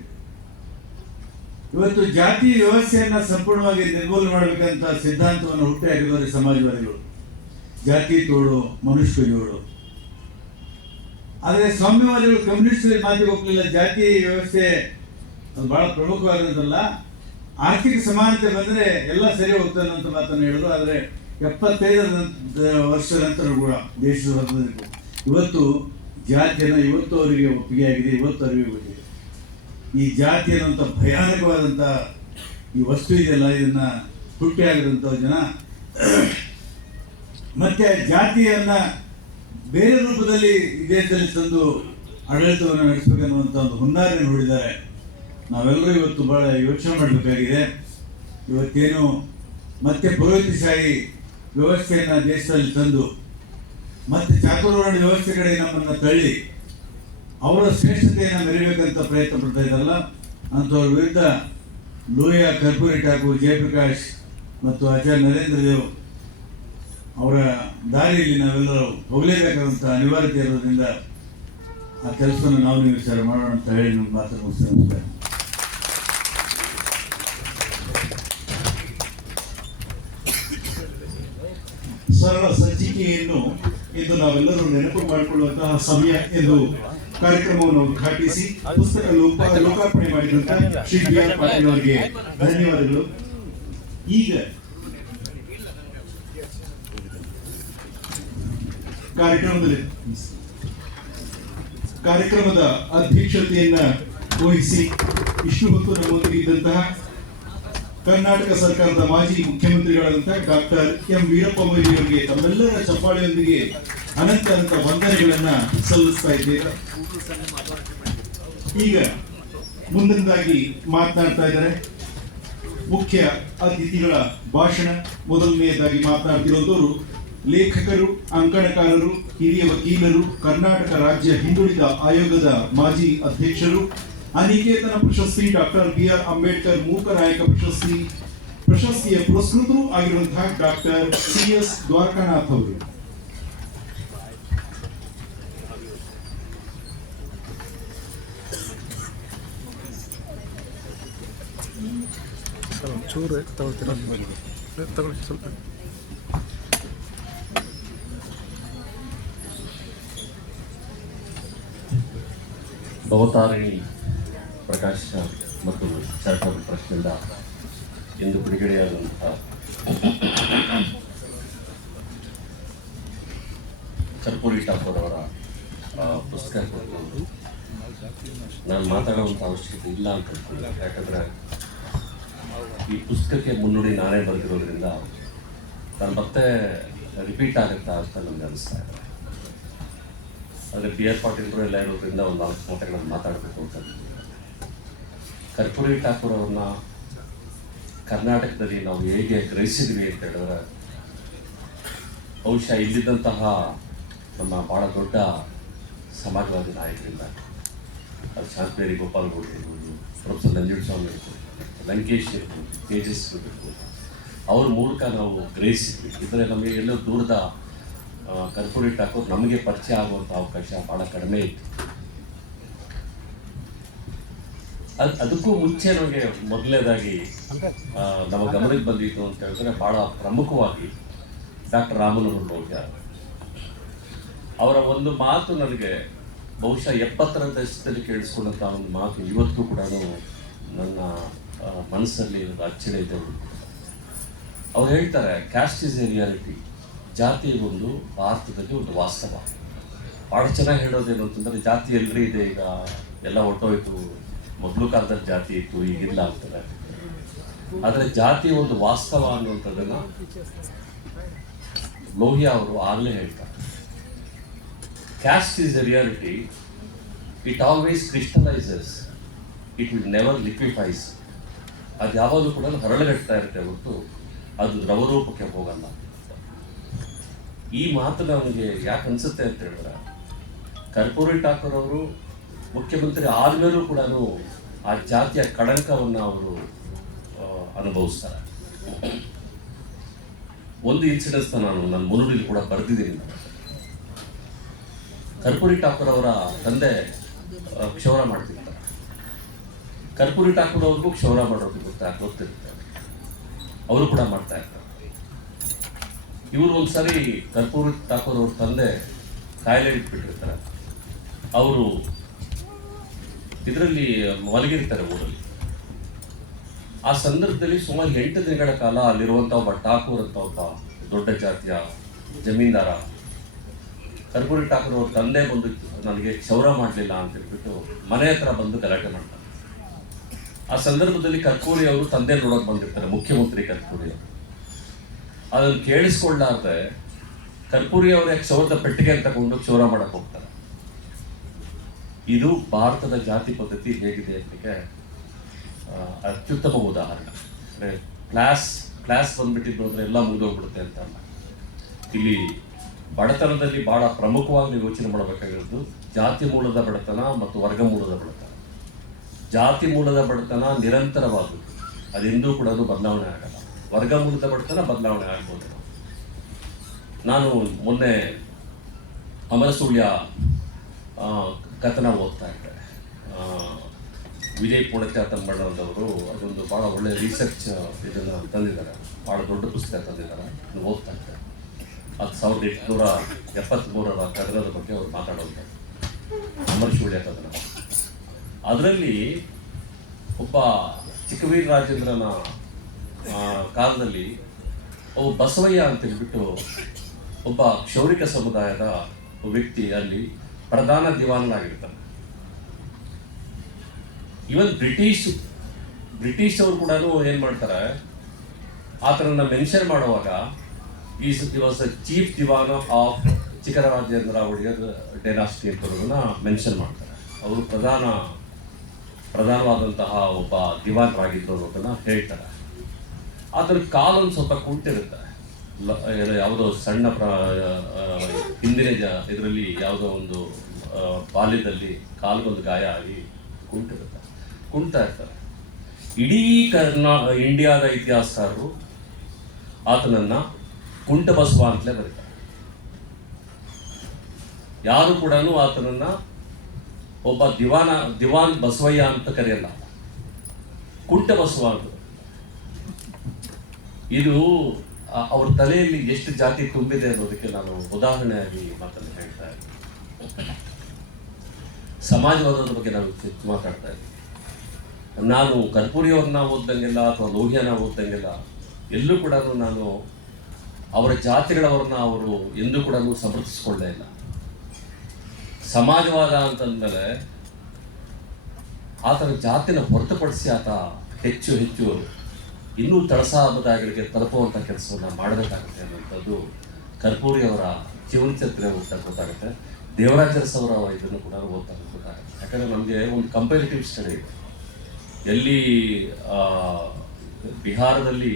ಇವತ್ತು ಜಾತಿ ವ್ಯವಸ್ಥೆಯನ್ನ ಸಂಪೂರ್ಣವಾಗಿ ನಿರ್ಮೂಲನೆ ಮಾಡಬೇಕಂತ ಸಿದ್ಧಾಂತವನ್ನು ಹುಟ್ಟಿ ಹಾಕಿದವರು ಸಮಾಜವಾದಿಗಳು. ಜಾತಿ ತೋಡು ಮನುಷ್ಯ ಜೋಡು. ಆದರೆ ಸಾಮ್ಯವಾದಿಗಳು ಕಮ್ಯುನಿಸ್ಟ್ ಮಾತಿಗೆ ಹೋಗ್ಲಿಲ್ಲ. ಜಾತಿ ವ್ಯವಸ್ಥೆ ಅದು ಬಹಳ ಪ್ರಮುಖವಾದಂತಲ್ಲ, ಆರ್ಥಿಕ ಸಮಾನತೆ ಬಂದರೆ ಎಲ್ಲ ಸರಿ ಹೋಗ್ತಾನೆ ಅಂತ ಮಾತನ್ನು ಹೇಳಿದ್ರು. ಆದರೆ 75 ವರ್ಷದ ನಂತರ ಕೂಡ ದೇಶದ ಹೊರಬೇಕು ಇವತ್ತು ಜಾತಿಯನ್ನು ಇವತ್ತು ಅವರಿಗೆ ಒಪ್ಪಿಗೆ ಆಗಿದೆ, ಇವತ್ತು ಅರಿವಿಗೆ ಬಂದಿದೆ. ಈ ಜಾತಿ ಅನ್ನುವಂಥ ಭಯಾನಕವಾದಂಥ ಈ ವಸ್ತು ಇದೆಯಲ್ಲ ಇದನ್ನ ಹುಟ್ಟಿ ಆಗಿರುವಂಥ ಜನ ಮತ್ತೆ ಜಾತಿಯನ್ನ ಬೇರೆ ರೂಪದಲ್ಲಿ ಈ ದೇಶದಲ್ಲಿ ತಂದು ಆಡಳಿತವನ್ನು ನಡೆಸಬೇಕನ್ನುವಂಥ ಒಂದು ಹುನ್ನಾರನ್ನು ಹೂಡಿದ್ದಾರೆ. ನಾವೆಲ್ಲರೂ ಇವತ್ತು ಬಹಳ ಯೋಚನೆ ಮಾಡಬೇಕಾಗಿದೆ. ಇವತ್ತೇನು ಮತ್ತೆ ಪುರೋಹಿತಶಾಹಿ ವ್ಯವಸ್ಥೆಯನ್ನು ದೇಶದಲ್ಲಿ ತಂದು ಮತ್ತೆ ಚಾತುರ್ವರ್ಣ ವ್ಯವಸ್ಥೆ ಕಡೆ ನಮ್ಮನ್ನು ತಳ್ಳಿ ಅವರ ಶ್ರೇಷ್ಠತೆಯನ್ನು ಮೆರಿಬೇಕಂತ ಪ್ರಯತ್ನ ಪಡ್ತಾ ಇದ್ದಲ್ಲ, ಅಂಥವ್ರ ವಿರುದ್ಧ ಲೋಹಿಯಾ, ಕರ್ಪೂರಿ ಠಾಕೂರ್, ಜಯಪ್ರಕಾಶ್ ಮತ್ತು ಆಚಾರ್ಯ ನರೇಂದ್ರ ದೇವ್ ಅವರ ದಾರಿಯಲ್ಲಿ ನಾವೆಲ್ಲರೂ ಹೋಗಲೇಬೇಕಾದಂಥ ಅನಿವಾರ್ಯತೆ ಇರೋದ್ರಿಂದ ಆ ಕೆಲಸವನ್ನು ನಾವು ನೀವು ವಿಚಾರ ಮಾಡೋಣ ಅಂತ ಹೇಳಿ ನಮ್ಮ ಮಾತನ್ನು ಮುಗಿಸ್ತೇನೆ. ಸರಳ ಸಂಚಿಕೆಯನ್ನು ಇಂದು ನಾವೆಲ್ಲರೂ ನೆನಪು ಮಾಡಿಕೊಳ್ಳುವಂತಹ ಸಮಯ ಎಂದು ಕಾರ್ಯಕ್ರಮವನ್ನು ಉದ್ಘಾಟಿಸಿ ಪುಸ್ತಕ ಲೋಕಾರ್ಪಣೆ ಮಾಡಿದಂತ ಶ್ರೀ ಬಿ ಆರ್ ಪಾಟೀಲ್ ಅವರಿಗೆ ಧನ್ಯವಾದಗಳು. ಈಗ ಕಾರ್ಯಕ್ರಮದ ಅಧ್ಯಕ್ಷತೆಯನ್ನ ವಹಿಸಿ ಇಷ್ಟು ಹೊತ್ತು ನಮ್ಮೊಂದಿಗಿದ್ದಂತಹ ಕರ್ನಾಟಕ ಸರ್ಕಾರದ ಮಾಜಿ ಮುಖ್ಯಮಂತ್ರಿಗಳಾದಂತಹ ಡಾಕ್ಟರ್ ಎಂ ವೀರಪ್ಪ ಮೊಯ್ಲಿ ಅವರಿಗೆ ತಮ್ಮೆಲ್ಲರ ಚಪ್ಪಾಳೆಯೊಂದಿಗೆ ಅನಂತ ಅನಂತ ವಂದನೆಗಳನ್ನ ಸಲ್ಲಿಸ್ತಾ ಇದ್ದೇವೆ. ಈಗ ಮುಂದಿನದಾಗಿ ಮಾತನಾಡ್ತಾ ಇದ್ದಾರೆ ಮುಖ್ಯ ಅತಿಥಿಗಳ ಭಾಷಣ. ಮೊದಲನೆಯದಾಗಿ ಮಾತನಾಡ್ತಿರೋದವರು ಲೇಖಕರು, ಅಂಕಣಕಾರರು, ಹಿರಿಯ ವಕೀಲರು, ಕರ್ನಾಟಕ ರಾಜ್ಯ ಹಿಂದುಳಿದ ಆಯೋಗದ ಮಾಜಿ ಅಧ್ಯಕ್ಷರು, ಅನಿಕೇತನ ಪ್ರಶಸ್ತಿ, doctor B R Ambedkar Mooknayak ಪ್ರಶಸ್ತಿಯ ಪುರಸ್ಕೃತರು ಆಗಿರುವಂತಹ ಡಾಕ್ಟರ್ ಸಿ ಎಸ್ ದ್ವಾರಕಾನಾಥ್ ಅವರು. ಭವತಾರಿಣಿ ಪ್ರಕಾಶ ಮತ್ತು ಚಾರಿಟಬಲ್ ಟ್ರಸ್ಟ್ನಿಂದ ಇಂದು ಬಿಡುಗಡೆಯಾದಂತಹ ಕರ್ಪೂರಿ ಠಾಕೂರ್ ಅವರ ಪುಸ್ತಕ ಕುರಿತು ನಾನು ಮಾತಾಡುವಂಥ ಅವಶ್ಯಕತೆ ಇಲ್ಲ ಅಂತ ಹೇಳ್ತೀನಿ. ಯಾಕಂದರೆ ಈ ಪುಸ್ತಕಕ್ಕೆ ಮುನ್ನುಡಿ ನಾನೇ ಬರೆದಿರೋದ್ರಿಂದ ನಾನು ಮತ್ತೆ ರಿಪೀಟ್ ಆಗುತ್ತಾ ಅಂತ ನನಗೆ ಅನಿಸ್ತಾ ಇದೆ. ಆದರೆ ಬಿ ಆರ್ ಪಾಟೀಲ್ರು ಎಲ್ಲ ಇರೋದ್ರಿಂದ ಒಂದು 4 ಮಾತುಗಳನ್ನು ಮಾತಾಡಬೇಕು ಅಂತ. ಕರ್ಪೂರಿ ಠಾಕೂರ್ ಅವ್ರನ್ನ ಕರ್ನಾಟಕದಲ್ಲಿ ನಾವು ಹೇಗೆ ಗ್ರಹಿಸಿದ್ವಿ ಅಂತ ಹೇಳಿದ್ರೆ, ಬಹುಶಃ ಇಲ್ಲಿದ್ದಂತಹ ನಮ್ಮ ಭಾಳ ದೊಡ್ಡ ಸಮಾಜವಾದಿ ನಾಯಕರಿಂದ, ಅದು ಶಾಂತೇರಿ ಗೋಪಾಲಗೌಡ ಇರ್ಬೋದು, ಪ್ರೊಫೆಸರ್ ನಂಜುಂಡಸ್ವಾಮಿ ಇರ್ಬೋದು, ಲಂಕೇಶ್ ಇರ್ಬೋದು, ತೇಜಸ್ವಿ ಇರ್ಬೋದು, ಅವ್ರ ಮೂಲಕ ನಾವು ಗ್ರಹಿಸಿದ್ವಿ. ಇದರಲ್ಲಿ ನಮಗೆ ಎಲ್ಲೋ ದೂರದ ಕರ್ಪೂರಿ ಠಾಕೂರ್ ನಮಗೆ ಪರಿಚಯ ಆಗುವಂಥ ಅವಕಾಶ ಭಾಳ ಕಡಿಮೆ ಇತ್ತು. ಅದಕ್ಕೂ ಮುಂಚೆ ನಮಗೆ ಮೊದಲನೇದಾಗಿ ನಮ್ಮ ಗಮನಕ್ಕೆ ಬಂದಿತ್ತು ಅಂತ ಹೇಳಿದ್ರೆ, ಭಾಳ ಪ್ರಮುಖವಾಗಿ ಡಾಕ್ಟರ್ ರಾಮನೂರು ಲೋಹಿಯಾ ಅವರ ಒಂದು ಮಾತು ನನಗೆ ಬಹುಶಃ 70ರ ದಶಕದಲ್ಲಿ ಕೇಳಿಸ್ಕೊಂಡಂಥ ಒಂದು ಮಾತು ಇವತ್ತು ಕೂಡ ನನ್ನ ಮನಸ್ಸಲ್ಲಿ ಅಚ್ಚಳಿ ಇದೆ. ಅವ್ರು ಹೇಳ್ತಾರೆ, ಕ್ಯಾಸ್ಟ್ ಇಸ್ ಎ ರಿಯಾಲಿಟಿ, ಜಾತಿ ಒಂದು ಭಾರತದಲ್ಲಿ ಒಂದು ವಾಸ್ತವ. ಭಾಳ ಚೆನ್ನಾಗಿ ಹೇಳೋದೇನು ಅಂತಂದರೆ, ಜಾತಿ ಎಲ್ಲರೂ ಇದೆ, ಈಗ ಎಲ್ಲ ಹೊಟ್ಟೋಯ್ತು, ಮೊದಲು ಕಾಲದಲ್ಲಿ ಜಾತಿ ಇತ್ತು, ಈಗಿಲ್ಲ ಅಂತಾರೆ. ಆದರೆ ಜಾತಿ ಒಂದು ವಾಸ್ತವ ಅನ್ನುವಂಥದ್ದನ್ನು ಲೋಹಿಯಾ ಅವರು ಆಗಲೇ ಹೇಳ್ತಾರೆ. Caste is a reality, it always crystallizes, it will never liquefies. ಅದು ಯಾವಾಗಲೂ ಕೂಡ ಹೊರಳಗಟ್ತಾ ಇರುತ್ತೆ ಹೊರತು ಅದು ದ್ರವರೂಪಕ್ಕೆ ಹೋಗಲ್ಲ. ಈ ಮಾತು ನಮಗೆ ಯಾಕೆ ಅನಿಸುತ್ತೆ ಅಂತ ಹೇಳಿದ್ರೆ, ಕರ್ಪೂರಿ ಠಾಕೂರ್ ಅವರು ಮುಖ್ಯಮಂತ್ರಿ ಆದಮೇಲೂ ಕೂಡ ಆ ಜಾತಿಯ ಕಳಂಕವನ್ನು ಅವರು ಅನುಭವಿಸ್ತಾರೆ. ಒಂದು ಇನ್ಸಿಡೆನ್ಸ್ನ ನನ್ನ ಮುನ್ನುಡಿಲಿ ಕೂಡ ಬರೆದಿದ್ದೀನಿ. ಕರ್ಪೂರಿ ಠಾಕೂರ್ ಅವರ ತಂದೆ ಕ್ಷೌರ ಮಾಡ್ತಿರ್ತಾರೆ. ಕರ್ಪೂರಿ ಠಾಕೂರ್ ಅವ್ರಿಗೂ ಕ್ಷೌರ ಮಾಡೋದು ಗೊತ್ತಿರುತ್ತೆ, ಅವರು ಕೂಡ ಮಾಡ್ತಾ ಇರ್ತಾರೆ. ಇವರು ಒಂದ್ಸರಿ ಕರ್ಪೂರಿ ಠಾಕೂರ್ ಅವ್ರ ತಂದೆ ಕಾಯಿಲೆ ಇಟ್ಬಿಟ್ಟಿರ್ತಾರೆ. ಅವರು ಇದರಲ್ಲಿ ಮಲಗಿರ್ತಾರೆ ಊರಲ್ಲಿ. ಆ ಸಂದರ್ಭದಲ್ಲಿ ಸುಮಾರು 8 ದಿನಗಳ ಕಾಲ ಅಲ್ಲಿರುವಂಥ ಒಬ್ಬ ಠಾಕೂರ್ ಅಂತ ಒಬ್ಬ ದೊಡ್ಡ ಜಾತಿಯ ಜಮೀನ್ದಾರ ಕರ್ಪೂರಿ ಠಾಕೂರ್ ಅವ್ರ ತಂದೆ ಬಂದು ನನಗೆ ಕ್ಷೌರ ಮಾಡಲಿಲ್ಲ ಅಂತ ಹೇಳ್ಬಿಟ್ಟು ಮನೆ ಹತ್ರ ಬಂದು ಗಲಾಟೆ ಮಾಡ್ತಾರೆ. ಆ ಸಂದರ್ಭದಲ್ಲಿ ಕರ್ಪೂರಿ ಅವರು ತಂದೆ ನೋಡೋಕೆ ಬಂದಿರ್ತಾರೆ, ಮುಖ್ಯಮಂತ್ರಿ ಕರ್ಪೂರಿ ಅವರು. ಅದನ್ನು ಕೇಳಿಸ್ಕೊಳ್ಳಾರ್ದೆ ಕರ್ಪೂರಿ ಅವರೇ ಕ್ಷೌರದ ಪೆಟ್ಟಿಗೆ ತಗೊಂಡು ಕ್ಷೌರ ಮಾಡಕ್ ಹೋಗ್ತಾರೆ. ಇದು ಭಾರತದ ಜಾತಿ ಪದ್ಧತಿ ಹೇಗಿದೆ ಅನ್ನೋಕ್ಕೆ ಅತ್ಯುತ್ತಮ ಉದಾಹರಣೆ. ಅಂದರೆ ಕ್ಲಾಸ್ ಬಂದ್ಬಿಟ್ಟಿದ್ದು ಅಂದರೆ ಎಲ್ಲ ಮುಗಿದೋಗ್ಬಿಡುತ್ತೆ ಅಂತ ಅಲ್ಲ. ಇಲ್ಲಿ ಬಡತನದಲ್ಲಿ ಬಹಳ ಪ್ರಮುಖವಾಗಿ ಯೋಚನೆ ಮಾಡಬೇಕಾಗಿರೋದು ಜಾತಿ ಮೂಲದ ಬಡತನ ಮತ್ತು ವರ್ಗ ಮೂಲದ ಬಡತನ. ಜಾತಿ ಮೂಲದ ಬಡತನ ನಿರಂತರವಾಗುತ್ತೆ, ಅದೆಂದೂ ಕೂಡ ಅದು ಬದಲಾವಣೆ ಆಗಲ್ಲ. ವರ್ಗ ಮೂಲದ ಬಡತನ ಬದಲಾವಣೆ ಆಗ್ಬೋದು. ನಾನು ಮೊನ್ನೆ ಅಮರಸೂಳ್ಯ ಕಥನ ಓದ್ತಾ ಇದ್ದೆ. ವಿಜಯ್ ಪೂಣಚ್ಚಾತಂಬಣ್ಣನವರು ಅದೊಂದು ಭಾಳ ಒಳ್ಳೆ ರಿಸರ್ಚ್ ಇದನ್ನು ತಂದಿದ್ದಾರೆ, ಭಾಳ ದೊಡ್ಡ ಪುಸ್ತಕ ತಂದಿದ್ದಾರೆ, ನಾನು ಓದ್ತಾ ಇದ್ದೆ. ಅದು 1873 ಕದನದ ಬಗ್ಗೆ ಅವ್ರು ಮಾತಾಡೋದು, ಅಮರಸೂಳ್ಯ ಕದನ. ಅದರಲ್ಲಿ ಒಬ್ಬ ಚಿಕ್ಕವೀರ ರಾಜೇಂದ್ರನ ಕಾಲದಲ್ಲಿ ಒಬ್ಬ ಬಸವಯ್ಯ ಅಂತ ಹೇಳ್ಬಿಟ್ಟು ಒಬ್ಬ ಕ್ಷೌರಿಕ ಸಮುದಾಯದ ವ್ಯಕ್ತಿ ಅಲ್ಲಿ ಪ್ರಧಾನ ದಿವಾನನಾಗಿರ್ತಾನೆ. ಇವನ್ ಬ್ರಿಟಿಷ್ ಅವರು ಕೂಡ ಏನ್ ಮಾಡ್ತಾರೆ, ಆತನನ್ನ ಮೆನ್ಷನ್ ಮಾಡುವಾಗ is was chief diwan of Chikkarajendra Wodeyar dynasty ಅಂತ ಮೆನ್ಷನ್ ಮಾಡ್ತಾರೆ. ಅವರು ಪ್ರಧಾನವಾದಂತಹ ಒಬ್ಬ ದಿವಾನರಾಗಿದ್ದರು ಅನ್ನೋದನ್ನ ಹೇಳ್ತಾರೆ. ಆತರ ಕಾಲೊಂದು ಸ್ವಲ್ಪ ಕುಂಟಿರುತ್ತೆ, ಯಾವುದೋ ಸಣ್ಣ ಹಿಂದಿನ ಇದರಲ್ಲಿ ಯಾವುದೋ ಒಂದು ಬಾಲ್ಯದಲ್ಲಿ ಕಾಲಿಗೊಂದು ಗಾಯ ಆಗಿ ಕುಂಟ್ತಾ ಇರ್ತಾರೆ. ಇಡೀ ಇಂಡಿಯಾದ ಇತಿಹಾಸಕಾರರು ಆತನನ್ನ ಕುಂಟ ಬಸವ ಅಂತಲೇ ಬರೀತಾರೆ. ಯಾರು ಕೂಡ ಆತನನ್ನ ಒಬ್ಬ ದಿವಾನ್ ಬಸವಯ್ಯ ಅಂತ ಕರೆಯಲ್ಲ, ಕುಂಟ ಬಸವ ಅಂತ. ಇದು ಅವ್ರ ತಲೆಯಲ್ಲಿ ಎಷ್ಟು ಜಾತಿ ತುಂಬಿದೆ ಅನ್ನೋದಕ್ಕೆ ನಾನು ಉದಾಹರಣೆಯಾಗಿ ಮಾತನ್ನು ಹೇಳ್ತಾ ಇದ್ದೀನಿ. ಸಮಾಜವಾದದ ಬಗ್ಗೆ ನಾವು ಮಾತಾಡ್ತಾ ಇದ್ದೀವಿ. ನಾನು ಕರ್ಪೂರಿಯವ್ರನ್ನ ಓದ್ದಂಗೆಲ್ಲ ಅಥವಾ ಲೋಹಿಯಾನ ಓದ್ದಂಗೆಲ್ಲ ಎಲ್ಲೂ ಕೂಡ ನಾನು ಅವರ ಜಾತಿಗಳವ್ರನ್ನ ಅವರು ಎಂದೂ ಕೂಡ ಸಮರ್ಥಿಸ್ಕೊಳ್ಳೇ ಇಲ್ಲ. ಸಮಾಜವಾದ ಅಂತಂದಮೇಲೆ ಆತನ ಜಾತಿನ ಹೊರತುಪಡಿಸಿ ಆತ ಹೆಚ್ಚು ಇನ್ನೂ ತಳಸ ಸಮುದಾಯಗಳಿಗೆ ತಲುಪುವಂಥ ಕೆಲಸವನ್ನು ಮಾಡಬೇಕಾಗುತ್ತೆ ಅನ್ನುವಂಥದ್ದು ಕರ್ಪೂರಿ ಅವರ ಜೀವನ ಚರಿತ್ರೆ ಓದ್ತಾ ಗೊತ್ತಾಗುತ್ತೆ. ದೇವರಾಜ ಅರಸ್ ಅವರ ಇದನ್ನು ಕೂಡ ಓದ್ತಾ ಗೊತ್ತಾಗುತ್ತೆ. ಯಾಕಂದರೆ ನಮಗೆ ಒಂದು ಕಂಪೇರಿಟಿವ್ ಸ್ಟಡಿ ಇದೆ. ಎಲ್ಲಿ ಬಿಹಾರದಲ್ಲಿ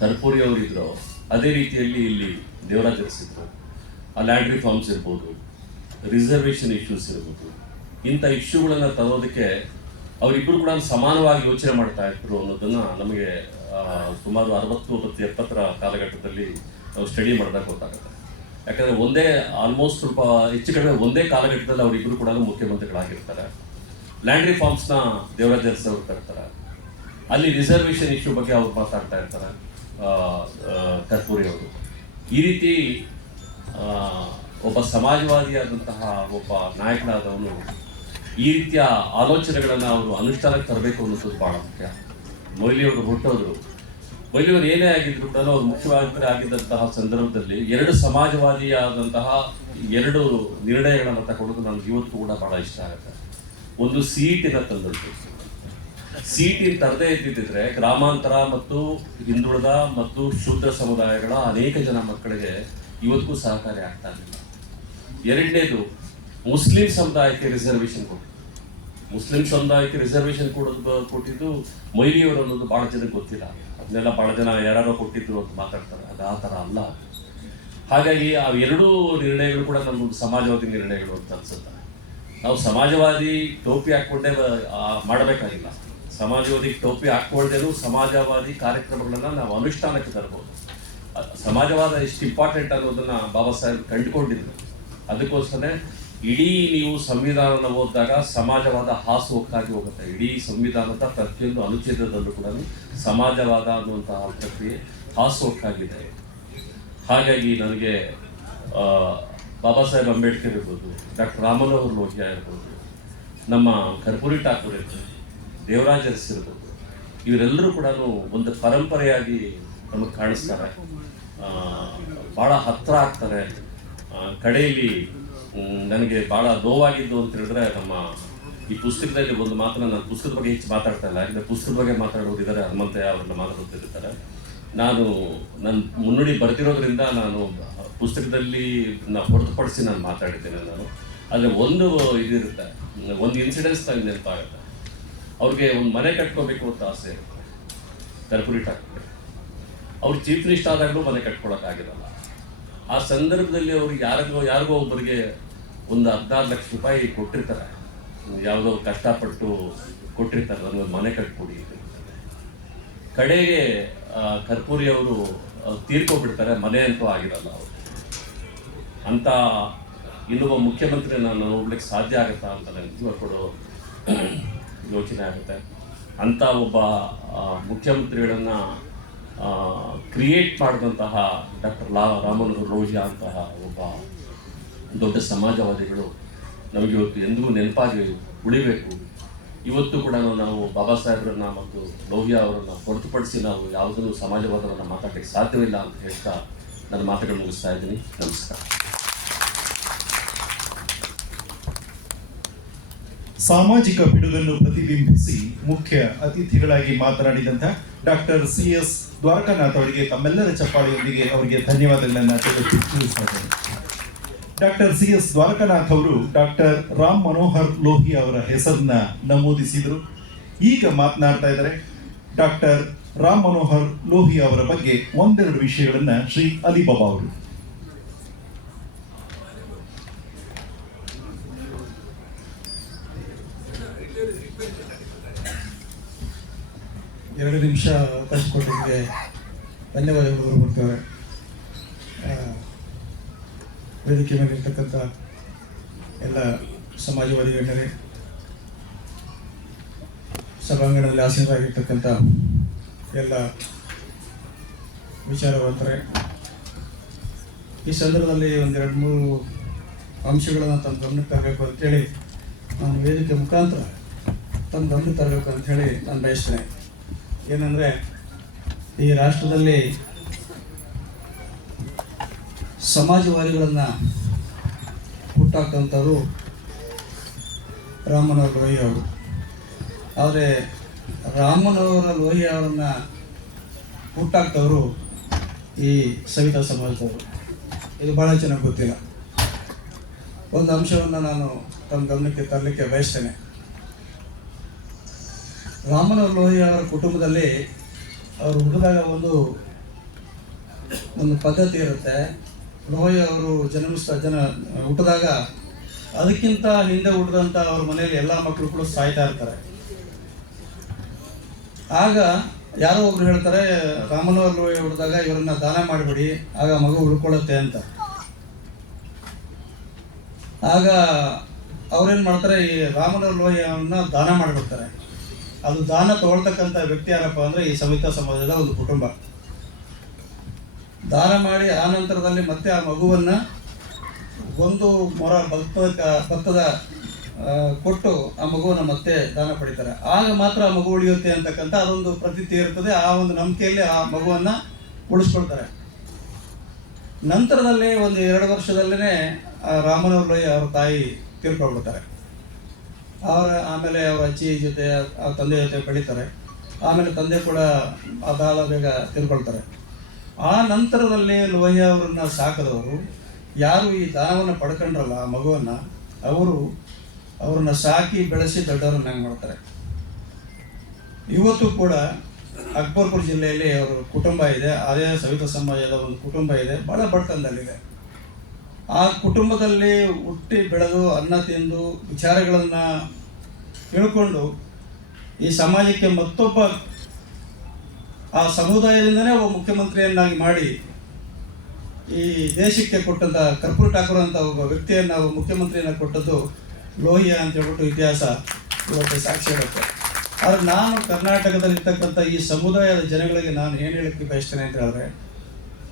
ಕರ್ಪೂರಿ ಅವರಿದ್ರು, ಅದೇ ರೀತಿಯಲ್ಲಿ ಇಲ್ಲಿ ದೇವರಾಜ ಅರಸ್ ಇದ್ರು. ಆ ಲ್ಯಾಂಡ್ ರಿಫಾರ್ಮ್ಸ್ ಇರ್ಬೋದು, ರಿಸರ್ವೇಷನ್ ಇಶ್ಯೂಸ್ ಇರ್ಬೋದು, ಇಂಥ ಇಶ್ಯೂಗಳನ್ನು ತರೋದಕ್ಕೆ ಅವರಿಬ್ಬರು ಕೂಡ ಸಮಾನವಾಗಿ ಯೋಚನೆ ಮಾಡ್ತಾ ಇದ್ರು ಅನ್ನೋದನ್ನ ನಮಗೆ ಸುಮಾರು 60-70 ಕಾಲಘಟ್ಟದಲ್ಲಿ ನಾವು ಸ್ಟಡಿ ಮಾಡಿದಾಗ ಗೊತ್ತಾಗುತ್ತೆ. ಯಾಕಂದರೆ ಆಲ್ಮೋಸ್ಟ್ ಸ್ವಲ್ಪ ಹೆಚ್ಚು ಕಡಿಮೆ ಒಂದೇ ಕಾಲಘಟ್ಟದಲ್ಲಿ ಅವರಿಬ್ಬರು ಕೂಡ ಮುಖ್ಯಮಂತ್ರಿಗಳಾಗಿರ್ತಾರೆ. ಲ್ಯಾಂಡ್ ರಿಫಾರ್ಮ್ಸ್ನ ದೇವರಾಜ ಅರಸ್ ಅವರು ತರ್ತಾರೆ. ಅಲ್ಲಿ ರಿಸರ್ವೇಷನ್ ಇಶ್ಯೂ ಬಗ್ಗೆ ಅವ್ರು ಮಾತಾಡ್ತಾ ಇರ್ತಾರೆ ಕರ್ಪೂರಿ ಅವರು. ಈ ರೀತಿ ಒಬ್ಬ ಸಮಾಜವಾದಿಯಾದಂತಹ ಒಬ್ಬ ನಾಯಕನಾದವನು ಈ ರೀತಿಯ ಆಲೋಚನೆಗಳನ್ನು ಅವರು ಅನುಷ್ಠಾನಕ್ಕೆ ತರಬೇಕು ಅನ್ನೋದು ಭಾಳ ಮುಖ್ಯ. ಮೊಯ್ಲಿಯವರು ಹುಟ್ಟೋದ್ರು, ಮೊಯ್ಲಿಯವರು ಏನೇ ಆಗಿದ್ರು ಕೂಡ ಅವರು ಮುಖ್ಯಮಂತ್ರಿ ಆಗಿದ್ದಂತಹ ಸಂದರ್ಭದಲ್ಲಿ 2 ಸಮಾಜವಾದಿಯಾದಂತಹ 2 ನಿರ್ಣಯಗಳನ್ನು ತಗೊಳ್ಳೋದು ನನಗೆ ಇವತ್ತು ಕೂಡ ಭಾಳ ಇಷ್ಟ ಆಗುತ್ತೆ. ಒಂದು CET-ನ ತಂದದ್ದು. CET ತರದೇ ಇದ್ದಿದ್ರೆ ಗ್ರಾಮಾಂತರ ಮತ್ತು ಹಿಂದುಳಿದ ಮತ್ತು ಶೂದ್ರ ಸಮುದಾಯಗಳ ಅನೇಕ ಜನ ಮಕ್ಕಳಿಗೆ ಇವತ್ತಿಗೂ ಸಹಕಾರಿ ಆಗ್ತಾ ಇರಲಿಲ್ಲ. ಎರಡನೇದು, ಮುಸ್ಲಿಂ ಸಮುದಾಯಕ್ಕೆ ರಿಸರ್ವೇಷನ್ ಕೊಟ್ಟಿದ್ದು. ಮುಸ್ಲಿಂ ಸಮುದಾಯಕ್ಕೆ ರಿಸರ್ವೇಷನ್ ಕೊಟ್ಟಿದ್ದು ಮೊಯ್ಲಿಯವರು ಅನ್ನೋದು ಭಾಳ ಜನಕ್ಕೆ ಗೊತ್ತಿಲ್ಲ. ಅದನ್ನೆಲ್ಲ ಭಾಳ ಜನ ಯಾರೋ ಕೊಟ್ಟಿದ್ರು ಅಂತ ಮಾತಾಡ್ತಾರೆ. ಅದು ಆ ಥರ ಅಲ್ಲ. ಹಾಗಾಗಿ ಆ 2 ನಿರ್ಣಯಗಳು ಕೂಡ ನಮ್ಮದು ಸಮಾಜವಾದಿ ನಿರ್ಣಯಗಳು ಅಂತ ಅನ್ಸುತ್ತೆ. ನಾವು ಸಮಾಜವಾದಿ ಟೋಪಿ ಹಾಕ್ಕೊಂಡೇ ಮಾಡಬೇಕಾಗಿಲ್ಲ. ಸಮಾಜವಾದಿ ಟೋಪಿ ಹಾಕ್ಕೊಳ್ದೇನು ಸಮಾಜವಾದಿ ಕಾರ್ಯಕ್ರಮಗಳನ್ನು ನಾವು ಅನುಷ್ಠಾನಕ್ಕೆ ತರಬಹುದು. ಸಮಾಜವಾದ ಎಷ್ಟು ಇಂಪಾರ್ಟೆಂಟ್ ಅನ್ನೋದನ್ನ ಬಾಬಾ ಸಾಹೇಬ್ ಕಂಡುಕೊಂಡಿದ್ರು. ಅದಕ್ಕೋಸ್ಕರ ಇಡೀ ನೀವು ಸಂವಿಧಾನನ ಓದಿದಾಗ ಸಮಾಜವಾದ ಹಾಸುಹೊಕ್ಕಾಗಿ ಹೋಗುತ್ತೆ. ಇಡೀ ಸಂವಿಧಾನದ ಪ್ರತಿಯೊಂದು ಅನುಚ್ಛೇದದಲ್ಲೂ ಕೂಡ ಸಮಾಜವಾದ ಅನ್ನುವಂತಹ ಪ್ರಕ್ರಿಯೆ ಹಾಸುಹೊಕ್ಕಾಗಿದೆ. ಹಾಗಾಗಿ ನನಗೆ ಬಾಬಾ ಸಾಹೇಬ್ ಅಂಬೇಡ್ಕರ್ ಇರ್ಬೋದು, ಡಾಕ್ಟರ್ ರಾಮಮನೋಹರ್ ಲೋಹಿಯಾ ಇರ್ಬೋದು, ನಮ್ಮ ಕರ್ಪೂರಿ ಠಾಕೂರ್ ಇರ್ಬೋದು, ದೇವರಾಜ ಅರಸ್ ಇರ್ಬೋದು, ಇವರೆಲ್ಲರೂ ಕೂಡ ಒಂದು ಪರಂಪರೆಯಾಗಿ ನಮಗೆ ಕಾಣಿಸ್ತಾರೆ, ಭಾಳ ಹತ್ತಿರ ಆಗ್ತಾರೆ. ಕಡೆಯಲ್ಲಿ ನನಗೆ ಭಾಳ ನೋವಾಗಿದ್ದು ಅಂತ ಹೇಳಿದ್ರೆ ನಮ್ಮ ಈ ಪುಸ್ತಕದಲ್ಲಿ ಒಂದು ಮಾತನ್ನ ನಾನು ಪುಸ್ತಕದ ಬಗ್ಗೆ ಹೆಚ್ಚು ಮಾತಾಡ್ತಾ ಇಲ್ಲ, ಯಾಕಂದರೆ ಪುಸ್ತಕದ ಬಗ್ಗೆ ಮಾತಾಡೋರಿದ್ದಾರೆ, ಹನುಮಂತಯ್ಯ ಅವರೆಲ್ಲ ಮಾತಾಡ್ತಿರ್ತಾರೆ. ನಾನು ನನ್ನ ಮುನ್ನುಡಿ ಬರ್ತಿರೋದ್ರಿಂದ ನಾನು ಪುಸ್ತಕದಲ್ಲಿ ಹೊರತುಪಡಿಸಿ ನಾನು ಮಾತಾಡಿದ್ದೇನೆ. ಆದರೆ ಒಂದು ಇದಿರುತ್ತೆ, ಒಂದು ಇನ್ಸಿಡೆನ್ಸ್ ನನಗೆ ನೆನಪಾಗುತ್ತೆ. ಅವ್ರಿಗೆ ಒಂದು ಮನೆ ಕಟ್ಕೋಬೇಕು ಅಂತ ಆಸೆ ಇರುತ್ತೆ ಕರ್ಪೂರಿ ಠಾಕೂರ್ಗೆ. ಅವ್ರು ಚೀಫ್ ಮಿನಿಸ್ಟರ್ ಆದಾಗಲೂ ಮನೆ ಕಟ್ಕೊಳಕ್ಕಾಗಿರಲ್ಲ. ಆ ಸಂದರ್ಭದಲ್ಲಿ ಅವ್ರಿಗೆ ಯಾರಿಗೋ ಒಬ್ಬರಿಗೆ ಒಂದು 16 ಲಕ್ಷ ರೂಪಾಯಿ ಕೊಟ್ಟಿರ್ತಾರೆ, ಯಾವುದೋ ಕಷ್ಟಪಟ್ಟು ಕೊಟ್ಟಿರ್ತಾರೆ, ನನಗೆ ಮನೆ ಕಟ್ಕೊಡಿ. ಕಡೆಗೆ ಕರ್ಪೂರಿ ಅವರು ತೀರ್ಕೊಬಿಡ್ತಾರೆ, ಮನೆ ಅಂತೂ ಆಗಿರಲ್ಲ ಅವರು. ಅಂತ ಇನ್ನೊಬ್ಬ ಮುಖ್ಯಮಂತ್ರಿ ನಾನು ನೋಡ್ಲಿಕ್ಕೆ ಸಾಧ್ಯ ಆಗುತ್ತಾ ಅಂತ ನನಗೆ ಜೀವ ಕೊಡೋ ಯೋಚನೆ ಆಗುತ್ತೆ. ಅಂಥ ಒಬ್ಬ ಮುಖ್ಯಮಂತ್ರಿಗಳನ್ನು ಕ್ರಿಯೇಟ್ ಮಾಡಿದಂತಹ ಡಾಕ್ಟರ್ ರಾಮಮನೋಹರ್ ಲೋಹಿಯಾ ಅಂತಹ ಒಬ್ಬ ದೊಡ್ಡ ಸಮಾಜವಾದಿಗಳು ನಮಗೆ ಇವತ್ತು ಎಂದಿಗೂ ನೆನಪಾಗಿ ಉಳಿಬೇಕು. ಇವತ್ತು ಕೂಡ ನಾವು ಬಾಬಾ ಸಾಹೇಬ್ರನ್ನ ಮತ್ತು ಲೋಹಿಯಾ ಅವರನ್ನು ಹೊರತುಪಡಿಸಿ ನಾವು ಯಾವುದೂ ಸಮಾಜವಾದವನ್ನು ಮಾತಾಡಲಿಕ್ಕೆ ಸಾಧ್ಯವಿಲ್ಲ ಅಂತ ಹೇಳ್ತಾ ನನ್ನ ಮಾತುಗಳು ಮುಗಿಸ್ತಾ ಇದ್ದೀನಿ. ನಮಸ್ಕಾರ. ಸಾಮಾಜಿಕ ಪಿಡುಗನ್ನು ಪ್ರತಿಬಿಂಬಿಸಿ ಮುಖ್ಯ ಅತಿಥಿಗಳಾಗಿ ಮಾತನಾಡಿದಂಥ ಡಾಕ್ಟರ್ CS ದ್ವಾರಕಾನಾಥ್ ಅವರಿಗೆ ತಮ್ಮೆಲ್ಲರ ಚಪ್ಪಾಳೆಯೊಂದಿಗೆ ಅವರಿಗೆ ಧನ್ಯವಾದಗಳನ್ನು ತಿಳಿಸಿದ್ದಾರೆ. ಡಾಕ್ಟರ್ CS ದ್ವಾರಕಾನಾಥ್ ಅವರು ಡಾಕ್ಟರ್ ರಾಮ್ ಮನೋಹರ್ ಲೋಹಿಯಾ ಅವರ ಹೆಸರನ್ನ ನಮೂದಿಸಿದರು. ಈಗ ಮಾತನಾಡ್ತಾ ಇದ್ದಾರೆ ಡಾಕ್ಟರ್ ರಾಮ್ ಮನೋಹರ್ ಲೋಹಿಯಾ ಅವರ ಬಗ್ಗೆ ಒಂದೆರಡು ವಿಷಯಗಳನ್ನ ಶ್ರೀ ಅಲಿಬಾಬಾ ಅವರು. ಎರಡು ನಿಮಿಷ ಅವಕಾಶ ಕೊಟ್ಟಿದ್ದಕ್ಕೆ ಧನ್ಯವಾದಗಳು ಕೊಡ್ತೇವೆ. ವೇದಿಕೆ ಮೇಲಿರ್ತಕ್ಕಂಥ ಎಲ್ಲ ಸಮಾಜವಾದಿ ಗಣ್ಯರೇ, ಸಭಾಂಗಣದಲ್ಲಿ ಆಸೀನರಾಗಿರ್ತಕ್ಕಂಥ ಎಲ್ಲ ವಿಚಾರವಂತರೇ, ಈ ಸಂದರ್ಭದಲ್ಲಿ ಒಂದೆರಡು ಮೂರು ಅಂಶಗಳನ್ನು ತಮ್ಮ ಗಮನಕ್ಕೆ ತರಬೇಕು ಅಂಥೇಳಿ ನಾನು ವೇದಿಕೆ ಮುಖಾಂತರ ತಮ್ಮ ಗಮನಕ್ಕೆ ತರಬೇಕು ಅಂಥೇಳಿ ನಾನು ಬಯಸ್ತೇನೆ. ಏನಂದರೆ, ಈ ರಾಷ್ಟ್ರದಲ್ಲಿ ಸಮಾಜವಾದಿಗಳನ್ನು ಹುಟ್ಟಾಕಂಥವ್ರು ರಾಮಮನೋಹರ್ ಲೋಹಿಯಾ ಅವರು. ಆದರೆ ರಾಮಮನೋಹರ್ ಲೋಹಿಯಾ ಅವರನ್ನು ಹುಟ್ಟಾಕ್ತವರು ಈ ಸವಿತಾ ಸಮಾಜದವರು. ಇದು ಭಾಳ ಚೆನ್ನಾಗಿ ಗೊತ್ತಿಲ್ಲ. ಒಂದು ಅಂಶವನ್ನು ನಾನು ತಮ್ಮ ಗಮನಕ್ಕೆ ತರಲಿಕ್ಕೆ ಬಯಸ್ತೇನೆ. ರಾಮಮನೋಹರ್ ಲೋಹಿಯಾ ಅವರ ಕುಟುಂಬದಲ್ಲಿ ಅವರು ಹುಟ್ಟಿದಾಗ ಒಂದು ಪದ್ಧತಿ ಇರುತ್ತೆ. ಲೋಹಿಯಾ ಅವರು ಹುಟ್ಟಿದಾಗ ಅದಕ್ಕಿಂತ ಹಿಂದೆ ಹುಟ್ಟಿದಂಥ ಅವ್ರ ಮನೆಯಲ್ಲಿ ಎಲ್ಲ ಮಕ್ಕಳು ಕೂಡ ಸಾಯ್ತಾ ಇರ್ತಾರೆ. ಆಗ ಯಾರೋ ಒಬ್ರು ಹೇಳ್ತಾರೆ, ರಾಮಮನೋಹರ್ ಲೋಹಿಯಾ ಹುಟ್ಟಿದಾಗ ಇವರನ್ನ ದಾನ ಮಾಡಿಬಿಡಿ, ಆಗ ಮಗು ಉಳ್ಕೊಳ್ಳುತ್ತೆ ಅಂತ. ಆಗ ಅವ್ರೇನು ಮಾಡ್ತಾರೆ, ಈ ರಾಮಮನೋಹರ್ ಲೋಹಿಯಾವನ್ನ ದಾನ ಮಾಡಿಬಿಡ್ತಾರೆ. ಅದು ದಾನ ತಗೊಳ್ತಕ್ಕಂಥ ವ್ಯಕ್ತಿ ಯಾರಪ್ಪ ಅಂದರೆ ಈ ಸವಿತಾ ಸಮಾಜದ ಒಂದು ಕುಟುಂಬ. ದಾನ ಮಾಡಿ ಆ ನಂತರದಲ್ಲಿ ಮತ್ತೆ ಆ ಮಗುವನ್ನು ಒಂದು ಮೊರ ಭತ್ತದ ಕೊಟ್ಟು ಆ ಮಗುವನ್ನು ಮತ್ತೆ ದಾನ ಪಡಿತಾರೆ. ಆಗ ಮಾತ್ರ ಆ ಮಗು ಉಳಿಯುತ್ತೆ ಅಂತಕ್ಕಂಥ ಅದೊಂದು ಪ್ರತೀತಿ ಇರ್ತದೆ. ಆ ಒಂದು ನಂಬಿಕೆಯಲ್ಲಿ ಆ ಮಗುವನ್ನು ಉಳಿಸ್ಕೊಳ್ತಾರೆ. ನಂತರದಲ್ಲಿ ಒಂದು 2 ವರ್ಷದಲ್ಲೇ ರಾಮಮನೋಹರ್ ಲೋಹಿಯಾ ಅವ್ರ ತಾಯಿ ತೀರ್ಕೊಂಡ್ಬಿಡ್ತಾರೆ. ಆಮೇಲೆ ಅವರ ಅಜ್ಜಿ ಜೊತೆ ಆ ತಂದೆ ಜೊತೆ ಬೆಳೀತಾರೆ. ಆಮೇಲೆ ತಂದೆ ಕೂಡ ಬಹಳ ಬೇಗ ತೀರ್ಕೊಳ್ತಾರೆ. ಆ ನಂತರದಲ್ಲಿ ಲೋಹಿಯಾ ಅವರನ್ನು ಸಾಕದವರು ಯಾರು ಈ ದಾನವನ್ನು ಪಡ್ಕೊಂಡ್ರಲ್ಲ ಆ ಮಗುವನ್ನು, ಅವ್ರನ್ನ ಸಾಕಿ ಬೆಳೆಸಿ ದೊಡ್ಡವರನ್ನಾಗಿ ಮಾಡ್ತಾರೆ. ಇವತ್ತು ಕೂಡ ಅಕ್ಬರ್ಪುರ ಜಿಲ್ಲೆಯಲ್ಲಿ ಅವರ ಕುಟುಂಬ ಇದೆ. ಅದೇ ಸವಿತಾ ಸಮಾಜದ ಒಂದು ಕುಟುಂಬ ಇದೆ, ಭಾಳ ಬಡತನದಲ್ಲಿದೆ. ಆ ಕುಟುಂಬದಲ್ಲಿ ಹುಟ್ಟಿ ಬೆಳೆದು ಅನ್ನ ತಿಂದು ವಿಚಾರಗಳನ್ನು ತಿಳ್ಕೊಂಡು ಈ ಸಮಾಜಕ್ಕೆ ಮತ್ತೊಬ್ಬ ಆ ಸಮುದಾಯದಿಂದನೇ ಒಬ್ಬ ಮುಖ್ಯಮಂತ್ರಿಯನ್ನಾಗಿ ಮಾಡಿ ಈ ದೇಶಕ್ಕೆ ಕೊಟ್ಟಂಥ ಕರ್ಪೂರಿ ಠಾಕೂರ್ ಅಂತ ಒಬ್ಬ ವ್ಯಕ್ತಿಯನ್ನು ಮುಖ್ಯಮಂತ್ರಿಯನ್ನು ಕೊಟ್ಟದ್ದು ಲೋಹಿಯಾ ಅಂತ ಹೇಳ್ಬಿಟ್ಟು ಇತಿಹಾಸ ಇವತ್ತು ಸಾಕ್ಷಿ ಹೇಳುತ್ತೆ. ಆದರೆ ನಾನು ಕರ್ನಾಟಕದಲ್ಲಿರ್ತಕ್ಕಂಥ ಈ ಸಮುದಾಯದ ಜನಗಳಿಗೆ ನಾನು ಏನು ಹೇಳಕ್ಕೆ ಬಯಸ್ತೇನೆ ಅಂತ ಹೇಳಿದ್ರೆ,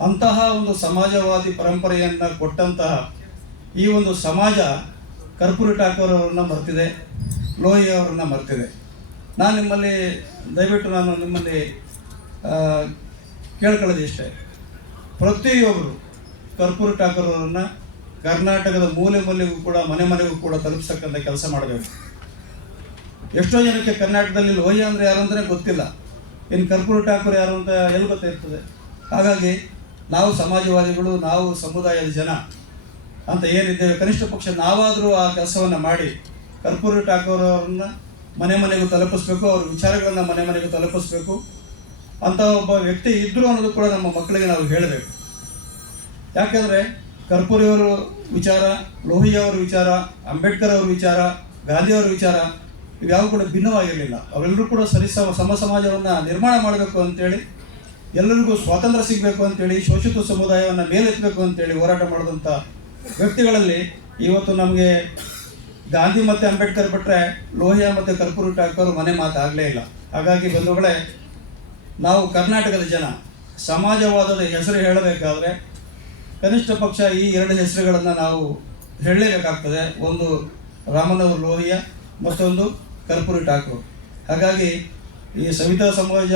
ಅಂತಹ ಒಂದು ಸಮಾಜವಾದಿ ಪರಂಪರೆಯನ್ನು ಕೊಟ್ಟಂತಹ ಈ ಒಂದು ಸಮಾಜ ಕರ್ಪೂರಿ ಠಾಕೂರ್ ಅವರನ್ನು ಮರ್ತಿದೆ, ಲೋಹಿಯಾ ಅವರನ್ನು ಮರ್ತಿದೆ. ನಾನು ನಿಮ್ಮಲ್ಲಿ ಕೇಳ್ಕೊಳ್ಳೋದು ಇಷ್ಟೇ, ಪ್ರತಿಯೊಬ್ಬರು ಕರ್ಪೂರಿ ಠಾಕೂರ್ ಅವರನ್ನು ಕರ್ನಾಟಕದ ಮೂಲೆ ಮೂಲೆಗೂ ಕೂಡ ಮನೆಗೂ ಕೂಡ ತಲುಪಿಸ್ತಕ್ಕಂಥ ಕೆಲಸ ಮಾಡಬೇಕು. ಎಷ್ಟೋ ಜನಕ್ಕೆ ಕರ್ನಾಟಕದಲ್ಲಿ ಲೋಹಿಯಾ ಅಂದರೆ ಯಾರು ಅಂತಲೇ ಗೊತ್ತಿಲ್ಲ, ಇನ್ನು ಕರ್ಪೂರಿ ಠಾಕೂರ್ ಯಾರು ಅಂತ ಎಲ್ಲಿ ಗೊತ್ತಿರ್ತದೆ. ಹಾಗಾಗಿ ನಾವು ಸಮಾಜವಾದಿಗಳು, ನಾವು ಸಮುದಾಯದ ಜನ ಅಂತ ಏನಿದ್ದೇವೆ, ಕನಿಷ್ಠ ಪಕ್ಷ ನಾವಾದರೂ ಆ ಕೆಲಸವನ್ನು ಮಾಡಿ ಕರ್ಪೂರಿ ಠಾಕೂರ್ ಅವರನ್ನು ಮನೆ ಮನೆಗೂ ತಲುಪಿಸ್ಬೇಕು, ಅವ್ರ ವಿಚಾರಗಳನ್ನು ಮನೆ ಮನೆಗೂ ತಲುಪಿಸ್ಬೇಕು ಅಂತ ಒಬ್ಬ ವ್ಯಕ್ತಿ ಇದ್ದರು ಅನ್ನೋದು ಕೂಡ ನಮ್ಮ ಮಕ್ಕಳಿಗೆ ನಾವು ಹೇಳಬೇಕು. ಯಾಕೆಂದರೆ ಕರ್ಪೂರಿಯವರ ವಿಚಾರ, ಲೋಹಿಯಾವರ ವಿಚಾರ, ಅಂಬೇಡ್ಕರ್ ಅವ್ರ ವಿಚಾರ, ಗಾಂಧಿಯವರ ವಿಚಾರ ಇವ್ಯಾವು ಕೂಡ ಭಿನ್ನವಾಗಿರಲಿಲ್ಲ. ಅವರೆಲ್ಲರೂ ಕೂಡ ಸಮ ಸಮಾಜವನ್ನು ನಿರ್ಮಾಣ ಮಾಡಬೇಕು ಅಂತೇಳಿ, ಎಲ್ಲರಿಗೂ ಸ್ವಾತಂತ್ರ್ಯ ಸಿಗಬೇಕು ಅಂತೇಳಿ, ಶೋಷಿತ ಸಮುದಾಯವನ್ನು ಮೇಲೆತ್ತಬೇಕು ಅಂತೇಳಿ ಹೋರಾಟ ಮಾಡಿದಂಥ ವ್ಯಕ್ತಿಗಳಲ್ಲಿ ಇವತ್ತು ನಮಗೆ ಗಾಂಧಿ ಮತ್ತು ಅಂಬೇಡ್ಕರ್ ಬಿಟ್ಟರೆ ಲೋಹಿಯಾ ಮತ್ತು ಕರ್ಪೂರಿ ಠಾಕೂರ್ ಮನೆ ಮಾತಾಗಲೇ ಇಲ್ಲ. ಹಾಗಾಗಿ ಬಂಧುಗಳೇ, ನಾವು ಕರ್ನಾಟಕದ ಜನ ಸಮಾಜವಾದದ ಹೆಸರು ಹೇಳಬೇಕಾದ್ರೆ ಕನಿಷ್ಠ ಪಕ್ಷ ಈ ಎರಡು ಹೆಸರುಗಳನ್ನು ನಾವು ಹೇಳಲೇಬೇಕಾಗ್ತದೆ. ಒಂದು ರಾಮನವರು ಲೋಹಿಯಾ, ಮತ್ತೊಂದು ಕರ್ಪೂರಿ ಠಾಕೂರ್. ಹಾಗಾಗಿ ಈ ಸವಿತಾ ಸಮಾಜ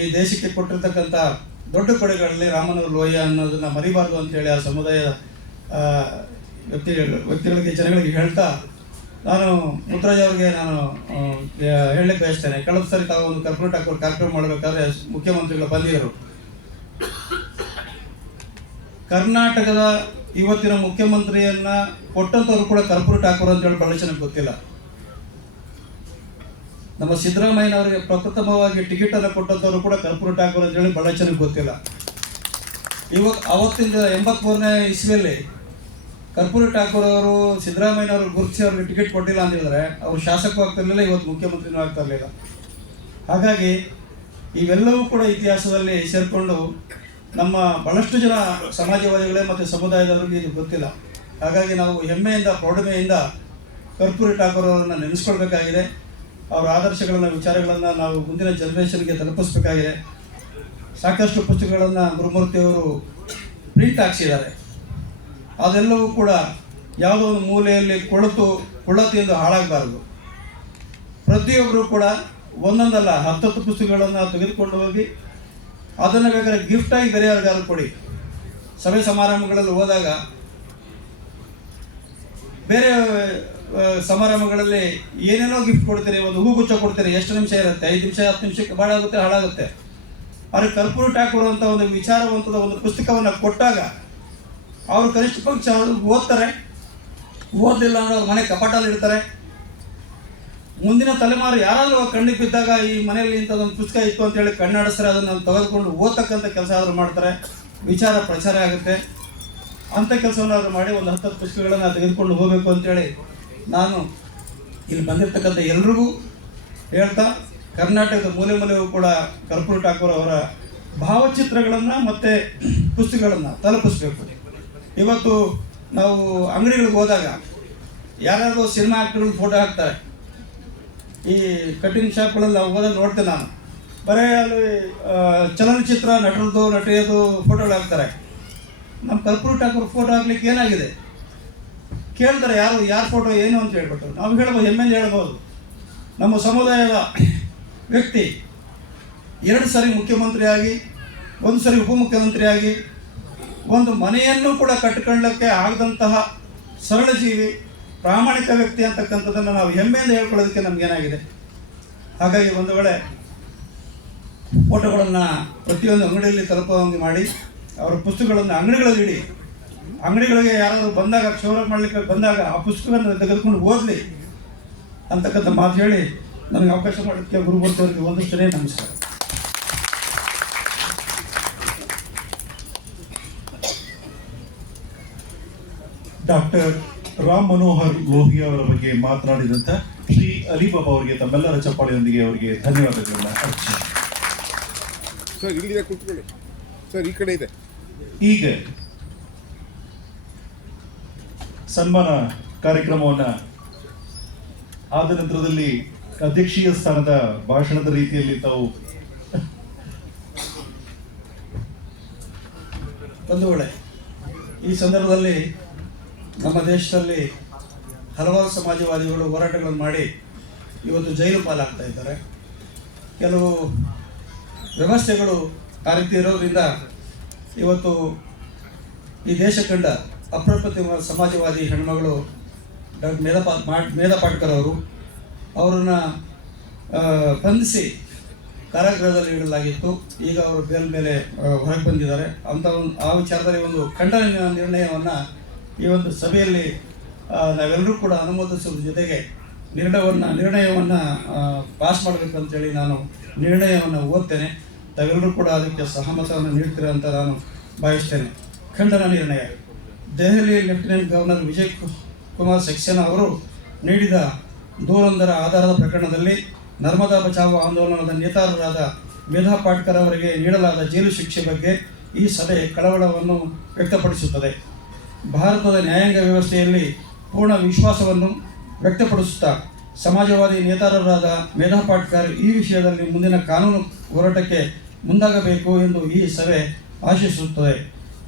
ಈ ದೇಶಕ್ಕೆ ಕೊಟ್ಟಿರ್ತಕ್ಕಂಥ ದೊಡ್ಡ ಕೊಡುಗೆಗಳಲ್ಲಿ ರಾಮನವರು ಲೋಹಿಯಾ ಅನ್ನೋದನ್ನು ಮರಿಬಾರ್ದು ಅಂತೇಳಿ ಆ ಸಮುದಾಯದ ವ್ಯಕ್ತಿಗಳಿಗೆ, ಜನಗಳಿಗೆ ಹೇಳ್ತಾ ನಾನು ಮುತ್ತರಾಜ್ ಅವ್ರಿಗೆ ನಾನು ಹೇಳಲಿಕ್ಕೆ ಬಯಸ್ತೇನೆ. ಕಳೆದ ಸರಿ ತಾವು ಒಂದು ಕರ್ಪೂರಿ ಠಾಕೂರ್ ಕಾರ್ಯಕ್ರಮ ಮಾಡಬೇಕಾದ್ರೆ ಮುಖ್ಯಮಂತ್ರಿಗಳು ಬಂದಿದ್ದರು. ಕರ್ನಾಟಕದ ಇವತ್ತಿನ ಮುಖ್ಯಮಂತ್ರಿಯನ್ನ ಕೊಟ್ಟಂಥವ್ರು ಕೂಡ ಕರ್ಪೂರಿ ಠಾಕೂರ್ ಅಂತೇಳಿ ಬಹಳ ಜನಕ್ಕೆ ಗೊತ್ತಿಲ್ಲ. ನಮ್ಮ ಸಿದ್ದರಾಮಯ್ಯನವರಿಗೆ ಪ್ರಪ್ರಥಮವಾಗಿ ಟಿಕೆಟನ್ನು ಕೊಟ್ಟಂಥವ್ರು ಕೂಡ ಕರ್ಪೂರಿ ಠಾಕೂರ್ ಅಂತೇಳಿ ಬಹಳ ಜನಕ್ಕೆ ಗೊತ್ತಿಲ್ಲ. ಅವತ್ತಿಂದ 83ನೇ ಇಸ್ವಿಯಲ್ಲಿ ಕರ್ಪೂರಿ ಠಾಕೂರ್ ಅವರು ಸಿದ್ದರಾಮಯ್ಯನವರು ಗುರುತಿಸಿ ಅವ್ರಿಗೆ ಟಿಕೆಟ್ ಕೊಟ್ಟಿಲ್ಲ ಅಂತ ಹೇಳಿದ್ರೆ ಅವರು ಶಾಸಕರು ಆಗ್ತಿರ್ಲಿಲ್ಲ, ಇವತ್ತು ಮುಖ್ಯಮಂತ್ರಿನೂ ಆಗ್ತಾ ಇರಲಿಲ್ಲ. ಹಾಗಾಗಿ ಇವೆಲ್ಲವೂ ಕೂಡ ಇತಿಹಾಸದಲ್ಲಿ ಸೇರಿಕೊಂಡು ನಮ್ಮ ಬಹಳಷ್ಟು ಜನ ಸಮಾಜವಾದಿಗಳೇ ಮತ್ತು ಸಮುದಾಯದವರಿಗೆ ಇದು ಗೊತ್ತಿಲ್ಲ. ಹಾಗಾಗಿ ನಾವು ಹೆಮ್ಮೆಯಿಂದ, ಪ್ರೌಢಮೆಯಿಂದ ಕರ್ಪೂರಿ ಠಾಕೂರ್ ಅವರನ್ನು ನೆನೆಸ್ಕೊಳ್ಬೇಕಾಗಿದೆ. ಅವರ ಆದರ್ಶಗಳನ್ನು, ವಿಚಾರಗಳನ್ನು ನಾವು ಮುಂದಿನ ಜನ್ರೇಷನ್ಗೆ ತಲುಪಿಸ್ಬೇಕಾಗಿದೆ. ಸಾಕಷ್ಟು ಪುಸ್ತಕಗಳನ್ನು ಗುರುಮೂರ್ತಿಯವರು ಪ್ರಿಂಟ್ ಹಾಕ್ಸಿದ್ದಾರೆ. ಅದೆಲ್ಲವೂ ಕೂಡ ಯಾವುದೋ ಒಂದು ಮೂಲೆಯಲ್ಲಿ ಕೊಳತಿಯಿಂದ ಹಾಳಾಗಬಾರ್ದು. ಪ್ರತಿಯೊಬ್ಬರು ಕೂಡ ಒಂದೊಂದಲ್ಲ 10 ಪುಸ್ತಕಗಳನ್ನು ತೆಗೆದುಕೊಂಡು ಹೋಗಿ ಅದನ್ನು ಬೇಕಾದ್ರೆ ಗಿಫ್ಟಾಗಿ ಬೇರೆ ಯಾರಿಗಾದ್ರು ಕೊಡಿ. ಸಭೆ ಸಮಾರಂಭಗಳಲ್ಲಿ ಹೋದಾಗ, ಬೇರೆ ಸಮಾರಂಭಗಳಲ್ಲಿ ಏನೇನೋ ಗಿಫ್ಟ್ ಕೊಡ್ತೀರಿ, ಒಂದು ಹೂಗುಚ್ಛ ಕೊಡ್ತೀರಿ, ಎಷ್ಟು ನಿಮಿಷ ಇರುತ್ತೆ, 5 ನಿಮಿಷ 10 ನಿಮಿಷಕ್ಕೆ ಭಾಳ ಆಗುತ್ತೆ, ಹಾಳಾಗುತ್ತೆ. ಆದರೆ ಕರ್ಪೂರಿ ಠಾಕೂರ್ ಅಂತ ಒಂದು ವಿಚಾರವಂತದ ಒಂದು ಪುಸ್ತಕವನ್ನು ಕೊಟ್ಟಾಗ ಅವರು ಕನಿಷ್ಠ ಪಕ್ಷ ಓದ್ತಾರೆ, ಓದಲಿಲ್ಲ ಅಂದ್ರೆ ಅವ್ರ ಮನೆ ಕಪಾಟಲ್ಲಿ ಇಡ್ತಾರೆ. ಮುಂದಿನ ತಲೆಮಾರು ಯಾರಾದರೂ ಕಣ್ಣಿಗೆ ಬಿದ್ದಾಗ ಈ ಮನೆಯಲ್ಲಿ ಇಂಥದ್ದೊಂದು ಪುಸ್ತಕ ಇತ್ತು ಅಂತೇಳಿ ಕಣ್ಣಾಡಿಸ್ತಾರೆ, ಅದನ್ನು ತೆಗೆದುಕೊಂಡು ಓದ್ತಕ್ಕಂಥ ಕೆಲಸ ಆದರೂ ಮಾಡ್ತಾರೆ, ವಿಚಾರ ಪ್ರಚಾರ ಆಗುತ್ತೆ. ಅಂಥ ಕೆಲಸವನ್ನು ಆದರೂ ಮಾಡಿ ಒಂದು 10 ಪುಸ್ತಕಗಳನ್ನು ತೆಗೆದುಕೊಂಡು ಹೋಗಬೇಕು ಅಂತೇಳಿ ನಾನು ಇಲ್ಲಿ ಬಂದಿರತಕ್ಕಂಥ ಎಲ್ರಿಗೂ ಹೇಳ್ತಾ, ಕರ್ನಾಟಕದ ಮೂಲೆ ಮೂಲೆಯೂ ಕೂಡ ಕರ್ಪೂರಿ ಠಾಕೂರ್ ಅವರ ಭಾವಚಿತ್ರಗಳನ್ನು ಮತ್ತು ಪುಸ್ತಕಗಳನ್ನು ತಲುಪಿಸ್ಬೇಕು. ಇವತ್ತು ನಾವು ಅಂಗಡಿಗಳಿಗೆ ಹೋದಾಗ ಯಾರಾದರೂ ಸಿನಿಮಾ ಆ್ಯಕ್ಟರ್ಗಳು ಫೋಟೋ ಹಾಕ್ತಾರೆ. ಈ ಕಟಿಂಗ್ ಶಾಪ್ಗಳಲ್ಲಿ ನಾವು ಹೋದಾಗ ನೋಡ್ತೇನೆ ನಾನು, ಬರೀ ಅಲ್ಲಿ ಚಲನಚಿತ್ರ ನಟರದ್ದು, ನಟಿಯದು ಫೋಟೋಗಳು ಹಾಕ್ತಾರೆ. ನಮ್ಮ ಕರ್ಪೂರಿ ಠಾಕೂರ್ ಫೋಟೋ ಹಾಕ್ಲಿಕ್ಕೆ ಏನಾಗಿದೆ ಕೇಳ್ತಾರೆ, ಯಾರ ಫೋಟೋ ಏನು ಅಂತ ಹೇಳ್ಬಿಟ್ಟು ನಾವು ಹೇಳ್ಬೋದು, ಹೆಮ್ಮೆಯಿಂದ ಹೇಳ್ಬೋದು. ನಮ್ಮ ಸಮುದಾಯದ ವ್ಯಕ್ತಿ 2 ಸರಿ ಮುಖ್ಯಮಂತ್ರಿಯಾಗಿ, 1 ಸರಿ ಉಪಮುಖ್ಯಮಂತ್ರಿಯಾಗಿ, ಒಂದು ಮನೆಯನ್ನು ಕೂಡ ಕಟ್ಟಿಕೊಳ್ಳಕ್ಕೆ ಆಗದಂತಹ ಸರಳ ಜೀವಿ, ಪ್ರಾಮಾಣಿಕ ವ್ಯಕ್ತಿ ಅಂತಕ್ಕಂಥದ್ದನ್ನು ನಾವು ಹೆಮ್ಮೆಯಿಂದ ಹೇಳ್ಕೊಳ್ಳೋದಕ್ಕೆ ನಮಗೇನಾಗಿದೆ. ಹಾಗಾಗಿ ಒಂದು ವೇಳೆ ಫೋಟೋಗಳನ್ನು ಪ್ರತಿಯೊಂದು ಅಂಗಡಿಯಲ್ಲಿ ತಲುಪುವಂಗೆ ಮಾಡಿ, ಅವರ ಪುಸ್ತಕಗಳನ್ನು ಅಂಗಡಿಗಳಲ್ಲಿ ಇಡಿ. ಅಂಗಡಿಗಳಿಗೆ ಯಾರಾದರೂ ಬಂದಾಗ, ಕ್ಷೌರ ಮಾಡಲಿಕ್ಕೆ ಬಂದಾಗ ಆ ಪುಸ್ತಕವನ್ನು ತೆಗೆದುಕೊಂಡು ಓದಲಿ ಅಂತಕ್ಕಂಥ ಮಾತು ಹೇಳಿ ನನಗೆ ಅವಕಾಶ ಮಾಡೋದಕ್ಕೆ ಗುರುಮೂರ್ತಿ ಅವರಿಗೆ ಒಂದಷ್ಟೇ ನಮಸ್ಕಾರ. ಡಾಕ್ಟರ್ ರಾಮ್ ಮನೋಹರ್ ಲೋಹಿಯಾ ಅವರ ಬಗ್ಗೆ ಮಾತನಾಡಿದಂಥ ಶ್ರೀ ಅಲಿಬಾಬಾ ಅವರಿಗೆ ತಮ್ಮೆಲ್ಲರ ಚಪ್ಪಾಳೆಯೊಂದಿಗೆ ಅವರಿಗೆ ಧನ್ಯವಾದಗಳನ್ನ ಅರ್ಪಿಸಿ. ಸರ್ ಇಲ್ಲಿದೆ, ಕೂತ್ಕೊಳ್ಳಿ ಸರ್, ಈ ಕಡೆ ಇದೆ. ಈಗ ಸನ್ಮಾನ ಕಾರ್ಯಕ್ರಮವನ್ನು ಆದ ನಂತರದಲ್ಲಿ ಅಧ್ಯಕ್ಷೀಯ ಸ್ಥಾನದ ಭಾಷಣದ ರೀತಿಯಲ್ಲಿ ತಾವು ಬಂಧುಗಳೇ, ಈ ಸಂದರ್ಭದಲ್ಲಿ ನಮ್ಮ ದೇಶದಲ್ಲಿ ಹಲವಾರು ಸಮಾಜವಾದಿಗಳು ಹೋರಾಟಗಳನ್ನು ಮಾಡಿ ಇವತ್ತು ಜೈಲು ಪಾಲಾಗ್ತಾ ಇದ್ದಾರೆ. ಕೆಲವು ವ್ಯವಸ್ಥೆಗಳು ಆ ರೀತಿ ಇರೋದ್ರಿಂದ ಇವತ್ತು ಈ ದೇಶ ಕಂಡ ಅಪ್ರತಿಮ ಸಮಾಜವಾದಿ ಹೆಣ್ಮಗಳು ಡಾಕ್ಟರ್ ಮೇಧಾ ಪಾಟ್ಕರ್ ಅವರು, ಅವರನ್ನು ಬಂಧಿಸಿ ಕಾರಾಗೃಹದಲ್ಲಿ ಇಡಲಾಗಿತ್ತು. ಈಗ ಅವರು ಬೇಲ್ ಮೇಲೆ ಹೊರಗೆ ಬಂದಿದ್ದಾರೆ. ಆ ವಿಚಾರದಲ್ಲಿ ಒಂದು ಖಂಡನ ನಿರ್ಣಯವನ್ನು ಈ ಒಂದು ಸಭೆಯಲ್ಲಿ ನಾವೆಲ್ಲರೂ ಕೂಡ ಅನುಮೋದಿಸುವ ಜೊತೆಗೆ ನಿರ್ಣಯವನ್ನು ಪಾಸ್ ಮಾಡಬೇಕು ಅಂತೇಳಿ ನಾನು ನಿರ್ಣಯವನ್ನು ಓದ್ತೇನೆ. ತಾವೆಲ್ಲರೂ ಕೂಡ ಅದಕ್ಕೆ ಸಹಮತವನ್ನು ನೀಡ್ತೀರ ಅಂತ ನಾನು ಭಾವಿಸ್ತೇನೆ. ಖಂಡನ ನಿರ್ಣಯ. ದೆಹಲಿ ಲೆಫ್ಟಿನೆಂಟ್ ಗವರ್ನರ್ ವಿಜಯ್ ಕುಮಾರ್ ಸಕ್ಸೇನಾ ಅವರು ನೀಡಿದ ದೂರೊಂದರ ಆಧಾರದ ಪ್ರಕರಣದಲ್ಲಿ ನರ್ಮದಾ ಬಚಾವೋ ಆಂದೋಲನದ ನೇತಾರರಾದ ಮೇಧಾ ಪಾಟ್ಕರ್ ಅವರಿಗೆ ನೀಡಲಾದ ಜೈಲು ಶಿಕ್ಷೆ ಬಗ್ಗೆ ಈ ಸಭೆ ಕಳವಳವನ್ನು ವ್ಯಕ್ತಪಡಿಸುತ್ತದೆ. ಭಾರತದ ನ್ಯಾಯಾಂಗ ವ್ಯವಸ್ಥೆಯಲ್ಲಿ ಪೂರ್ಣ ವಿಶ್ವಾಸವನ್ನು ವ್ಯಕ್ತಪಡಿಸುತ್ತಾ ಸಮಾಜವಾದಿ ನೇತಾರರಾದ ಮೇಧಾ ಪಾಟ್ಕರ್ ಈ ವಿಷಯದಲ್ಲಿ ಮುಂದಿನ ಕಾನೂನು ಹೋರಾಟಕ್ಕೆ ಮುಂದಾಗಬೇಕು ಎಂದು ಈ ಸಭೆ ಆಶಿಸುತ್ತದೆ.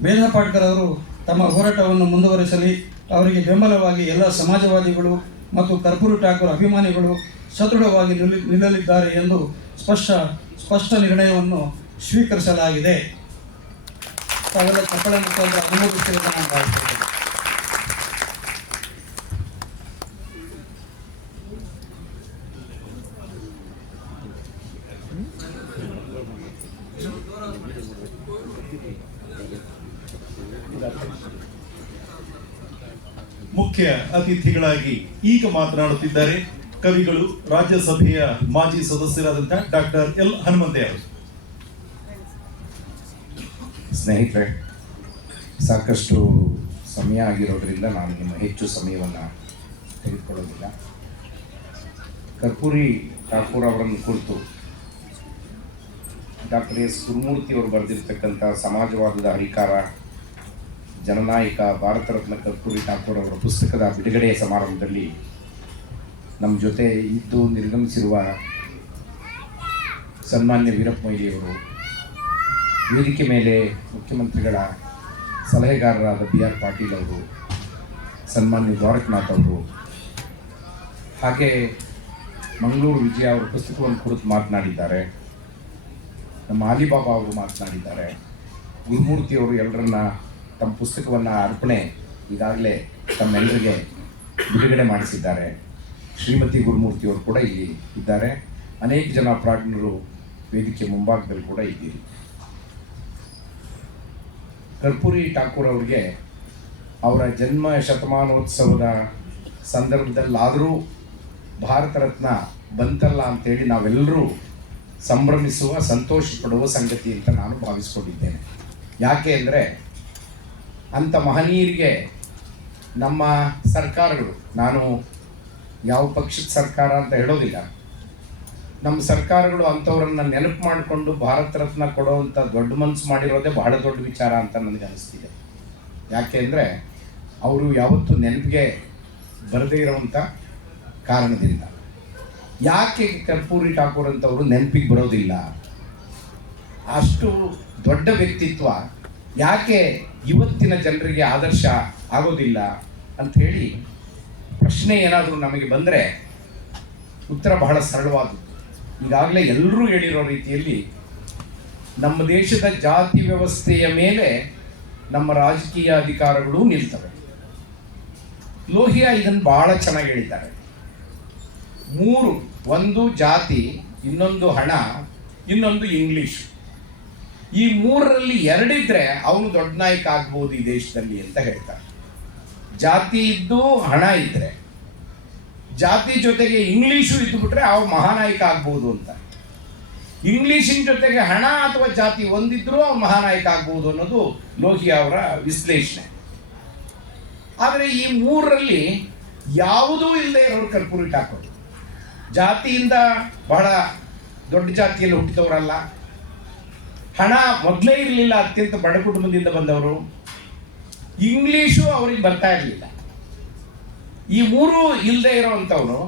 ಮೇಧಾ ಪಾಟ್ಕರ್ ಅವರು ತಮ್ಮ ಹೋರಾಟವನ್ನು ಮುಂದುವರಿಸಲಿ. ಅವರಿಗೆ ಬೆಂಬಲವಾಗಿ ಎಲ್ಲ ಸಮಾಜವಾದಿಗಳು ಮತ್ತು ಕರ್ಪೂರಿ ಠಾಕೂರ್ ಅಭಿಮಾನಿಗಳು ಸದೃಢವಾಗಿ ನಿಲ್ಲಲಿದ್ದಾರೆ ಎಂದು ಸ್ಪಷ್ಟ ನಿರ್ಣಯವನ್ನು ಸ್ವೀಕರಿಸಲಾಗಿದೆ. ತಾವೆಲ್ಲ ಚಪ್ಪಳೆ ಮುಖಾಂತರ ಅನುಮೋದಿಸಿರುವುದನ್ನು ನಾನು ಭಾವಿಸುತ್ತೇನೆ. ಮುಖ್ಯ ಅತಿಥಿಗಳಾಗಿ ಈಗ ಮಾತನಾಡುತ್ತಿದ್ದಾರೆ ಕವಿಗಳು, ರಾಜ್ಯಸಭೆಯ ಮಾಜಿ ಸದಸ್ಯರಾದಂತಹ ಡಾಕ್ಟರ್ ಎಲ್ ಹನುಮಂತಯ್ಯ ಅವರು. ಸ್ನೇಹಿತರೆ, ಸಾಕಷ್ಟು ಸಮಯ ಆಗಿರೋದ್ರಿಂದ ನಾನು ನಿಮ್ಮ ಹೆಚ್ಚು ಸಮಯವನ್ನು ತೆಗೆದುಕೊಳ್ಳೋದಿಲ್ಲ. ಕರ್ಪೂರಿ ಠಾಕೂರ್ ಅವರನ್ನು ಕುರಿತು ಡಾಕ್ಟರ್ ಎಸ್ ಗುರುಮೂರ್ತಿ ಅವರು ಬರೆದಿರ್ತಕ್ಕಂಥ ಸಮಾಜವಾದದ ಹರಿಕಾರ, ಜನನಾಯಕ, ಭಾರತ ರತ್ನ ಕರ್ಪೂರಿ ಠಾಕೂರ್ ಅವರ ಪುಸ್ತಕದ ಬಿಡುಗಡೆಯ ಸಮಾರಂಭದಲ್ಲಿ ನಮ್ಮ ಜೊತೆ ಇದ್ದು ನಿರ್ಗಮಿಸಿರುವ ಸನ್ಮಾನ್ಯ ವೀರಪ್ಪ ಮೊಯ್ಲಿಯವರು, ವೇದಿಕೆ ಮೇಲೆ ಮುಖ್ಯಮಂತ್ರಿಗಳ ಸಲಹೆಗಾರರಾದ BR ಪಾಟೀಲ್ ಅವರು, ಸನ್ಮಾನ್ಯ ದ್ವಾರಕನಾಥ್ ಅವರು, ಹಾಗೆ ಮಂಗಳೂರು ವಿಜಯ ಅವರ ಪುಸ್ತಕವನ್ನು ಕುರಿತು ಮಾತನಾಡಿದ್ದಾರೆ. ನಮ್ಮ ಆಲಿಬಾಬಾ ಅವರು ಮಾತನಾಡಿದ್ದಾರೆ. ಗುರುಮೂರ್ತಿಯವರು ಎಲ್ಲರನ್ನ ತಮ್ಮ ಪುಸ್ತಕವನ್ನು ಅರ್ಪಣೆ ಈಗಾಗಲೇ ತಮ್ಮೆಲ್ಲರಿಗೆ ಬಿಡುಗಡೆ ಮಾಡಿಸಿದ್ದಾರೆ. ಶ್ರೀಮತಿ ಗುರುಮೂರ್ತಿಯವರು ಕೂಡ ಇಲ್ಲಿ ಇದ್ದಾರೆ. ಅನೇಕ ಜನ ಪ್ರಾಜ್ಞರು ವೇದಿಕೆ ಮುಂಭಾಗದಲ್ಲಿ ಕೂಡ ಇದ್ದೀರಿ. ಕರ್ಪೂರಿ ಠಾಕೂರ್ ಅವರಿಗೆ ಅವರ ಜನ್ಮ ಶತಮಾನೋತ್ಸವದ ಸಂದರ್ಭದಲ್ಲಾದರೂ ಭಾರತ ರತ್ನ ಬಂತಲ್ಲ ಅಂತೇಳಿ ನಾವೆಲ್ಲರೂ ಸಂಭ್ರಮಿಸುವ, ಸಂತೋಷ ಪಡುವ ಸಂಗತಿ ಅಂತ ನಾನು ಭಾವಿಸ್ಕೊಂಡಿದ್ದೇನೆ. ಯಾಕೆ ಅಂದರೆ ಅಂಥ ಮಹನೀಯರಿಗೆ ನಮ್ಮ ಸರ್ಕಾರಗಳು, ನಾನು ಯಾವ ಪಕ್ಷದ ಸರ್ಕಾರ ಅಂತ ಹೇಳೋದಿಲ್ಲ, ನಮ್ಮ ಸರ್ಕಾರಗಳು ಅಂಥವ್ರನ್ನ ನೆನಪು ಮಾಡಿಕೊಂಡು ಭಾರತ ರತ್ನ ಕೊಡುವಂಥ ದೊಡ್ಡ ಮನಸ್ಸು ಮಾಡಿರೋದೇ ಬಹಳ ದೊಡ್ಡ ವಿಚಾರ ಅಂತ ನನಗೆ ಅನಿಸ್ತಿದೆ. ಯಾಕೆ ಅಂದರೆ ಅವರು ಯಾವತ್ತೂ ನೆನಪಿಗೆ ಬರದೇ ಇರೋವಂಥ ಕಾರಣದಿಂದ. ಯಾಕೆ ಕರ್ಪೂರಿ ಠಾಕೂರ್ ಅಂತವರು ನೆನಪಿಗೆ ಬರೋದಿಲ್ಲ? ಅಷ್ಟು ದೊಡ್ಡ ವ್ಯಕ್ತಿತ್ವ ಯಾಕೆ ಇವತ್ತಿನ ಜನರಿಗೆ ಆದರ್ಶ ಆಗೋದಿಲ್ಲ ಅಂಥೇಳಿ ಪ್ರಶ್ನೆ ಏನಾದರೂ ನಮಗೆ ಬಂದರೆ ಉತ್ತರ ಬಹಳ ಸರಳವಾದದ್ದು. ಈಗಾಗಲೇ ಎಲ್ಲರೂ ಹೇಳಿರೋ ರೀತಿಯಲ್ಲಿ ನಮ್ಮ ದೇಶದ ಜಾತಿ ವ್ಯವಸ್ಥೆಯ ಮೇಲೆ ನಮ್ಮ ರಾಜಕೀಯ ಅಧಿಕಾರಗಳು ನಿಲ್ತವೆ. ಲೋಹಿಯಾ ಇದನ್ನು ಬಹಳ ಚೆನ್ನಾಗಿ ಹೇಳಿದ್ದಾರೆ. 3, ಒಂದು ಜಾತಿ, ಇನ್ನೊಂದು ಹಣ, ಇನ್ನೊಂದು ಇಂಗ್ಲೀಷ್. ಈ 3ರಲ್ಲಿ 2 ಇದ್ದರೆ ಅವನು ದೊಡ್ಡ ನಾಯಕ ಆಗ್ಬೋದು ಈ ದೇಶದಲ್ಲಿ ಅಂತ ಹೇಳ್ತಾರೆ. ಜಾತಿ ಇದ್ದು ಹಣ ಇದ್ದರೆ, ಜಾತಿ ಜೊತೆಗೆ ಇಂಗ್ಲೀಷು ಇದ್ದುಬಿಟ್ರೆ ಅವ ಮಹಾನಾಯಕ ಆಗ್ಬೋದು ಅಂತ. ಇಂಗ್ಲೀಷಿನ ಜೊತೆಗೆ ಹಣ ಅಥವಾ ಜಾತಿ ಒಂದಿದ್ರೂ ಅವ್ನು ಮಹಾನಾಯಕ ಆಗ್ಬೋದು ಅನ್ನೋದು ಲೋಹಿಯಾ ಅವರ ವಿಶ್ಲೇಷಣೆ. ಆದರೆ ಈ 3ರಲ್ಲಿ ಯಾವುದೂ ಇಲ್ಲದೆ ಇರೋರು ಕರ್ಪೂರಿ ಠಾಕೂರ್. ಜಾತಿಯಿಂದ ಬಹಳ ದೊಡ್ಡ ಜಾತಿಯಲ್ಲಿ ಹುಟ್ಟಿದವರಲ್ಲ, ಹಣ ಮೊದಲೇ ಇರಲಿಲ್ಲ, ಅತ್ಯಂತ ಬಡ ಕುಟುಂಬದಿಂದ ಬಂದವರು, ಇಂಗ್ಲೀಷು ಅವ್ರಿಗೆ ಬರ್ತಾ ಇರಲಿಲ್ಲ. ಈ 3 ಇಲ್ಲದೆ ಇರೋವಂಥವ್ರು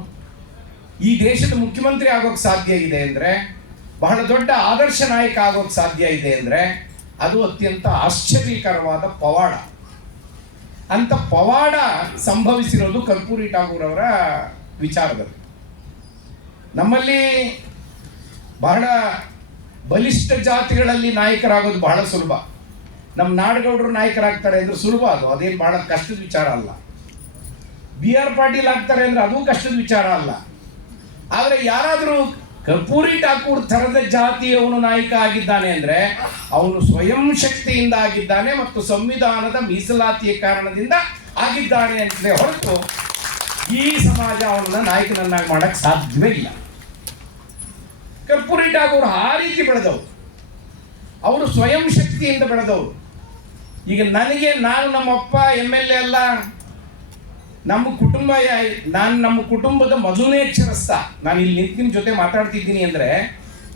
ಈ ದೇಶದ ಮುಖ್ಯಮಂತ್ರಿ ಆಗೋಕ್ಕೆ ಸಾಧ್ಯ ಇದೆ ಅಂದರೆ, ಬಹಳ ದೊಡ್ಡ ಆದರ್ಶ ನಾಯಕ ಆಗೋಕ್ಕೆ ಸಾಧ್ಯ ಇದೆ ಅಂದರೆ ಅದು ಅತ್ಯಂತ ಆಶ್ಚರ್ಯಕರವಾದ ಪವಾಡ. ಅಂತ ಪವಾಡ ಸಂಭವಿಸಿರೋದು ಕರ್ಪೂರಿ ಠಾಕೂರ್ ಅವರ ವಿಚಾರದಲ್ಲಿ. ನಮ್ಮಲ್ಲಿ ಬಹಳ ಬಲಿಷ್ಠ ಜಾತಿಗಳಲ್ಲಿ ನಾಯಕರಾಗೋದು ಬಹಳ ಸುಲಭ. ನಮ್ಮ ನಾಡಗೌಡರು ನಾಯಕರಾಗ್ತಾರೆ ಅಂದರೆ ಸುಲಭ, ಅದೇನು ಬಹಳ ಕಷ್ಟದ ವಿಚಾರ ಅಲ್ಲ. BR ಪಾಟೀಲ್ ಆಗ್ತಾರೆ ಅಂದರೆ ಅದು ಕಷ್ಟದ ವಿಚಾರ ಅಲ್ಲ. ಆದರೆ ಯಾರಾದರೂ ಕರ್ಪೂರಿ ಠಾಕೂರ್ ಥರದ ಜಾತಿಯವನು ನಾಯಕ ಆಗಿದ್ದಾನೆ ಅಂದರೆ ಅವನು ಸ್ವಯಂ ಶಕ್ತಿಯಿಂದ ಆಗಿದ್ದಾನೆ ಮತ್ತು ಸಂವಿಧಾನದ ಮೀಸಲಾತಿಯ ಕಾರಣದಿಂದ ಆಗಿದ್ದಾನೆ ಅಂತಲೇ ಹೊರತು ಈ ಸಮಾಜ ಅವನನ್ನ ನಾಯಕನನ್ನಾಗಿ ಮಾಡಕ್ಕೆ ಸಾಧ್ಯವೇ ಇಲ್ಲ. ಕರ್ಪೂರಿ ಠಾಕೂರ್ ಆ ರೀತಿ ಬೆಳೆದವರು, ಅವರು ಸ್ವಯಂ ಶಕ್ತಿಯಿಂದ ಬೆಳೆದವರು. ಈಗ ನಾನು ನಮ್ಮಪ್ಪ MLA ಅಲ್ಲ, ನಮ್ಮ ಕುಟುಂಬದ ಮೊದಲನೇ ಅಕ್ಷರಸ್ಥ. ನಾನು ಇಲ್ಲಿ ನಿಂತಿನ ಜೊತೆ ಮಾತಾಡ್ತಿದ್ದೀನಿ ಅಂದರೆ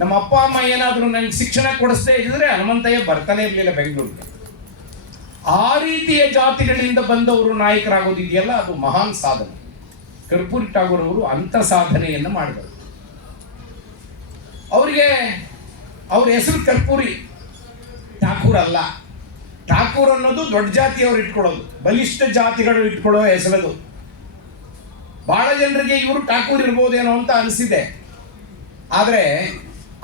ನಮ್ಮ ಅಪ್ಪ ಅಮ್ಮ ಏನಾದರೂ ನನಗೆ ಶಿಕ್ಷಣ ಕೊಡಿಸದೇ ಇದ್ದರೆ ಹನುಮಂತಯ್ಯ ಬರ್ತಾನೆ ಇರಲಿಲ್ಲ ಬೆಂಗಳೂರಿಗೆ. ಆ ರೀತಿಯ ಜಾತಿಗಳಿಂದ ಬಂದವರು ನಾಯಕರಾಗೋದಿದೆಯಲ್ಲ, ಅದು ಮಹಾನ್ ಸಾಧನೆ. ಕರ್ಪೂರಿ ಠಾಕೂರ್ ಅವರು ಅಂಥ ಸಾಧನೆಯನ್ನು ಮಾಡಿದರು. ಅವ್ರ ಹೆಸರು ಕರ್ಪೂರಿ ಠಾಕೂರ್ ಅಲ್ಲ. ಠಾಕೂರ್ ಅನ್ನೋದು ದೊಡ್ಡ ಜಾತಿಯವರು ಇಟ್ಕೊಳ್ಳೋದು, ಬಲಿಷ್ಠ ಜಾತಿಗಳು ಇಟ್ಕೊಳ್ಳೋ ಹೆಸರದು. ಬಹಳ ಜನರಿಗೆ ಇವರು ಠಾಕೂರ್ ಇರ್ಬೋದೇನೋ ಅಂತ ಅನಿಸಿದೆ. ಆದರೆ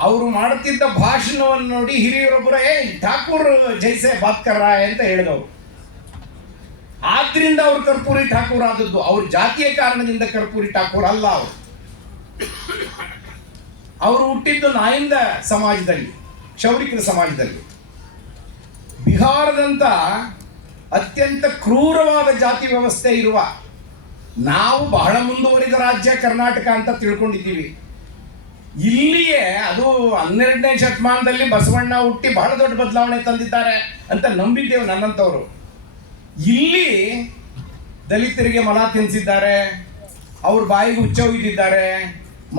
ಅವರು ಮಾಡುತ್ತಿದ್ದ ಭಾಷಣವನ್ನು ನೋಡಿ ಹಿರಿಯರೊಬ್ಬರು ಠಾಕೂರ್ ಜೈಸೆ ಬಾತ್ಕರ ಅಂತ ಹೇಳಿದವರು. ಆದ್ರಿಂದ ಅವರು ಕರ್ಪೂರಿ ಠಾಕೂರ್ ಆದದ್ದು. ಅವ್ರ ಜಾತಿಯ ಕಾರಣದಿಂದ ಕರ್ಪೂರಿ ಠಾಕೂರ್ ಅಲ್ಲ. ಅವರು ಹುಟ್ಟಿದ್ದು ನಾಯಿಂದ ಸಮಾಜದಲ್ಲಿ, ಕ್ಷೌರಿಕರ ಸಮಾಜದಲ್ಲಿ. ಬಿಹಾರದಂಥ ಅತ್ಯಂತ ಕ್ರೂರವಾದ ಜಾತಿ ವ್ಯವಸ್ಥೆ ಇರುವ, ನಾವು ಬಹಳ ಮುಂದುವರಿದ ರಾಜ್ಯ ಕರ್ನಾಟಕ ಅಂತ ತಿಳ್ಕೊಂಡಿದ್ದೀವಿ. ಇಲ್ಲಿಯೇ ಅದು 12ನೇ ಶತಮಾನದಲ್ಲಿ ಬಸವಣ್ಣ ಹುಟ್ಟಿ ಬಹಳ ದೊಡ್ಡ ಬದಲಾವಣೆ ತಂದಿದ್ದಾರೆ ಅಂತ ನಂಬಿದ್ದೇವೆ ನನ್ನಂಥವ್ರು. ಇಲ್ಲಿ ದಲಿತರಿಗೆ ಮಲ ತಿನ್ನಿಸಿದ್ದಾರೆ, ಅವ್ರ ಬಾಯಿಗೆ ಹುಚ್ಚ ಒಯ್ದಿದ್ದಾರೆ,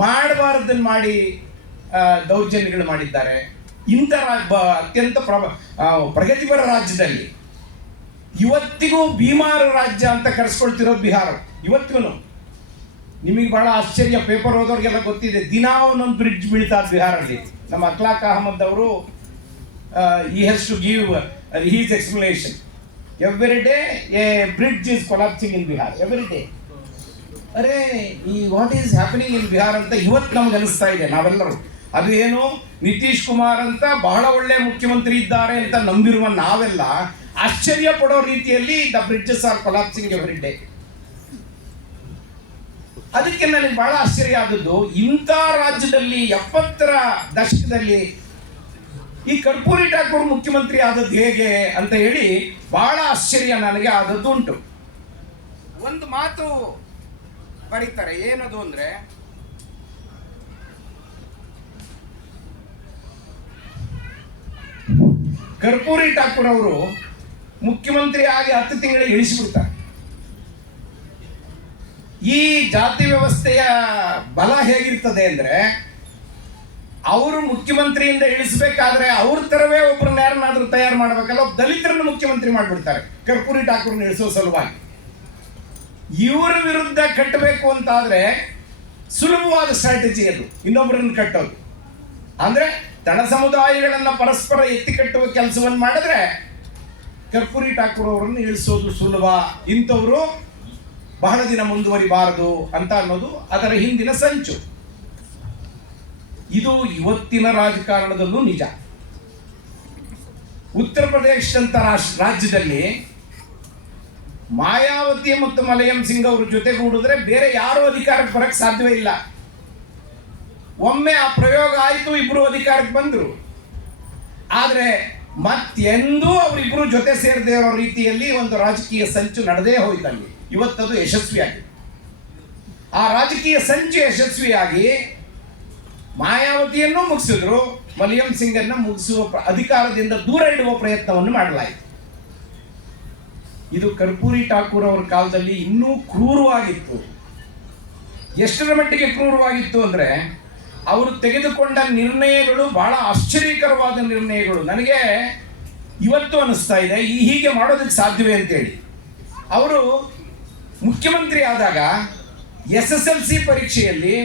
ಮಾಡಬಾರ್ದನ್ನು ಮಾಡಿ ದೌರ್ಜನ್ಯಗಳು ಮಾಡಿದ್ದಾರೆ. ಇಂಥ ಅತ್ಯಂತ ಪ್ರಗತಿಪರ ರಾಜ್ಯದಲ್ಲಿ ಇವತ್ತಿಗೂ ಭೀಮಾರ ರಾಜ್ಯ ಅಂತ ಕರೆಸ್ಕೊಳ್ತಿರೋದು ಬಿಹಾರ. ಇವತ್ತಿಗೂ ನಿಮಗೆ ಬಹಳ ಆಶ್ಚರ್ಯ, ಪೇಪರ್ ಓದೋರಿಗೆಲ್ಲ ಗೊತ್ತಿದೆ, ದಿನ ಒಂದೊಂದು ಬ್ರಿಡ್ಜ್ ಬೀಳ್ತಾ ಬಿಹಾರಲ್ಲಿ. ನಮ್ಮ ಅಖ್ಲಾಕ್ ಅಹಮದ್ ಅವರು he has to give his explanation. Every day a bridge is collapsing in Bihar. Every day. ಅರೆ ಈ what is happening in Bihar ಅಂತ ಇವತ್ತು ನಮ್ಗೆ ಅನಿಸ್ತಾ ಇದೆ ನಾವೆಲ್ಲರೂ. ಅದು ಏನು, ನಿತೀಶ್ ಕುಮಾರ್ ಅಂತ ಬಹಳ ಒಳ್ಳೆ ಮುಖ್ಯಮಂತ್ರಿ ಇದ್ದಾರೆ ಅಂತ ನಂಬಿರುವ ನಾವೆಲ್ಲ ಆಶ್ಚರ್ಯ ಪಡೋ ರೀತಿಯಲ್ಲಿ the bridges are collapsing every day. ಅದಕ್ಕೆ ನನಗೆ ಬಹಳ ಆಶ್ಚರ್ಯ ಆದದ್ದು, ಇಂಥ ರಾಜ್ಯದಲ್ಲಿ 70ರ ದಶಕದಲ್ಲಿ ಈ ಕರ್ಪೂರಿ ಠಾಕೂರ್ ಮುಖ್ಯಮಂತ್ರಿ ಆದದ್ದು ಹೇಗೆ ಅಂತ ಹೇಳಿ ಬಹಳ ಆಶ್ಚರ್ಯ ನನಗೆ ಆದದ್ದು ಉಂಟು. ಒಂದು ಮಾತು ಬರೀತಾರೆ, ಏನದು ಅಂದ್ರೆ, ಕರ್ಪೂರಿ ಠಾಕೂರ್ ಅವರು ಮುಖ್ಯಮಂತ್ರಿ ಆಗಿ 10 ತಿಂಗಳಿಗೆ ಇಳಿಸಿಬಿಡ್ತಾರೆ. ಈ ಜಾತಿ ವ್ಯವಸ್ಥೆಯ ಬಲ ಹೇಗಿರ್ತದೆ ಅಂದ್ರೆ, ಅವರು ಮುಖ್ಯಮಂತ್ರಿಯಿಂದ ಇಳಿಸಬೇಕಾದ್ರೆ ಅವ್ರ ತರವೇ ಒಬ್ಬರನ್ನ ಯಾರನ್ನಾದ್ರೂ ತಯಾರು ಮಾಡಬೇಕಲ್ಲ, ಒಬ್ಬ ದಲಿತರನ್ನು ಮುಖ್ಯಮಂತ್ರಿ ಮಾಡಿಬಿಡ್ತಾರೆ ಕರ್ಪೂರಿ ಠಾಕೂರ್ನ ಇಳಿಸೋ ಸಲುವಾಗಿ. ಇವರ ವಿರುದ್ಧ ಕಟ್ಟಬೇಕು ಅಂತಾದ್ರೆ ಸುಲಭವಾದ ಸ್ಟ್ರಾಟಜಿ ಅದು, ಇನ್ನೊಬ್ಬರನ್ನು ಕಟ್ಟೋದು. ಅಂದ್ರೆ ತಳ ಸಮುದಾಯಗಳನ್ನ ಪರಸ್ಪರ ಎತ್ತಿ ಕಟ್ಟುವ ಕೆಲಸವನ್ನು ಮಾಡಿದ್ರೆ ಕರ್ಪೂರಿ ಠಾಕೂರ್ ಅವರನ್ನು ಇಳಿಸೋದು ಸುಲಭ, ಇಂಥವರು ಬಹಳ ದಿನ ಮುಂದುವರಿಬಾರದು ಅಂತ ಅನ್ನೋದು ಅದರ ಹಿಂದಿನ ಸಂಚು. ಇದು ಇವತ್ತಿನ ರಾಜಕಾರಣದಲ್ಲೂ ನಿಜ. ಉತ್ತರ ಪ್ರದೇಶದಂತ ರಾಜ್ಯದಲ್ಲಿ ಮಾಯಾವತಿ ಮತ್ತು ಮಲಯಂ ಸಿಂಗ್ ಅವರು ಜೊತೆಗೂಡಿದ್ರೆ ಬೇರೆ ಯಾರೂ ಅಧಿಕಾರಕ್ಕೆ ಬರಕ್ಕೆ ಸಾಧ್ಯವೇ ಇಲ್ಲ. ಒಮ್ಮೆ ಆ ಪ್ರಯೋಗ ಆಯಿತು, ಇಬ್ರು ಅಧಿಕಾರಕ್ಕೆ ಬಂದರು. ಆದರೆ ಮತ್ತೆಂದೂ ಅವರಿಬ್ರು ಜೊತೆ ಸೇರದೇ ಇರೋ ರೀತಿಯಲ್ಲಿ ಒಂದು ರಾಜಕೀಯ ಸಂಚು ನಡೆದೇ ಹೋಯ್ತಲ್ಲಿ. ಇವತ್ತದು ಯಶಸ್ವಿಯಾಗಿದೆ. ಆ ರಾಜಕೀಯ ಸಂಚು ಯಶಸ್ವಿಯಾಗಿ ಮಾಯಾವತಿಯನ್ನು ಮುಗಿಸಿದ್ರು, ಮಲಯಂ ಸಿಂಗ್ ಅನ್ನು ಮುಗಿಸುವ ಅಧಿಕಾರದಿಂದ ದೂರ ಇಡುವ ಪ್ರಯತ್ನವನ್ನು ಮಾಡಲಾಯಿತು. ಇದು ಕರ್ಪೂರಿ ಠಾಕೂರ್ ಅವರ ಕಾಲದಲ್ಲಿ ಇನ್ನೂ ಕ್ರೂರವಾಗಿತ್ತು. ಎಷ್ಟರ ಮಟ್ಟಿಗೆ ಕ್ರೂರವಾಗಿತ್ತು ಅಂದ್ರೆ, ಅವರು ತೆಗೆದುಕೊಂಡ ನಿರ್ಣಯಗಳು ಬಹಳ ಆಶ್ಚರ್ಯಕರವಾದ ನಿರ್ಣಯಗಳು. ನನಗೆ ಇವತ್ತು ಅನಿಸ್ತಾ ಇದೆ ಹೀಗೆ ಮಾಡೋದಕ್ಕೆ ಸಾಧ್ಯವೇ ಅಂತೇಳಿ. ಅವರು ಮುಖ್ಯಮಂತ್ರಿ ಆದಾಗ SSLC ಪರೀಕ್ಷೆಯಲ್ಲಿ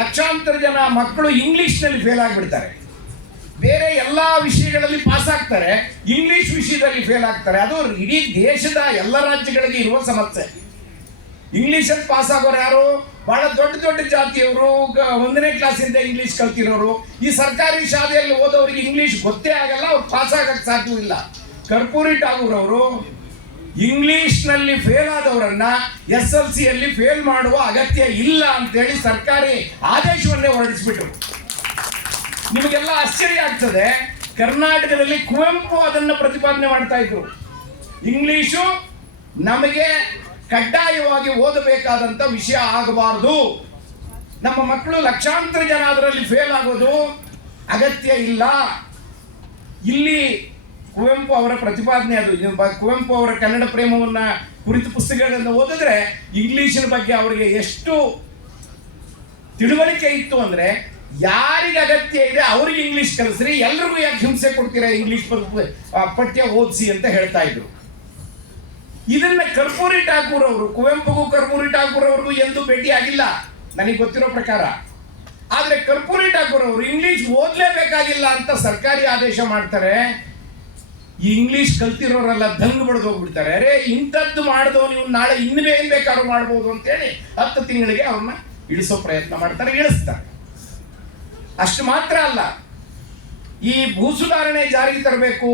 ಲಕ್ಷಾಂತರ ಜನ ಮಕ್ಕಳು ಇಂಗ್ಲಿಷ್ನಲ್ಲಿ ಫೇಲ್ ಆಗಿಬಿಡ್ತಾರೆ. ಬೇರೆ ಎಲ್ಲ ವಿಷಯಗಳಲ್ಲಿ ಪಾಸ್ ಆಗ್ತಾರೆ, ಇಂಗ್ಲಿಷ್ ವಿಷಯದಲ್ಲಿ ಫೇಲ್ ಆಗ್ತಾರೆ. ಅದು ಇಡೀ ದೇಶದ ಎಲ್ಲ ರಾಜ್ಯಗಳಿಗೆ ಇರುವ ಸಮಸ್ಯೆ. ಇಂಗ್ಲಿಷಲ್ಲಿ ಪಾಸ್ ಆಗೋರು ಯಾರು? ಬಹಳ ದೊಡ್ಡ ದೊಡ್ಡ ಜಾತಿಯವರು, 1ನೇ ಕ್ಲಾಸಿಂದ ಇಂಗ್ಲಿಷ್ ಕಲ್ತಿರೋರು. ಈ ಸರ್ಕಾರಿ ಶಾಲೆಯಲ್ಲಿ ಓದೋರಿಗೆ ಇಂಗ್ಲಿಷ್ ಗೊತ್ತೇ ಆಗಲ್ಲ, ಅವ್ರು ಪಾಸ್ ಆಗಕ್ಕೆ ಸಾಧ್ಯವಿಲ್ಲ. ಕರ್ಪೂರಿ ಠಾಕೂರ್ ಅವರು ಇಂಗ್ಲಿಷ್ನಲ್ಲಿ ಫೇಲ್ ಆದವರನ್ನ SLC ಯಲ್ಲಿ ಫೇಲ್ ಮಾಡುವ ಅಗತ್ಯ ಇಲ್ಲ ಅಂತೇಳಿ ಸರ್ಕಾರಿ ಆದೇಶವನ್ನೇ ಹೊರಡಿಸಿಬಿಟ್ರು. ನಿಮಗೆಲ್ಲ ಆಶ್ಚರ್ಯ ಆಗ್ತದೆ, ಕರ್ನಾಟಕದಲ್ಲಿ ಕುವೆಂಪು ಅದನ್ನು ಪ್ರತಿಪಾದನೆ ಮಾಡ್ತಾ ಇದ್ರು. ಇಂಗ್ಲಿಷು ನಮಗೆ ಕಡ್ಡಾಯವಾಗಿ ಓದಬೇಕಾದಂತ ವಿಷಯ ಆಗಬಾರದು, ನಮ್ಮ ಮಕ್ಕಳು ಲಕ್ಷಾಂತರ ಜನ ಅದರಲ್ಲಿ ಫೇಲ್ ಆಗೋದು ಅಗತ್ಯ ಇಲ್ಲ. ಇಲ್ಲಿ ಕುವೆಂಪು ಅವರ ಪ್ರತಿಪಾದನೆ ಅದು. ಕುವೆಂಪು ಅವರ ಕನ್ನಡ ಪ್ರೇಮವನ್ನ ಕುರಿತು ಪುಸ್ತಕಗಳನ್ನು ಓದಿದ್ರೆ ಇಂಗ್ಲಿಷಿನ ಬಗ್ಗೆ ಅವರಿಗೆ ಎಷ್ಟು ತಿಳುವಳಿಕೆ ಇತ್ತು ಅಂದ್ರೆ, ಯಾರಿಗೆ ಅಗತ್ಯ ಇದೆ ಅವ್ರಿಗೆ ಇಂಗ್ಲಿಷ್ ಕಲಿಸ್ರಿ, ಎಲ್ರಿಗೂ ಯಾಕೆ ಹಿಂಸೆ ಕೊಡ್ತೀರಾ ಇಂಗ್ಲಿಷ್ ಪಠ್ಯ ಓದಿಸಿ ಅಂತ ಹೇಳ್ತಾ ಇದ್ರು. ಇದನ್ನ ಕರ್ಪೂರಿ ಠಾಕೂರ್ ಅವರು, ಕುವೆಂಪುಗೂ ಕರ್ಪೂರಿ ಠಾಕೂರ್ ಅವ್ರಿಗೂ ಎಂದೂ ಭೇಟಿ ಆಗಿಲ್ಲ ನನಗೆ ಗೊತ್ತಿರೋ ಪ್ರಕಾರ. ಆದ್ರೆ ಕರ್ಪೂರಿ ಠಾಕೂರ್ ಅವರು ಇಂಗ್ಲಿಷ್ ಓದ್ಲೇಬೇಕಾಗಿಲ್ಲ ಅಂತ ಸರ್ಕಾರಿ ಆದೇಶ ಮಾಡ್ತಾರೆ. ಈ ಇಂಗ್ಲಿಷ್ ಕಲ್ತಿರೋರೆಲ್ಲ ದಂಗ್ ಬಡ್ದು ಹೋಗ್ಬಿಡ್ತಾರೆ. ಅರೆ ಇಂಥದ್ದು ಮಾಡಿದವ ನೀವು ನಾಳೆ ಇನ್ನು ಏನ್ ಬೇಕಾದ್ರೂ ಮಾಡ್ಬೋದು ಅಂತೇಳಿ 10 ತಿಂಗಳಿಗೆ ಅವ್ರನ್ನ ಇಳಿಸೋ ಪ್ರಯತ್ನ ಮಾಡ್ತಾರೆ, ಇಳಿಸ್ತಾರೆ. ಅಷ್ಟು ಮಾತ್ರ ಅಲ್ಲ, ಈ ಭೂ ಸುಧಾರಣೆ ಜಾರಿಗೆ ತರಬೇಕು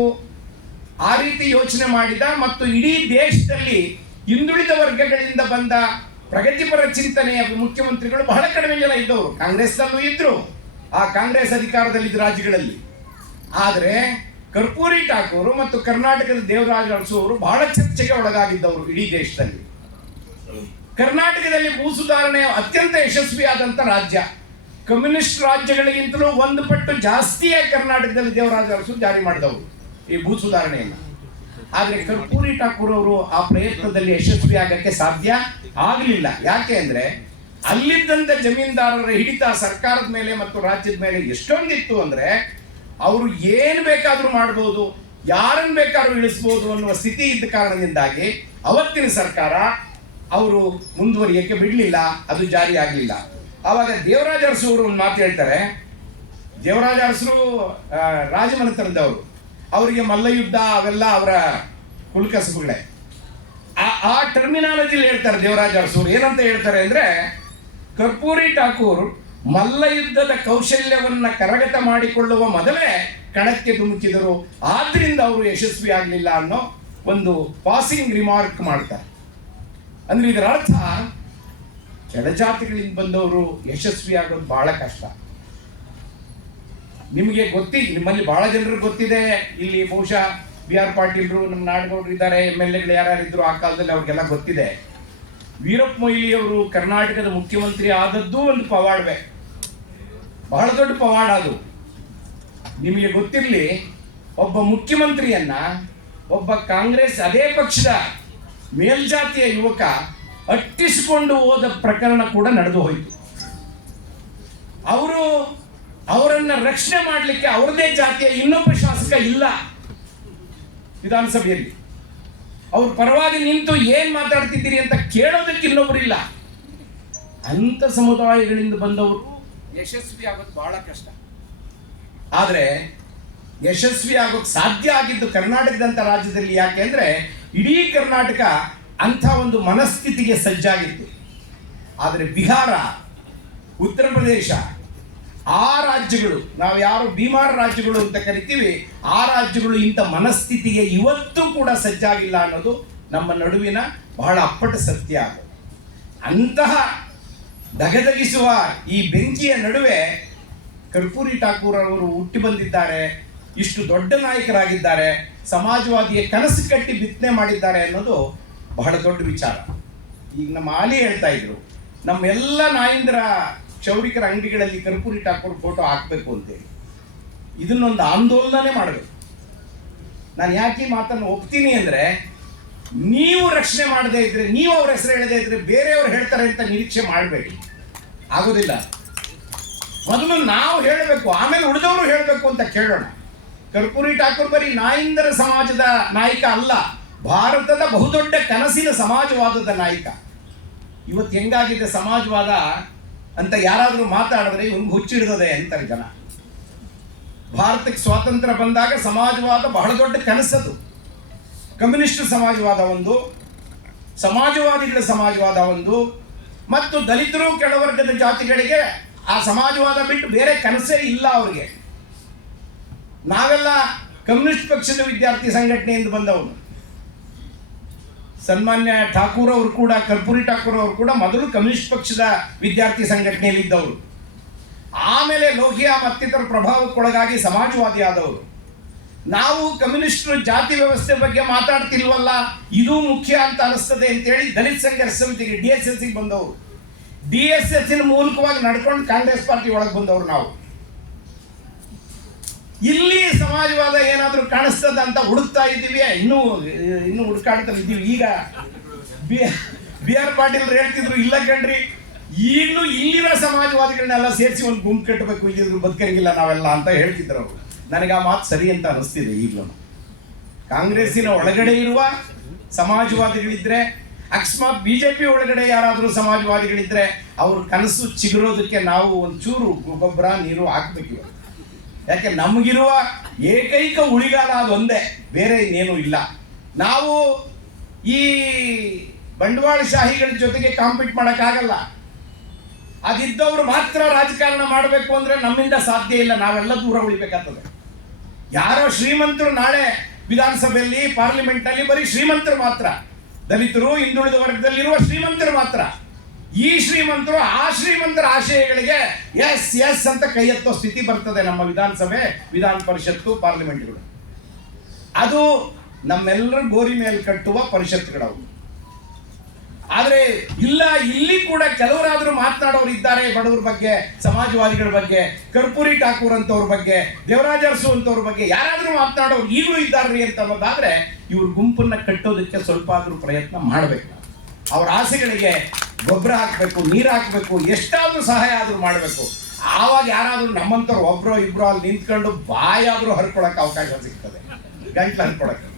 ಆ ರೀತಿ ಯೋಚನೆ ಮಾಡಿದ ಮತ್ತು ಇಡೀ ದೇಶದಲ್ಲಿ ಹಿಂದುಳಿದ ವರ್ಗಗಳಿಂದ ಬಂದ ಪ್ರಗತಿಪರ ಚಿಂತನೆಯ ಮುಖ್ಯಮಂತ್ರಿಗಳು ಬಹಳ ಕಡಿಮೆ ಜನ ಇದ್ದವರು. ಕಾಂಗ್ರೆಸ್ನಲ್ಲೂ ಇದ್ರು, ಆ ಕಾಂಗ್ರೆಸ್ ಅಧಿಕಾರದಲ್ಲಿದ್ದ ರಾಜ್ಯಗಳಲ್ಲಿ. ಆದರೆ ಕರ್ಪೂರಿ ಠಾಕೂರ್ ಮತ್ತು ಕರ್ನಾಟಕದ ದೇವರಾಜ ಅರಸು ಅವರು ಬಹಳ ಚರ್ಚೆಗೆ ಒಳಗಾಗಿದ್ದವರು ಇಡೀ ದೇಶದಲ್ಲಿ. ಕರ್ನಾಟಕದಲ್ಲಿ ಭೂ ಸುಧಾರಣೆ ಅತ್ಯಂತ ಯಶಸ್ವಿಯಾದಂಥ ರಾಜ್ಯ. ಕಮ್ಯುನಿಸ್ಟ್ ರಾಜ್ಯಗಳಿಗಿಂತಲೂ 1 ಪಟ್ಟು ಜಾಸ್ತಿಯಾಗಿ ಕರ್ನಾಟಕದಲ್ಲಿ ದೇವರಾಜ ಅರಸು ಜಾರಿ ಮಾಡಿದವರು ಈ ಭೂ ಸುಧಾರಣೆಯನ್ನು. ಆದರೆ ಕರ್ಪೂರಿ ಠಾಕೂರ್ ಅವರು ಆ ಪ್ರಯತ್ನದಲ್ಲಿ ಯಶಸ್ವಿ ಆಗಕ್ಕೆ ಸಾಧ್ಯ ಆಗಲಿಲ್ಲ. ಯಾಕೆ ಅಂದ್ರೆ ಅಲ್ಲಿದ್ದಂಥ ಜಮೀನ್ದಾರರ ಹಿಡಿತ ಸರ್ಕಾರದ ಮೇಲೆ ಮತ್ತು ರಾಜ್ಯದ ಮೇಲೆ ಎಷ್ಟೊಂದಿತ್ತು ಅಂದ್ರೆ, ಅವರು ಏನು ಬೇಕಾದ್ರೂ ಮಾಡ್ಬೋದು, ಯಾರನ್ನು ಬೇಕಾದ್ರೂ ಇಳಿಸ್ಬೋದು ಅನ್ನುವ ಸ್ಥಿತಿ ಇದ್ದ ಕಾರಣದಿಂದಾಗಿ ಅವತ್ತಿನ ಸರ್ಕಾರ ಅವರು ಮುಂದುವರಿಯಕ್ಕೆ ಬಿಡಲಿಲ್ಲ, ಅದು ಜಾರಿ ಆಗಲಿಲ್ಲ. ಆವಾಗ ದೇವರಾಜ ಅರಸು ಅವರು ಒಂದು ಮಾತು ಹೇಳ್ತಾರೆ. ದೇವರಾಜ ಅರಸರು ರಾಜಮನೆತನದವರು, ಅವರಿಗೆ ಮಲ್ಲಯುದ್ಧ ಅವೆಲ್ಲ ಅವರ ಕುಲಕಸಬುಗಳೇ. ಆ ಟರ್ಮಿನಾಲಜಿಲಿ ಹೇಳ್ತಾರೆ ದೇವರಾಜ ಅರಸರು. ಏನಂತ ಹೇಳ್ತಾರೆ ಅಂದ್ರೆ, ಕರ್ಪೂರಿ ಠಾಕೂರ್ ಮಲ್ಲಯುದ್ಧದ ಕೌಶಲ್ಯವನ್ನ ಕರಗತ ಮಾಡಿಕೊಳ್ಳುವ ಮೊದಲೇ ಕಣಕ್ಕೆ ಧುಮುಕಿದರು, ಆದ್ರಿಂದ ಅವರು ಯಶಸ್ವಿ ಆಗಲಿಲ್ಲ ಅನ್ನೋ ಒಂದು ಪಾಸಿಂಗ್ ರಿಮಾರ್ಕ್ ಮಾಡ್ತಾರೆ. ಅಂದ್ರೆ ಇದರ ಅರ್ಥ, ಕೆಳಜಾತಿಗಳಿಂದ ಬಂದವರು ಯಶಸ್ವಿ ಆಗೋದು ಬಹಳ ಕಷ್ಟ. ನಿಮಗೆ ನಿಮ್ಮಲ್ಲಿ ಬಹಳ ಜನರಿಗೆ ಗೊತ್ತಿದೆ. ಇಲ್ಲಿ ಬಹುಶಃ BR ಪಾಟೀಲ್ರು, ನಮ್ಮ ನಾಡಗೌಡರು ಇದ್ದಾರೆ, MLAಗಳು ಯಾರ್ಯಾರಿದ್ರು ಆ ಕಾಲದಲ್ಲಿ ಅವ್ರಿಗೆಲ್ಲ ಗೊತ್ತಿದೆ. ವೀರಪ್ಪ ಮೊಯ್ಲಿ ಅವರು ಕರ್ನಾಟಕದ ಮುಖ್ಯಮಂತ್ರಿ ಆದದ್ದು ಒಂದು ಪವಾಡವೇ, ಬಹಳ ದೊಡ್ಡ ಪವಾಡ ಅದು. ನಿಮಗೆ ಗೊತ್ತಿರಲಿ, ಒಬ್ಬ ಮುಖ್ಯಮಂತ್ರಿಯನ್ನ ಒಬ್ಬ ಕಾಂಗ್ರೆಸ್ ಅದೇ ಪಕ್ಷದ ಮೇಲ್ಜಾತಿಯ ಯುವಕ ಅಟ್ಟಿಸಿಕೊಂಡು ಹೋದ ಪ್ರಕರಣ ಕೂಡ ನಡೆದು ಹೋಯಿತು. ಅವರನ್ನ ರಕ್ಷಣೆ ಮಾಡಲಿಕ್ಕೆ ಅವರದೇ ಜಾತಿಯ ಇನ್ನೊಬ್ಬ ಶಾಸಕ ಇಲ್ಲ ವಿಧಾನಸಭೆಯಲ್ಲಿ. ಅವ್ರ ಪರವಾಗಿ ನಿಂತು ಏನ್ ಮಾತಾಡ್ತಿದ್ದೀರಿ ಅಂತ ಕೇಳೋದಕ್ಕೆ ಇನ್ನೊಬ್ರು ಇಲ್ಲ. ಅಂತ ಸಮುದಾಯಗಳಿಂದ ಬಂದವರು ಯಶಸ್ವಿ ಆಗೋದು ಬಹಳ ಕಷ್ಟ. ಆದ್ರೆ ಯಶಸ್ವಿ ಆಗೋಕ್ ಸಾಧ್ಯ ಆಗಿದ್ದು ಕರ್ನಾಟಕದಂತ ರಾಜ್ಯದಲ್ಲಿ. ಯಾಕೆ ಅಂದ್ರೆ ಇಡೀ ಕರ್ನಾಟಕ ಅಂಥ ಒಂದು ಮನಸ್ಥಿತಿಗೆ ಸಜ್ಜಾಗಿತ್ತು. ಆದರೆ ಬಿಹಾರ, ಉತ್ತರ ಪ್ರದೇಶ, ಆ ರಾಜ್ಯಗಳು, ನಾವು ಯಾರು ಬಿಮಾರ್ ರಾಜ್ಯಗಳು ಅಂತ ಕರಿತೀವಿ, ಆ ರಾಜ್ಯಗಳು ಇಂಥ ಮನಸ್ಥಿತಿಗೆ ಇವತ್ತು ಕೂಡ ಸಜ್ಜಾಗಿಲ್ಲ ಅನ್ನೋದು ನಮ್ಮ ನಡುವಿನ ಬಹಳ ಅಪ್ಪಟ ಸತ್ಯ. ಅಂತಹ ದಗದಗಿಸುವ ಈ ಬೆಂಕಿಯ ನಡುವೆ ಕರ್ಪೂರಿ ಠಾಕೂರ್ ಅವರು ಹುಟ್ಟಿ ಬಂದಿದ್ದಾರೆ, ಇಷ್ಟು ದೊಡ್ಡ ನಾಯಕರಾಗಿದ್ದಾರೆ, ಸಮಾಜವಾದಿಯ ಕನಸು ಕಟ್ಟಿ ಬಿತ್ತನೆ ಮಾಡಿದ್ದಾರೆ ಅನ್ನೋದು ಬಹಳ ದೊಡ್ಡ ವಿಚಾರ. ಈಗ ನಮ್ಮ ಆಲಿ ಹೇಳ್ತಾ ಇದ್ರು, ನಮ್ಮೆಲ್ಲ ನಾಯಂದ್ರ ಕ್ಷೌರಿಕರ ಅಂಗಡಿಗಳಲ್ಲಿ ಕರ್ಪೂರಿ ಠಾಕೂರ್ ಫೋಟೋ ಹಾಕಬೇಕು ಅಂತೇಳಿ. ಇದನ್ನೊಂದು ಆಂದೋಲನೆ ಮಾಡಬೇಕು. ನಾನು ಯಾಕೆ ಮಾತನ್ನು ಒಪ್ತೀನಿ ಅಂದ್ರೆ, ನೀವು ರಕ್ಷಣೆ ಮಾಡದೇ ಇದ್ರೆ, ನೀವು ಅವ್ರ ಹೆಸರು ಹೇಳದೇ ಇದ್ರೆ ಬೇರೆಯವ್ರು ಹೇಳ್ತಾರೆ ಅಂತ ನಿರೀಕ್ಷೆ ಮಾಡಬೇಡಿ, ಆಗೋದಿಲ್ಲ. ಮೊದಲು ನಾವು ಹೇಳಬೇಕು, ಆಮೇಲೆ ಉಳಿದವರು ಹೇಳಬೇಕು ಅಂತ ಕೇಳೋಣ. ಕರ್ಪೂರಿ ಠಾಕೂರ್ ಬರೀ ನಾಯಂದ್ರ ಸಮಾಜದ ನಾಯಕ ಅಲ್ಲ, ಭಾರತದ ಬಹುದೊಡ್ಡ ಕನಸಿನ ಸಮಾಜವಾದದ ನಾಯಕ. ಇವತ್ತು ಹೆಂಗಾಗಿದೆ ಸಮಾಜವಾದ ಅಂತ ಯಾರಾದರೂ ಮಾತಾಡಿದ್ರೆ ಇವ್ನಿಗೆ ಹುಚ್ಚಿಡ್ತದೆ ಅಂತಾರೆ ಜನ. ಭಾರತಕ್ಕೆ ಸ್ವಾತಂತ್ರ್ಯ ಬಂದಾಗ ಸಮಾಜವಾದ ಬಹಳ ದೊಡ್ಡ ಕನಸದು. ಕಮ್ಯುನಿಸ್ಟ್ ಸಮಾಜವಾದ ಒಂದು, ಸಮಾಜವಾದಿಗಳ ಸಮಾಜವಾದ ಒಂದು, ಮತ್ತು ದಲಿತರು ಕೆಳವರ್ಗದ ಜಾತಿಗಳಿಗೆ ಆ ಸಮಾಜವಾದ ಬಿಟ್ಟು ಬೇರೆ ಕನಸೇ ಇಲ್ಲ ಅವ್ರಿಗೆ. ನಾವೆಲ್ಲ ಕಮ್ಯುನಿಸ್ಟ್ ಪಕ್ಷದ ವಿದ್ಯಾರ್ಥಿ ಸಂಘಟನೆಯಿಂದ ಬಂದವನು. ಸನ್ಮಾನ್ಯ ಠಾಕೂರ್ ಅವರು ಕೂಡ, ಕರ್ಪೂರಿ ಠಾಕೂರ್ ಅವರು ಕೂಡ ಮೊದಲು ಕಮ್ಯುನಿಸ್ಟ್ ಪಕ್ಷದ ವಿದ್ಯಾರ್ಥಿ ಸಂಘಟನೆಯಲ್ಲಿ ಇದ್ದವರು, ಆಮೇಲೆ ಲೋಹಿಯಾ ಮತ್ತಿತರ ಪ್ರಭಾವಕ್ಕೊಳಗಾಗಿ ಸಮಾಜವಾದಿ ಆದವರು. ನಾವು ಕಮ್ಯುನಿಸ್ಟರು ಜಾತಿ ವ್ಯವಸ್ಥೆ ಬಗ್ಗೆ ಮಾತಾಡ್ತಿಲ್ವಲ್ಲ, ಇದು ಮುಖ್ಯ ಅಂತ ಅನಿಸ್ತದೆ ಅಂತೇಳಿ ದಲಿತ ಸಂಘರ್ಷ ಸಮಿತಿಗೆ DSS ಬಂದವರು. DSS ಮೂಲಕವಾಗಿ ನಡ್ಕೊಂಡು ಕಾಂಗ್ರೆಸ್ ಪಾರ್ಟಿ ಒಳಗೆ ಬಂದವರು ನಾವು. ಇಲ್ಲಿ ಸಮಾಜವಾದ ಏನಾದರೂ ಕಾಣಿಸ್ತದ ಅಂತ ಹುಡುಕ್ತಾ ಇದ್ದೀವಿ, ಇನ್ನೂ ಹುಡುಕಾಡ್ತಾ ಇದ್ದೀವಿ. ಈಗ BR ಪಾಟೀಲ್ ಹೇಳ್ತಿದ್ರು, ಇಲ್ಲ ಕಣ್ರಿ, ಈಗಲೂ ಇಲ್ಲಿನ ಸಮಾಜವಾದಿಗಳನ್ನೆಲ್ಲ ಸೇರಿಸಿ ಒಂದು ಗುಂಪು ಕಟ್ಟಬೇಕು, ಇಲ್ಲಿದ್ರು ಬದುಕಂಗಿಲ್ಲ ನಾವೆಲ್ಲ ಅಂತ ಹೇಳ್ತಿದ್ರು ಅವರು. ನನಗೆ ಆ ಮಾತು ಸರಿ ಅಂತ ಅನಿಸ್ತಿದೆ. ಈಗಲೂ ಕಾಂಗ್ರೆಸ್ಸಿನ ಒಳಗಡೆ ಇರುವ ಸಮಾಜವಾದಿಗಳಿದ್ರೆ, ಅಕಸ್ಮಾತ್ BJP ಒಳಗಡೆ ಯಾರಾದರೂ ಸಮಾಜವಾದಿಗಳಿದ್ರೆ ಅವ್ರ ಕನಸು ಚಿಗುರೋದಕ್ಕೆ ನಾವು ಒಂಚೂರು ಗೊಬ್ಬರ ನೀರು ಹಾಕ್ಬೇಕಿವ. ಯಾಕೆ ನಮಗಿರುವ ಏಕೈಕ ಉಳಿಗಾಲ ಅದೊಂದೇ, ಬೇರೆ ಇನ್ನೇನು ಇಲ್ಲ. ನಾವು ಈ ಬಂಡವಾಳಶಾಹಿಗಳ ಜೊತೆಗೆ ಕಾಂಪೀಟ್ ಮಾಡೋಕ್ಕಾಗಲ್ಲ. ಅದಿದ್ದವರು ಮಾತ್ರ ರಾಜಕಾರಣ ಮಾಡಬೇಕು ಅಂದರೆ ನಮ್ಮಿಂದ ಸಾಧ್ಯ ಇಲ್ಲ, ನಾವೆಲ್ಲ ದೂರ ಉಳಿಬೇಕಾಗ್ತದೆ. ಯಾರೋ ಶ್ರೀಮಂತರು ನಾಳೆ ವಿಧಾನಸಭೆಯಲ್ಲಿ, ಪಾರ್ಲಿಮೆಂಟ್ನಲ್ಲಿ ಬರೀ ಶ್ರೀಮಂತರು ಮಾತ್ರ, ದಲಿತರು, ಹಿಂದುಳಿದ ವರ್ಗದಲ್ಲಿರುವ ಶ್ರೀಮಂತರು ಮಾತ್ರ. ಈ ಶ್ರೀಮಂತರು ಆ ಶ್ರೀಮಂತರ ಆಶಯಗಳಿಗೆ ಎಸ್ ಅಂತ ಕೈ ಎತ್ತೋ ಸ್ಥಿತಿ ಬರ್ತದೆ ನಮ್ಮ ವಿಧಾನಸಭೆ, ವಿಧಾನ ಪರಿಷತ್ತು, ಪಾರ್ಲಿಮೆಂಟ್ಗಳು. ಅದು ನಮ್ಮೆಲ್ಲರ ಗೋರಿ ಮೇಲೆ ಕಟ್ಟುವ ಪರಿಷತ್ಗಳವು. ಆದರೆ ಇಲ್ಲ, ಇಲ್ಲಿ ಕೂಡ ಕೆಲವರಾದರೂ ಮಾತನಾಡೋರು ಇದ್ದಾರೆ ಬಡವರ ಬಗ್ಗೆ, ಸಮಾಜವಾದಿಗಳ ಬಗ್ಗೆ, ಕರ್ಪೂರಿ ಠಾಕೂರ್ ಅಂತವ್ರ ಬಗ್ಗೆ, ದೇವರಾಜ ಅರಸು ಅಂತವ್ರ ಬಗ್ಗೆ ಯಾರಾದರೂ ಮಾತನಾಡೋರು ಈಗಲೂ ಇದ್ದಾರ್ರಿ ಅಂತ ಅನ್ನೋದಾದ್ರೆ ಇವ್ರ ಗುಂಪನ್ನ ಕಟ್ಟೋದಕ್ಕೆ ಸ್ವಲ್ಪ ಆದರೂ ಪ್ರಯತ್ನ ಮಾಡಬೇಕು. ಅವ್ರ ಆಸೆಗಳಿಗೆ ಗೊಬ್ಬರ ಹಾಕಬೇಕು, ನೀರು ಹಾಕಬೇಕು, ಎಷ್ಟಾದರೂ ಸಹಾಯ ಆದರೂ ಮಾಡಬೇಕು. ಆವಾಗ ಯಾರಾದರೂ ನಮ್ಮಂಥವ್ರು ಒಬ್ಬರೋ ಇಬ್ಬರೋ ಅಲ್ಲಿ ನಿಂತ್ಕೊಂಡು ಬಾಯಾದರೂ ಹರ್ಕೊಳಕ್ಕೆ ಅವಕಾಶ ಸಿಗ್ತದೆ, ಗಂಟ್ಲು ಹರ್ಕೊಳಕ್ಕೆ.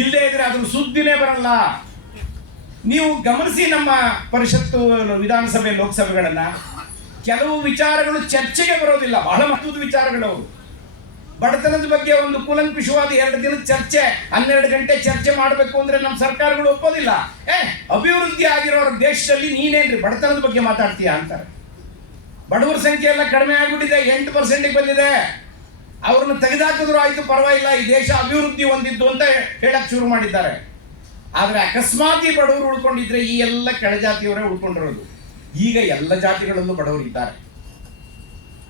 ಇಲ್ಲದೇ ಇದ್ರೆ ಅದ್ರ ಸುದ್ದಿನೇ ಬರಲ್ಲ. ನೀವು ಗಮನಿಸಿ ನಮ್ಮ ಪರಿಷತ್ತು, ವಿಧಾನಸಭೆ, ಲೋಕಸಭೆಗಳನ್ನ, ಕೆಲವು ವಿಚಾರಗಳು ಚರ್ಚೆಗೆ ಬರೋದಿಲ್ಲ, ಬಹಳ ಮಹತ್ವದ ವಿಚಾರಗಳು. ಬಡತನದ ಬಗ್ಗೆ ಒಂದು ಕೂಲಂಕುಷವಾದ 2 ದಿನದ ಚರ್ಚೆ, 12 ಗಂಟೆ ಚರ್ಚೆ ಮಾಡಬೇಕು ಅಂದ್ರೆ ನಮ್ಮ ಸರ್ಕಾರಗಳು ಒಪ್ಪೋದಿಲ್ಲ. ಅಭಿವೃದ್ಧಿ ಆಗಿರೋರ ದೇಶದಲ್ಲಿ ನೀನೇನ್ರಿ ಬಡತನದ ಬಗ್ಗೆ ಮಾತಾಡ್ತೀಯಾ ಅಂತಾರೆ. ಬಡವರ ಸಂಖ್ಯೆ ಎಲ್ಲ ಕಡಿಮೆ ಆಗ್ಬಿಟ್ಟಿದೆ, 8% ಬಂದಿದೆ. ಅವ್ರನ್ನ ತೆಗೆದಾಕಿದ್ರು ಆಯ್ತು, ಪರವಾಗಿಲ್ಲ, ಈ ದೇಶ ಅಭಿವೃದ್ಧಿ ಹೊಂದಿದ್ದು ಅಂತ ಹೇಳಕ್ ಶುರು ಮಾಡಿದ್ದಾರೆ. ಆದ್ರೆ ಅಕಸ್ಮಾತ್ ಈ ಬಡವರು ಉಳ್ಕೊಂಡಿದ್ರೆ ಈ ಎಲ್ಲ ಕೆಳಜಾತಿಯವರೇ ಉಳ್ಕೊಂಡಿರೋದು. ಈಗ ಎಲ್ಲ ಜಾತಿಗಳಲ್ಲೂ ಬಡವರು ಇದ್ದಾರೆ,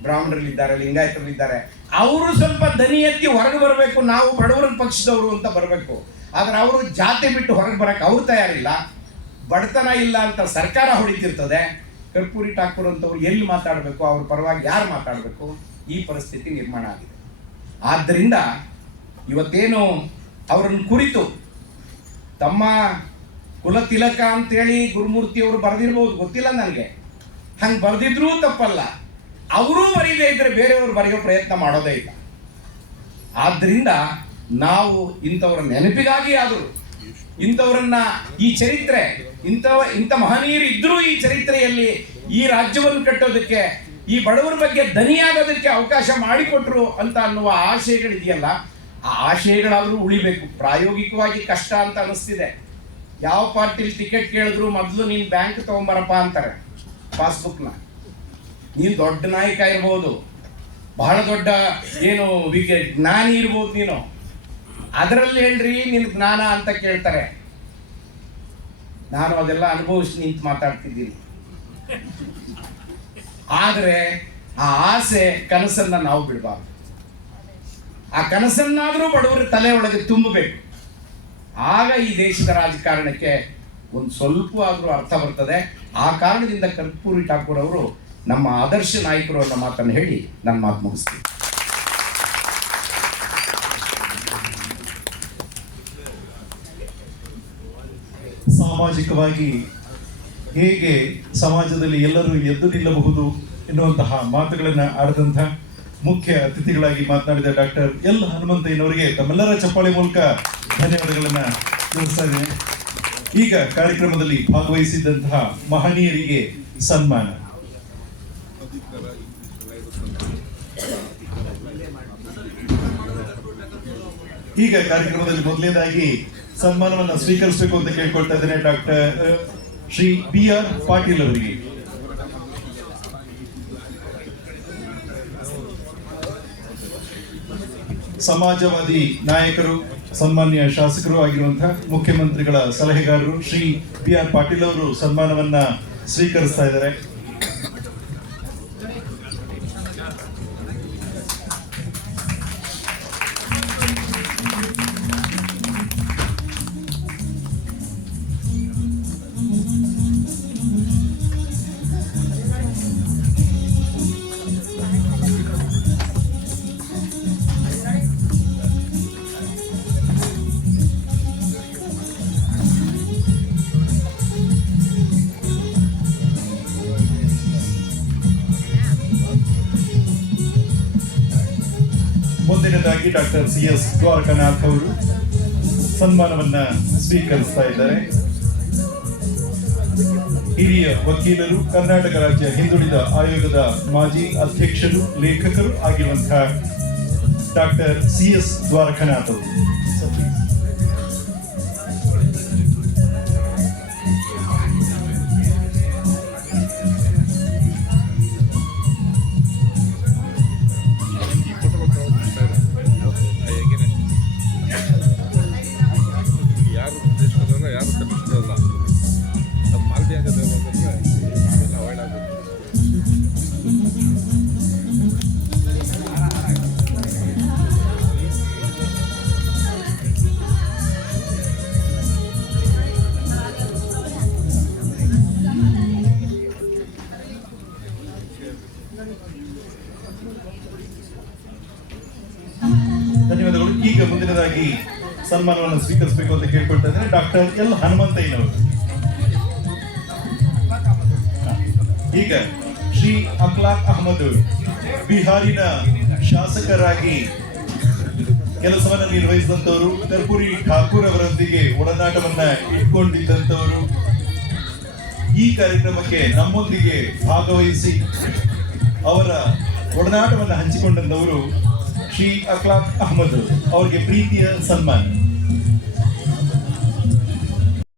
ಬ್ರಾಹ್ಮಣರಲ್ಲಿದ್ದಾರೆ, ಲಿಂಗಾಯತರಲ್ಲಿದ್ದಾರೆ. ಅವರು ಸ್ವಲ್ಪ ದನಿ ಎತ್ತಿ ಹೊರಗೆ ಬರಬೇಕು, ನಾವು ಬಡವರ ಪಕ್ಷದವರು ಅಂತ ಬರಬೇಕು. ಆದ್ರೆ ಅವರು ಜಾತಿ ಬಿಟ್ಟು ಹೊರಗೆ ಬರಕ್ಕೆ ಅವ್ರು ತಯಾರಿಲ್ಲ. ಬಡತನ ಇಲ್ಲ ಅಂತ ಸರ್ಕಾರ ಹೊಡಿತಿರ್ತದೆ. ಕರ್ಪೂರಿ ಠಾಕೂರ್ ಅಂತವ್ರು ಎಲ್ಲಿ ಮಾತಾಡಬೇಕು, ಅವ್ರ ಪರವಾಗಿ ಯಾರು ಮಾತಾಡಬೇಕು, ಈ ಪರಿಸ್ಥಿತಿ ನಿರ್ಮಾಣ ಆಗಿದೆ. ಆದ್ದರಿಂದ ಇವತ್ತೇನು ಅವರನ್ನು ಕುರಿತು ತಮ್ಮ ಕುಲ ತಿಲಕ ಅಂತೇಳಿ ಗುರುಮೂರ್ತಿಯವರು ಬರೆದಿರ್ಬೋದು, ಗೊತ್ತಿಲ್ಲ ನನಗೆ, ಹಂಗೆ ಬರೆದಿದ್ರೂ ತಪ್ಪಲ್ಲ. ಅವರೂ ಬರೀದೇ ಇದ್ರೆ ಬೇರೆಯವರು ಬರೆಯೋ ಪ್ರಯತ್ನ ಮಾಡೋದೇ ಇಲ್ಲ. ಆದ್ದರಿಂದ ನಾವು ಇಂಥವ್ರ ನೆನಪಿಗಾಗಿ ಆದರೂ ಇಂಥವರನ್ನ, ಈ ಚರಿತ್ರೆ, ಇಂಥ ಮಹನೀಯರು ಇದ್ರೂ ಈ ಚರಿತ್ರೆಯಲ್ಲಿ ಈ ರಾಜ್ಯವನ್ನು ಕಟ್ಟೋದಕ್ಕೆ, ಈ ಬಡವರ ಬಗ್ಗೆ ದನಿಯಾಗೋದಕ್ಕೆ ಅವಕಾಶ ಮಾಡಿಕೊಟ್ರು ಅಂತ ಅನ್ನುವ ಆಶಯಗಳಿದೆಯಲ್ಲ, ಆ ಆಶಯಗಳಾದರೂ ಉಳಿಬೇಕು. ಪ್ರಾಯೋಗಿಕವಾಗಿ ಕಷ್ಟ ಅಂತ ಅನಿಸ್ತಿದೆ. ಯಾವ ಪಾರ್ಟಿಲಿ ಟಿಕೆಟ್ ಕೇಳಿದ್ರು ಮೊದಲು ನೀನು ಬ್ಯಾಂಕ್ ತಗೊಂಬರಪ್ಪ ಅಂತಾರೆ, ಪಾಸ್ಬುಕ್ನ. ನೀನು ದೊಡ್ಡ ನಾಯಕ ಇರ್ಬೋದು, ಬಹಳ ದೊಡ್ಡ ಏನು ಜ್ಞಾನಿ ಇರ್ಬೋದು, ನೀನು ಅದರಲ್ಲಿ ಹೇಳ್ರಿ ನಿನ್ ಜ್ಞಾನ ಅಂತ ಕೇಳ್ತಾರೆ. ನಾನು ಅದೆಲ್ಲ ಅನುಭವಿಸಿ ನಿಂತು ಮಾತಾಡ್ತಿದ್ದೀನಿ. ಆದರೆ ಆ ಆಸೆ, ಕನಸನ್ನ ನಾವು ಬಿಡಬಾರ್ದು. ಆ ಕನಸನ್ನಾದರೂ ಬಡವರ ತಲೆ ಒಳಗೆ ತುಂಬಬೇಕು. ಆಗ ಈ ದೇಶದ ರಾಜಕಾರಣಕ್ಕೆ ಒಂದು ಸ್ವಲ್ಪ ಆದರೂ ಅರ್ಥ ಬರ್ತದೆ. ಆ ಕಾರಣದಿಂದ ಕರ್ಪೂರಿ ಠಾಕೂರ್ ಅವರು ನಮ್ಮ ಆದರ್ಶ ನಾಯಕರು ಅನ್ನೋ ಮಾತನ್ನು ಹೇಳಿ ನನ್ನ ಮಾತು ಮುಗಿಸ್ತೀನಿ. ಸಾಮಾಜಿಕವಾಗಿ ಹೇಗೆ ಸಮಾಜದಲ್ಲಿ ಎಲ್ಲರೂ ಎದ್ದು ನಿಲ್ಲಬಹುದು ಎನ್ನುವಂತಹ ಮಾತುಗಳನ್ನು ಆಡಿದಂಥ ಮುಖ್ಯ ಅತಿಥಿಗಳಾಗಿ ಮಾತನಾಡಿದ ಡಾಕ್ಟರ್ ಎಲ್ ಹನುಮಂತಯ್ಯನವರಿಗೆ ತಮ್ಮೆಲ್ಲರ ಚಪ್ಪಾಳೆ ಮೂಲಕ ಧನ್ಯವಾದಗಳನ್ನು ತಿಳಿಸ್ತಾ ಇದ್ದೇನೆ. ಈಗ ಕಾರ್ಯಕ್ರಮದಲ್ಲಿ ಭಾಗವಹಿಸಿದ್ದಂತಹ ಮಹನೀಯರಿಗೆ ಸನ್ಮಾನ. ಈಗ ಕಾರ್ಯಕ್ರಮದಲ್ಲಿ ಮೊದಲನೇದಾಗಿ ಸನ್ಮಾನವನ್ನು ಸ್ವೀಕರಿಸಬೇಕು ಅಂತ ಕೇಳ್ಕೊಳ್ತಾ ಇದ್ದೇನೆ ಡಾಕ್ಟರ್ ಶ್ರೀ BR ಪಾಟೀಲ್ ಅವರಿಗೆ. ಸಮಾಜವಾದಿ ನಾಯಕರು, ಸನ್ಮಾನ್ಯ ಶಾಸಕರು ಆಗಿರುವಂತಹ ಮುಖ್ಯಮಂತ್ರಿಗಳ ಸಲಹೆಗಾರರು ಶ್ರೀ BR ಪಾಟೀಲ್ ಅವರು ಸನ್ಮಾನವನ್ನ ಸ್ವೀಕರಿಸ್ತಾ ಇದ್ದಾರೆ. ಮುಂದಿನದಾಗಿ ಡಾಕ್ಟರ್ CS ದ್ವಾರಕಾನಾಥ್ ಅವರು ಸನ್ಮಾನವನ್ನ ಸ್ವೀಕರಿಸ್ತಾ ಇದ್ದಾರೆ. ಹಿರಿಯ ವಕೀಲರು, ಕರ್ನಾಟಕ ರಾಜ್ಯ ಹಿಂದುಳಿದ ಆಯೋಗದ ಮಾಜಿ ಅಧ್ಯಕ್ಷರು, ಲೇಖಕರು ಆಗಿರುವಂತಹ ಡಾಕ್ಟರ್ CS ದ್ವಾರಕಾನಾಥ್ ಅವರು. ಯಾರು ದೇಶದಲ್ಲ ಯಾರು ಕಲಿಸ್ತಾರಲ್ಲ ಅದು ಮಾಲ್ದಿ ಆಗದೆ ಹೋಗಿದ್ರೆ ಎಲ್ಲ ಒಳ್ಳೆಯಾಗುತ್ತೆ. ಧನ್ಯವಾದಗಳು. ಈಗ ಮುಂದಿನದಾಗಿ ಸನ್ಮಾನವನ್ನು ಸ್ವೀಕರಿಸಬೇಕು ಅಂತ ಕೇಳ್ಕೊಳ್ತಾ ಇದ್ದಾರೆ ಡಾಕ್ಟರ್ L ಹನುಮಂತಯ್ಯನವರು. ಈಗ ಶ್ರೀ ಅಖ್ಲಾಕ್ ಅಹಮದ್ ಅವರು ಬಿಹಾರಿನ ಶಾಸಕರಾಗಿ ಕೆಲಸವನ್ನ ನಿರ್ವಹಿಸಿದಂತವರು, ಕರ್ಪೂರಿ ಠಾಕೂರ್ ಅವರೊಂದಿಗೆ ಒಡನಾಟವನ್ನ ಇಟ್ಕೊಂಡಿದ್ದಂತವರು, ಈ ಕಾರ್ಯಕ್ರಮಕ್ಕೆ ನಮ್ಮೊಂದಿಗೆ ಭಾಗವಹಿಸಿ ಅವರ ಒಡನಾಟವನ್ನು ಹಂಚಿಕೊಂಡಂತವರು ಶ್ರೀ ಅಖ್ಲಾಕ್ ಅಹಮದ್ ಅವರಿಗೆ ಪ್ರೀತಿಯ ಸನ್ಮಾನ.